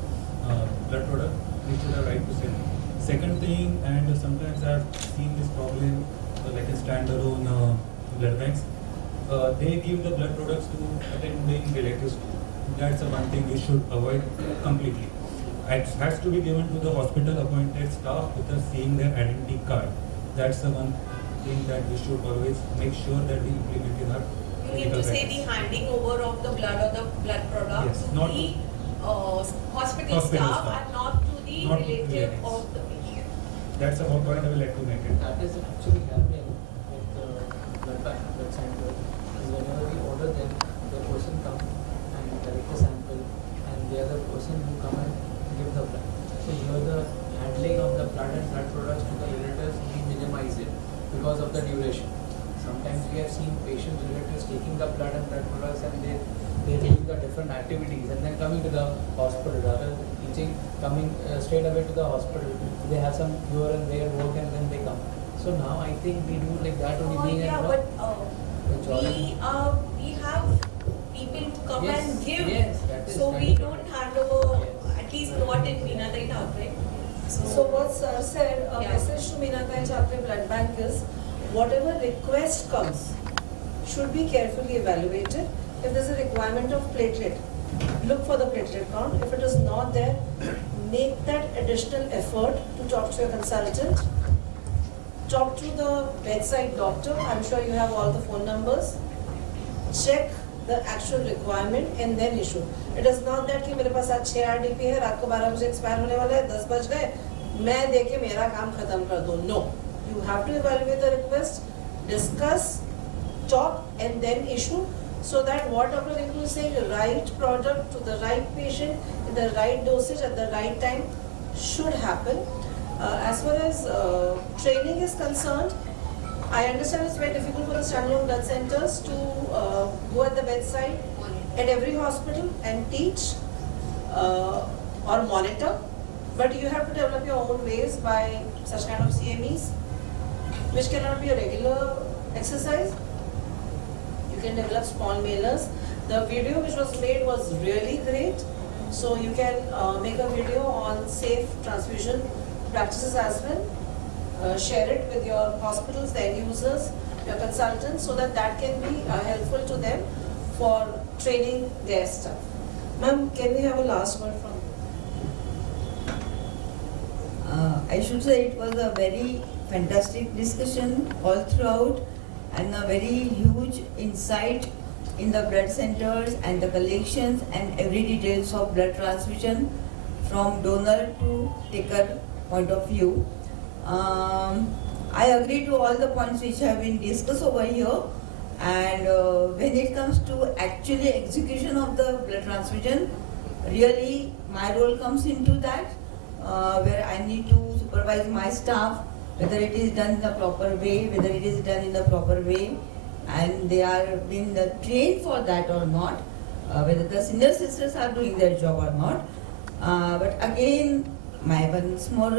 blood product, they should have right to say no. Second thing, and sometimes I have seen this problem like a standalone blood banks. They give the blood products to attending relatives too. That's the one thing we should avoid completely. It has to be given to the hospital appointed staff with seeing their identity card. That's the one thing that we should always make sure that we implement in our You mean to say the handing over of the blood or the blood product to the hospital staff and not to the relative of the patient. That's a point I will like to make it. That is actually happening with the blood center. Whenever we order them, the person comes and collect the sample, and the other person who come and give the blood. So here the handling of the blood and blood products to the relatives, we minimize it because of the duration. Sometimes we have seen patient relatives taking the blood and blood products, and they're doing the different activities and then coming to the hospital rather than teaching, coming straight away to the hospital. They have some here and there work and then they come. So now I think we do like that only being we have people to come and give. Yes, so we don't hand over, at least not in Meenatai Thackeray. So what sir said, a message to Meenatai Thackeray Blood Bank is, whatever request comes should be carefully evaluated. If there's a requirement of platelet, look for the platelet count. If it is not there, make that additional effort to talk to your consultant. Talk to the bedside doctor. I'm sure you have all the phone numbers. Check the actual requirement and then issue. It is not that कि मेरे पास आज 6 RDP है, रात को 12 बजे expire होने वाला है, 10 बज गए, मैं देके मेरा काम खत्म कर दूँ. No, you have to evaluate the request, discuss, talk, and then issue, so that what Dr. Rinku is saying, the right product to the right patient, in the right dosage at the right time should happen. As far as training is concerned, I understand it's very difficult for the standalone blood centers to go at the bedside at every hospital and teach or monitor, but you have to develop your own ways by such kind of CMEs. which cannot be a regular exercise. You can develop small mailers. The video which was made was really great. So you can make a video on safe transfusion practices as well. Share it with your hospitals, their users, your consultants, so that that can be helpful to them for training their staff. Ma'am, can we have a last word from you? I should say it was a very fantastic discussion all throughout and a very huge insight in the blood centers and the collections and every details of blood transfusion from donor to taker point of view. I agree to all the points which have been discussed over here, and when it comes to actually execution of the blood transfusion, really my role comes into that, where I need to supervise my staff, whether it is done in the proper way, whether it is done in the proper way, and they are being trained for that or not, whether the senior sisters are doing their job or not. But again, my once more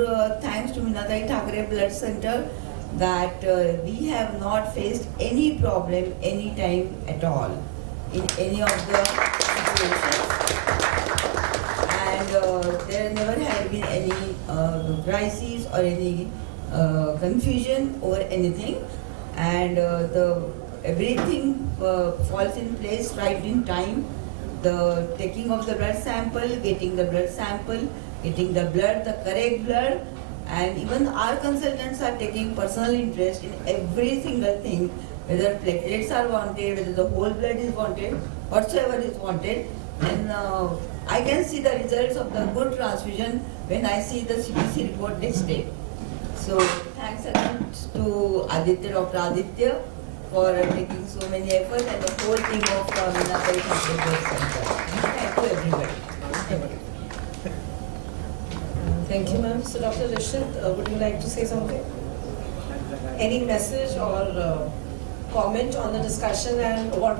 thanks to Meenatai Thackeray Blood Center that we have not faced any problem any time at all in any of the situations, and there never had been any crises or any confusion over anything, and everything falls in place right in time. The taking of the blood sample, getting the blood sample, getting the blood, the correct blood, and even our consultants are taking personal interest in every single thing, whether platelets are wanted, whether the whole blood is wanted, whatsoever is wanted. And I can see the results of the good transfusion when I see the CBC report next day. So thanks again to Dr. Aditya, for taking so many efforts, and the whole team of Meenatai Thackeray Blood Center. Thank you everybody. Thank you, ma'am. So, Dr. Rishit, would you like to say something? Any message or comment on the discussion, and what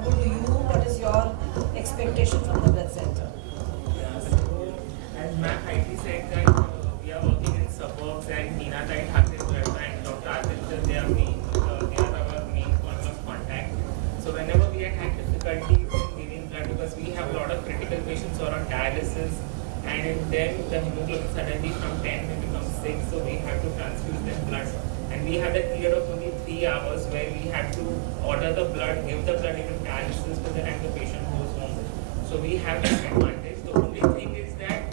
is your expectation from the blood center? Yeah, so as ma'am rightly said that we are working in suburbs, and Meenatai Thackeray Blood Bank, Dr. Aditya, they are our main point of contact. So whenever we are having difficulties in giving blood, because we have a lot of critical patients who are on dialysis, and in them the hemoglobin suddenly from 10 will become 6, so we have to transfuse them blood. And we have that period of only 3 hours where we have to order the blood, give the blood, even dialysis to the time the patient goes home. So we have that advantage. The only thing is that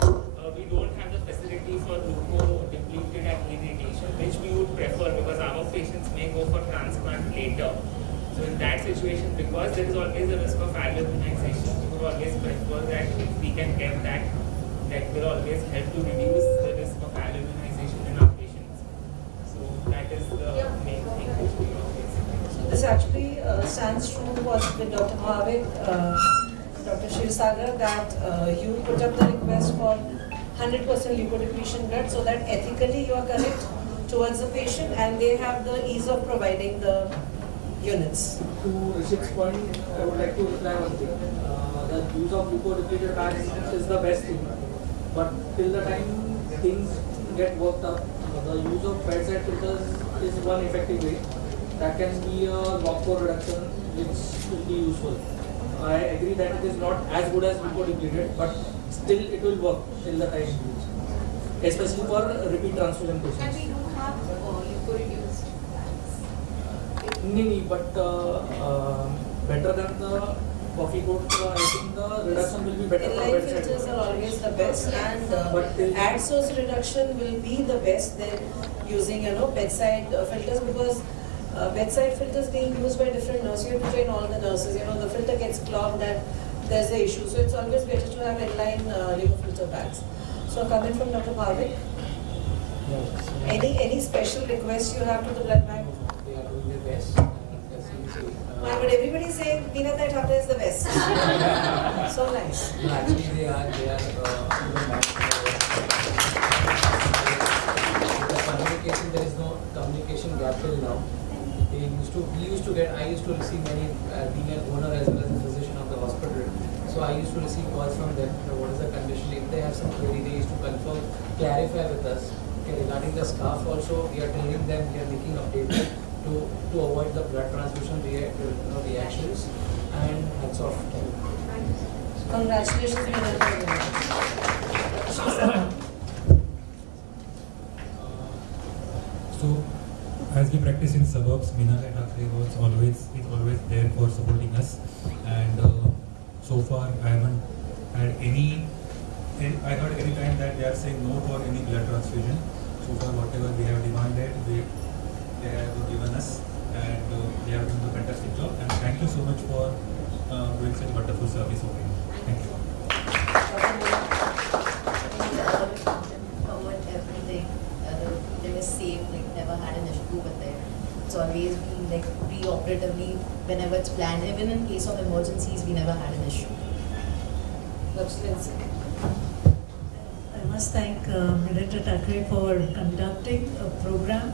we don't have the facility for leuko-depleted irrigation, which we would prefer because our patients may go for transplant later. So in that situation, because there is always a risk of allogenization, we would always prefer that if we can get that, that will always help to reduce the risk of allogenization in our patients. So that is the main thing which we always do. So this actually stands true with Dr. Bhavik, Dr. Shivsagar, that you put up the request for 100% leukodepletion blood, so that ethically you are correct towards the patient and they have the ease of providing the units. To Rishit's point, I would like to reply one thing. The use of leukodepleted bags is the best thing. But till the time things get worked up, the use of bedside filters is one effective way. That can be a log core reduction which will be useful. I agree that it is not as good as leukodepleted, but still it will work till the time used, especially for repeat transfusion patients. And we do have leuko-reduced No, but better than the coffee coat, I think the reduction will be better for Inline bedside. filters are always the best, and add source reduction will be the best than using bedside filters, because bedside filters being used by different nurses, you have to train all the nurses. The filter gets clogged and there's the issue. So it's always better to have inline leuko filter bags. So coming from Dr. Bhavik, any special request you have to the blood bank? They are doing their best. But everybody is saying Meenatai Thackeray is the best. So nice. No, actually they are even back the communication, there is no communication gap till now. I used to receive many, being an owner as well as a physician of the hospital. So I used to receive calls from them, what is the condition, if they have some query, they used to clarify with us. Okay, regarding the staff also, we are training them, we are making updates. to avoid the blood transfusion reactions, and hats off. Congratulations, Meenatai. So, as we practice in suburbs, Meenatai Thackeray is always there for supporting us, and so far I haven't had I heard any time that they are saying no for any blood transfusion. So far, whatever we have demanded, they have given us, and they have done a fantastic job. And thank you so much for doing such wonderful service over here. Thank you. Covered everything. They were safe, like never had an issue with it. It's always been like pre-operatively, whenever it's planned. Even in case of emergencies, we never had an issue. I must thank Meenatai Thackeray for conducting a program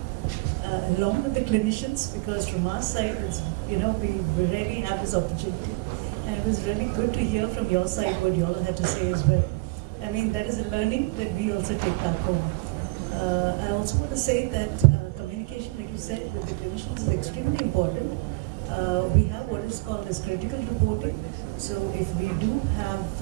along with the clinicians, because from our side, it's, we rarely have this opportunity. And it was really good to hear from your side what you all had to say as well. I mean, that is a learning that we also take back home. I also want to say that communication, like you said, with the clinicians is extremely important. We have what is called as critical reporting. So if we do have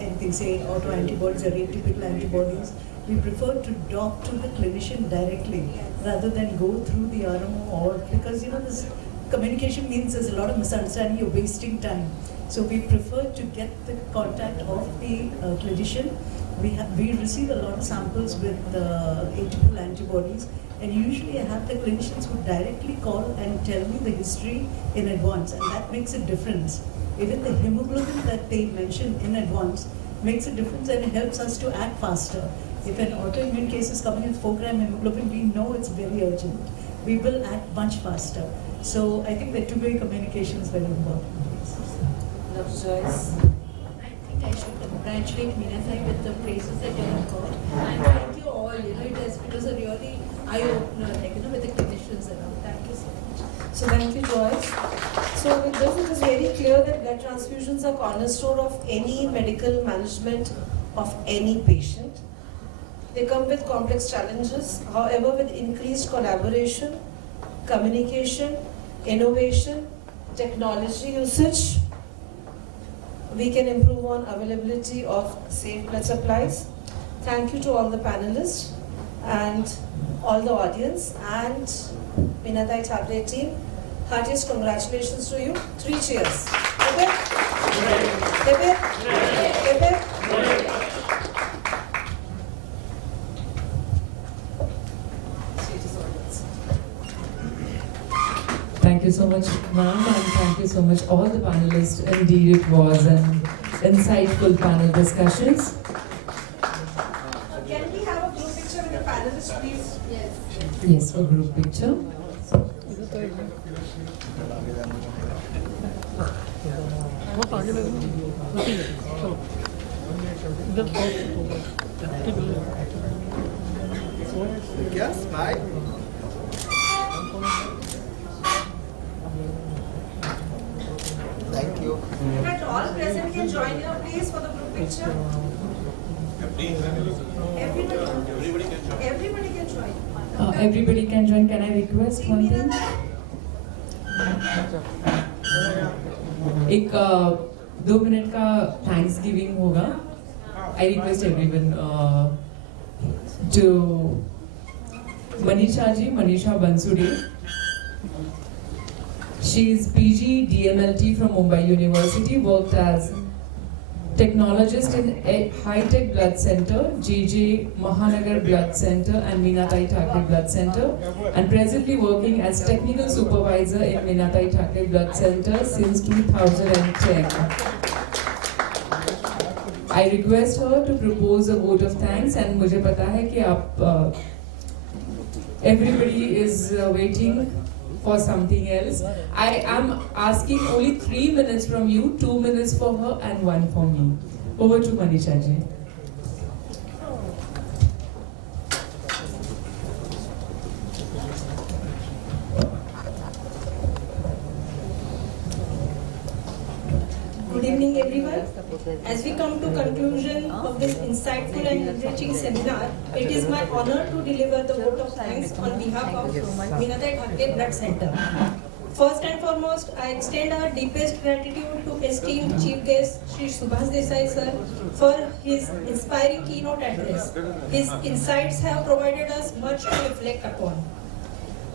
anything, say autoantibodies or atypical antibodies, we prefer to talk to the clinician directly rather than go through the RMO, or because this communication means there's a lot of misunderstanding, you're wasting time. So we prefer to get the contact of the clinician. We receive a lot of samples with atypical antibodies, and usually I have the clinicians who directly call and tell me the history in advance, and that makes a difference. Even the hemoglobin that they mention in advance makes a difference, and it helps us to act faster. If an autoimmune case is coming with 4 gram hemoglobin, we know it's very urgent. We will act much faster. So I think that two-way communication is very important. Joyce. I think I should congratulate Meenatai with the praises that you have got. And thank you all. It was a really eye-opener, with the clinicians and all. Thank you so much. So thank you, Joyce. So with this, it is very clear that blood transfusions are cornerstone of any medical management of any patient. They come with complex challenges. However, with increased collaboration, communication, innovation, technology usage, we can improve on availability of safe blood supplies. Thank you to all the panelists and all the audience and Meenatai Thackeray team. Heartiest congratulations to you. 3 cheers. Hip hip. Hip hip. Hip hip. Thank you so much, ma'am, and thank you so much all the panelists. Indeed, it was an insightful panel discussions. Can we have a group picture with the panelists, please? Yes. Yes, a group picture. Yes, bye. Thank you. That all present can join here, please, for the group picture. Everybody can join. Everybody can join. Can I request one thing? एक 2 minute का thanks giving होगा. I request everyone to Manisha Bansude. She is PG DMLT from Mumbai University, worked as technologist in High-Tech Blood Center, JJ Mahanagar Blood Center and Meenatai Thackeray Blood Center, and presently working as technical supervisor in Meenatai Thackeray Blood Center since 2010. I request her to propose a vote of thanks, and मुझे पता है कि आप everybody is waiting for something else. I am asking only 3 minutes from you, 2 minutes for her and 1 for me. Over to Manisha ji. Good evening, everyone. As we come to conclusion of this insightful and enriching seminar, it is my honor to deliver the vote of thanks on behalf of Meenatai Thackeray Blood Center. First and foremost, I extend our deepest gratitude to esteemed Chief Guest Shri Subhas Desai sir for his inspiring keynote address. His insights have provided us much to reflect upon.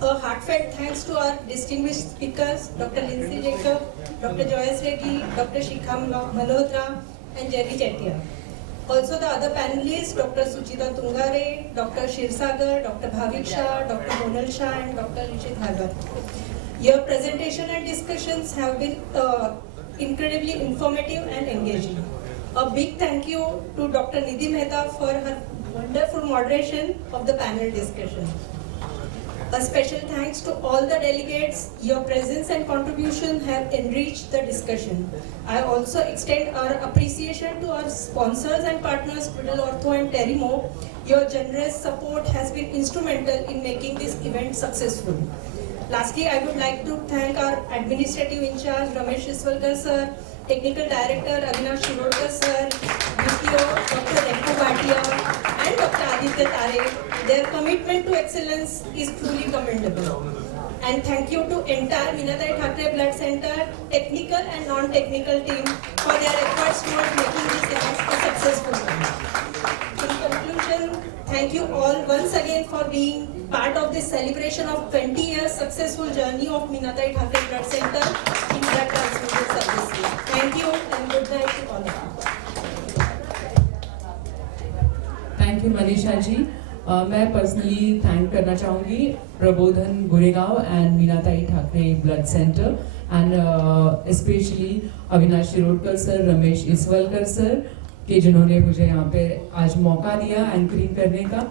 A heartfelt thanks to our distinguished speakers, Dr. Lindsay Jacob, Dr. Joyce Reddy, Dr. Shikham Malhotra, and Jerry Chettiya. Also the other panelists, Dr. Suchita Tungare, Dr. Shirsagar, Dr. Bhavik Shah, Dr. Monal Shah, and Dr. Rishit Harwat. Your presentation and discussions have been incredibly informative and engaging. A big thank you to Dr. Nidhi Mehta for her wonderful moderation of the panel discussion. A special thanks to all the delegates. Your presence and contribution have enriched the discussion. I also extend our appreciation to our sponsors and partners, Twiddle Ortho and Terimo. Your generous support has been instrumental in making this event successful. Lastly, I would like to thank our administrative in charge, Ramesh Iswalkar sir, Technical Director, Avinash Shirodkar sir, DPO, Dr. Renko Bhatia, and Dr. Aditya Tare. Their commitment to excellence is truly commendable. And thank you to entire Meenatai Thackeray Blood Center, technical and non-technical team for their efforts towards making this event a successful one. In conclusion, thank you all once again for being part of this celebration of 20 years successful journey of Meenatai Thackeray Blood Center in blood transfusion services. Thank you and good night to all of you. Thank you, Manisha ji. मैं personally thank करना चाहूँगी Prabodhan Goregaon and Meenatai Thackeray blood centre and specially Avinash Shirodkar sir, Ramesh Iswalkar sir कि जिन्होंने मुझे यहाँ पे आज मौका दिया एंकरिंग करने का।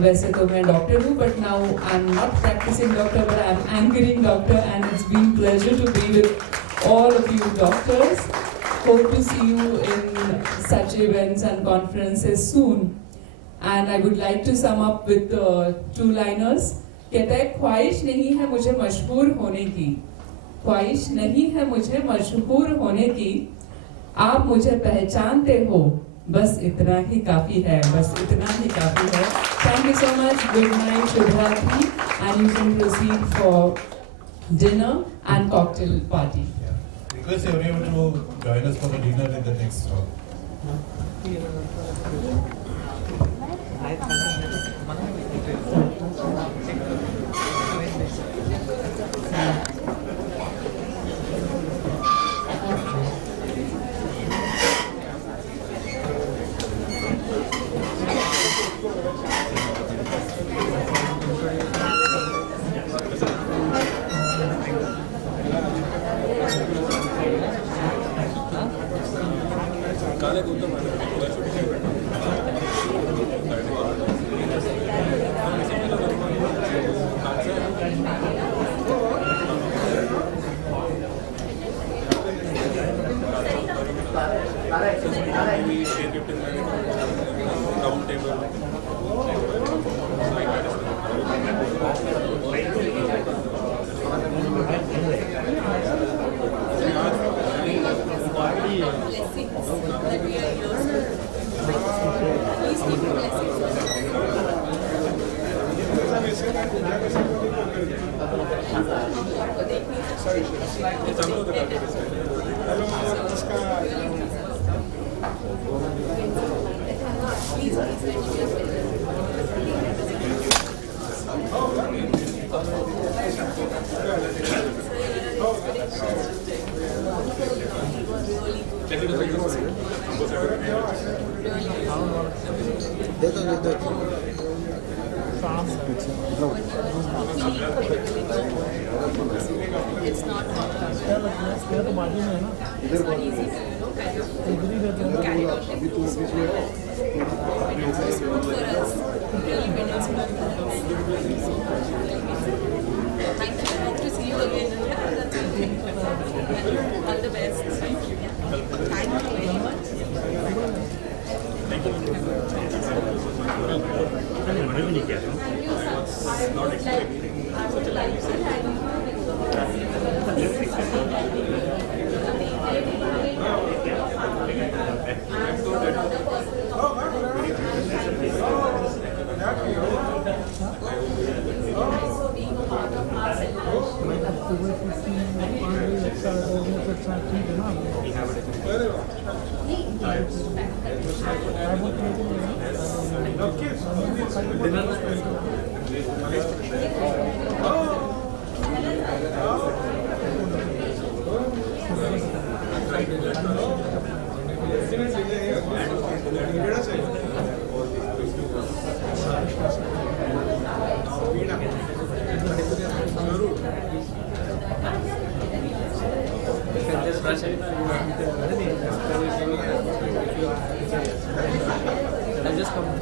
वैसे तो मैं डॉक्टर हूँ but now I am not practising doctor but I am anchoring doctor and it's been pleasure to be with all of you doctors. Hope to see you in such events and conferences soon. And I would like to sum up with two-liners. कहता है ख्वाहिश नहीं है मुझे मशहूर होने की, ख्वाहिश नहीं है मुझे मशहूर होने की, आप मुझे पहचानते हो, बस इतना ही काफी है, बस इतना ही काफी है. Thank you so much. Good night, Shubhratri, and you can proceed for dinner and cocktail party. Request everyone to join us for the dinner in the next stall. It's not easy to, kind of carry out the rules. It's so smooth for us, really made it smooth for us. Thank you. Hope to see you again. All the best. Thank you very much. Thank you. I would like to thank you. I'll just come.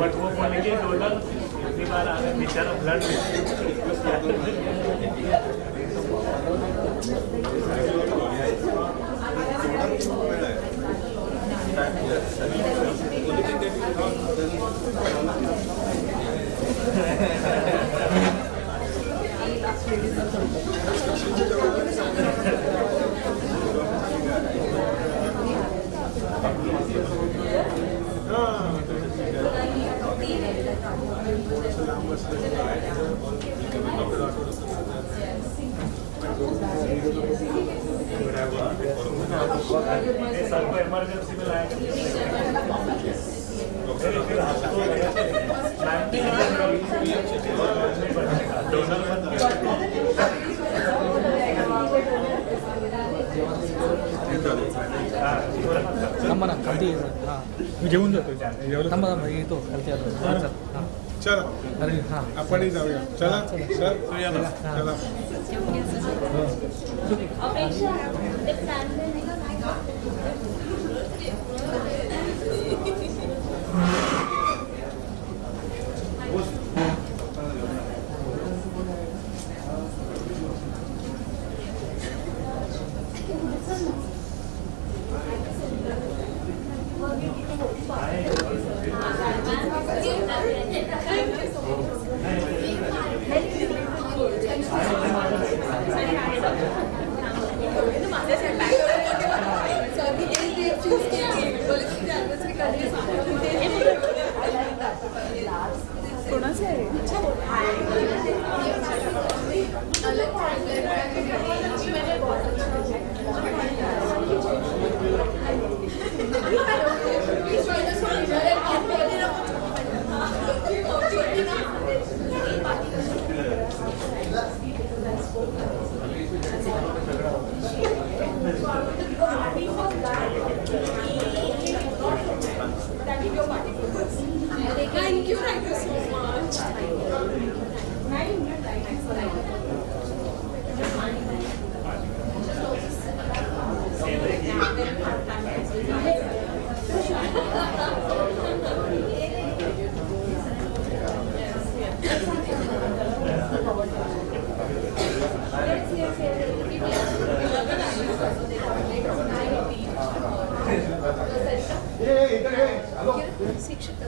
But वो बोलेंगे donor कितनी बार आगे बेचारा blood सबको emergency में थांबा ना खालती मी जेवून जातो थांबा थांबा येतो खालती आलो चला अरे हां आपणही जाऊया चला सर चला Thank you so much.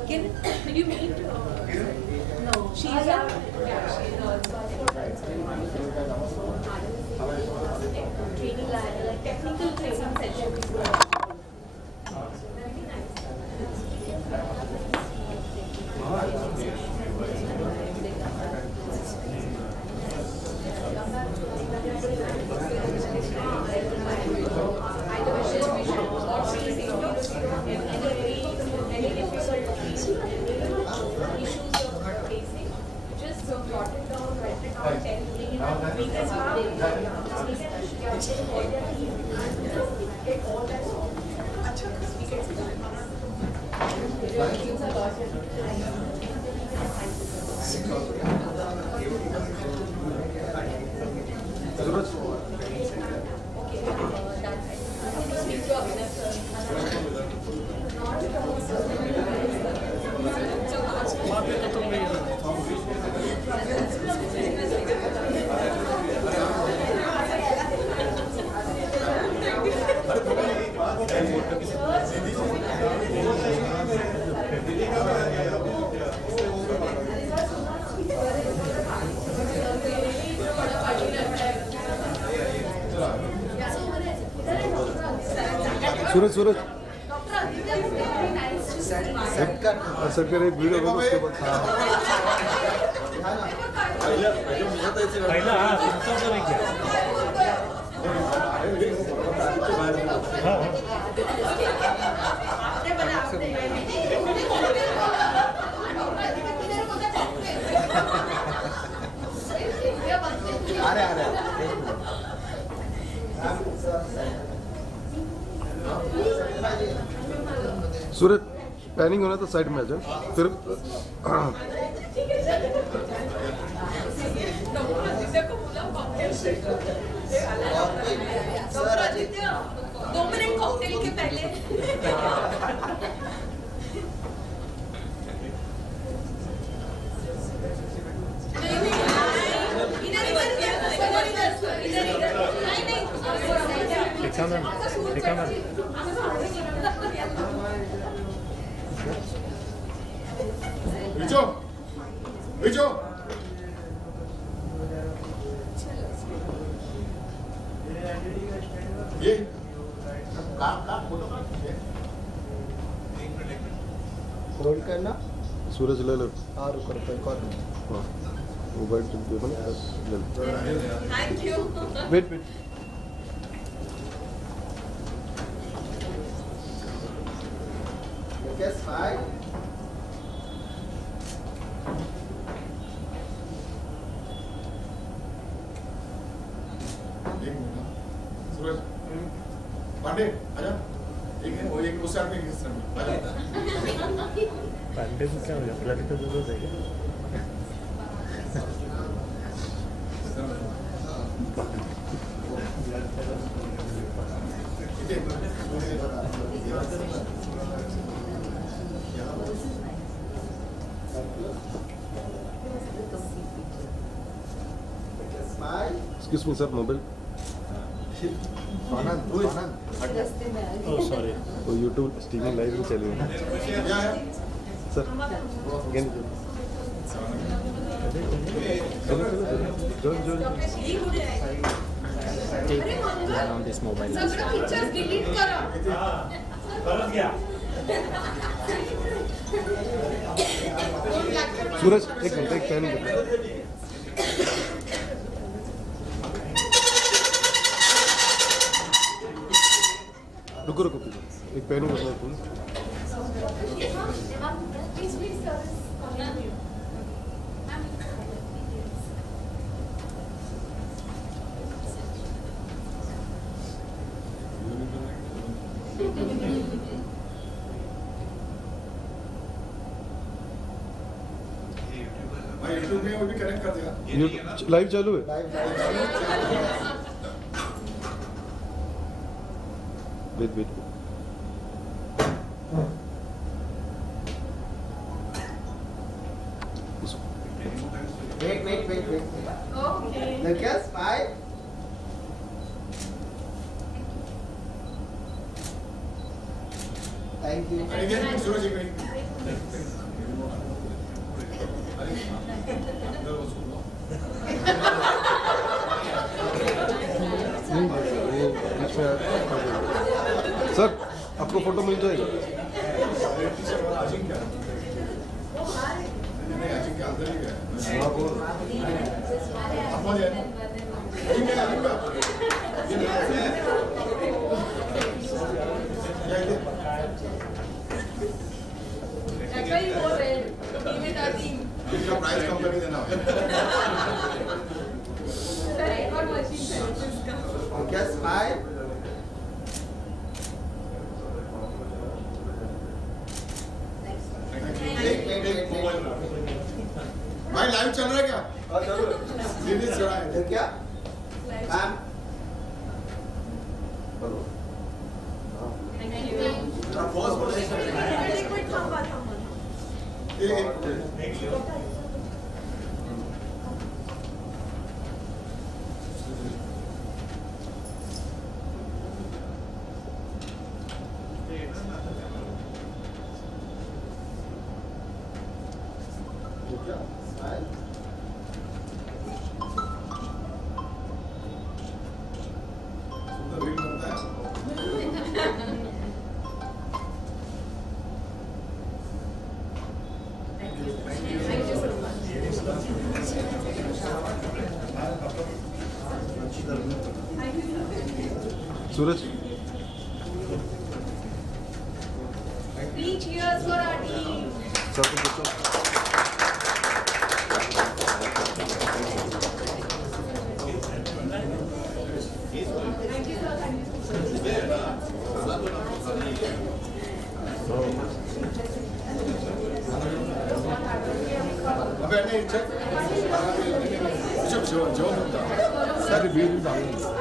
Did you meet? No. She's a training like technical training session. Suraj Suraj sir कर एक वीडियो करो उसके बाद पहिला तुमचा तर एक घ्या. अरे सूरज पैनिंग होना तो साइड में आ जाओ फिर दो मिनट कॉकटेल के पहले होल्ड करना सूरज ले लो हाँ रुको रुको एक और हाँ वो बैठ चुके हो ना बस ले लो thank you wait wait Yes, fine. Suraj Pandey आजा एक है वो एक उस साइड में इस साइड में आजा पांडे को क्या हो गया ब्लड तो दूर हो जाएगा. Excuse me, sir, mobile. Oh, sorry. वो YouTube streaming live में चली है. Sir, again. चलो. Take on this mobile. सगळे पिक्चर्स डिलीट करा. परत घ्या. सूरज एक मिनट एक पेन रुको रुको एक पेन करना तुम भाई यूट्यूब में वो भी कनेक्ट कर देगा. लाइव चालू है wait wait Wait. Okay. Lucas, fine. Thank you. again Suraj एक मिनट. सर आपको फोटो मिल जाएगा प्राइस कम करके देना है. Lucas, fine. भाई लाइव चल रहा है क्या? क्या? Ma'am Smile. रील करता है Thank you so much. Suraj 3 cheers for our team. Thank you, sir. अबे नहीं चेक जवाब जवाब सारी भीड़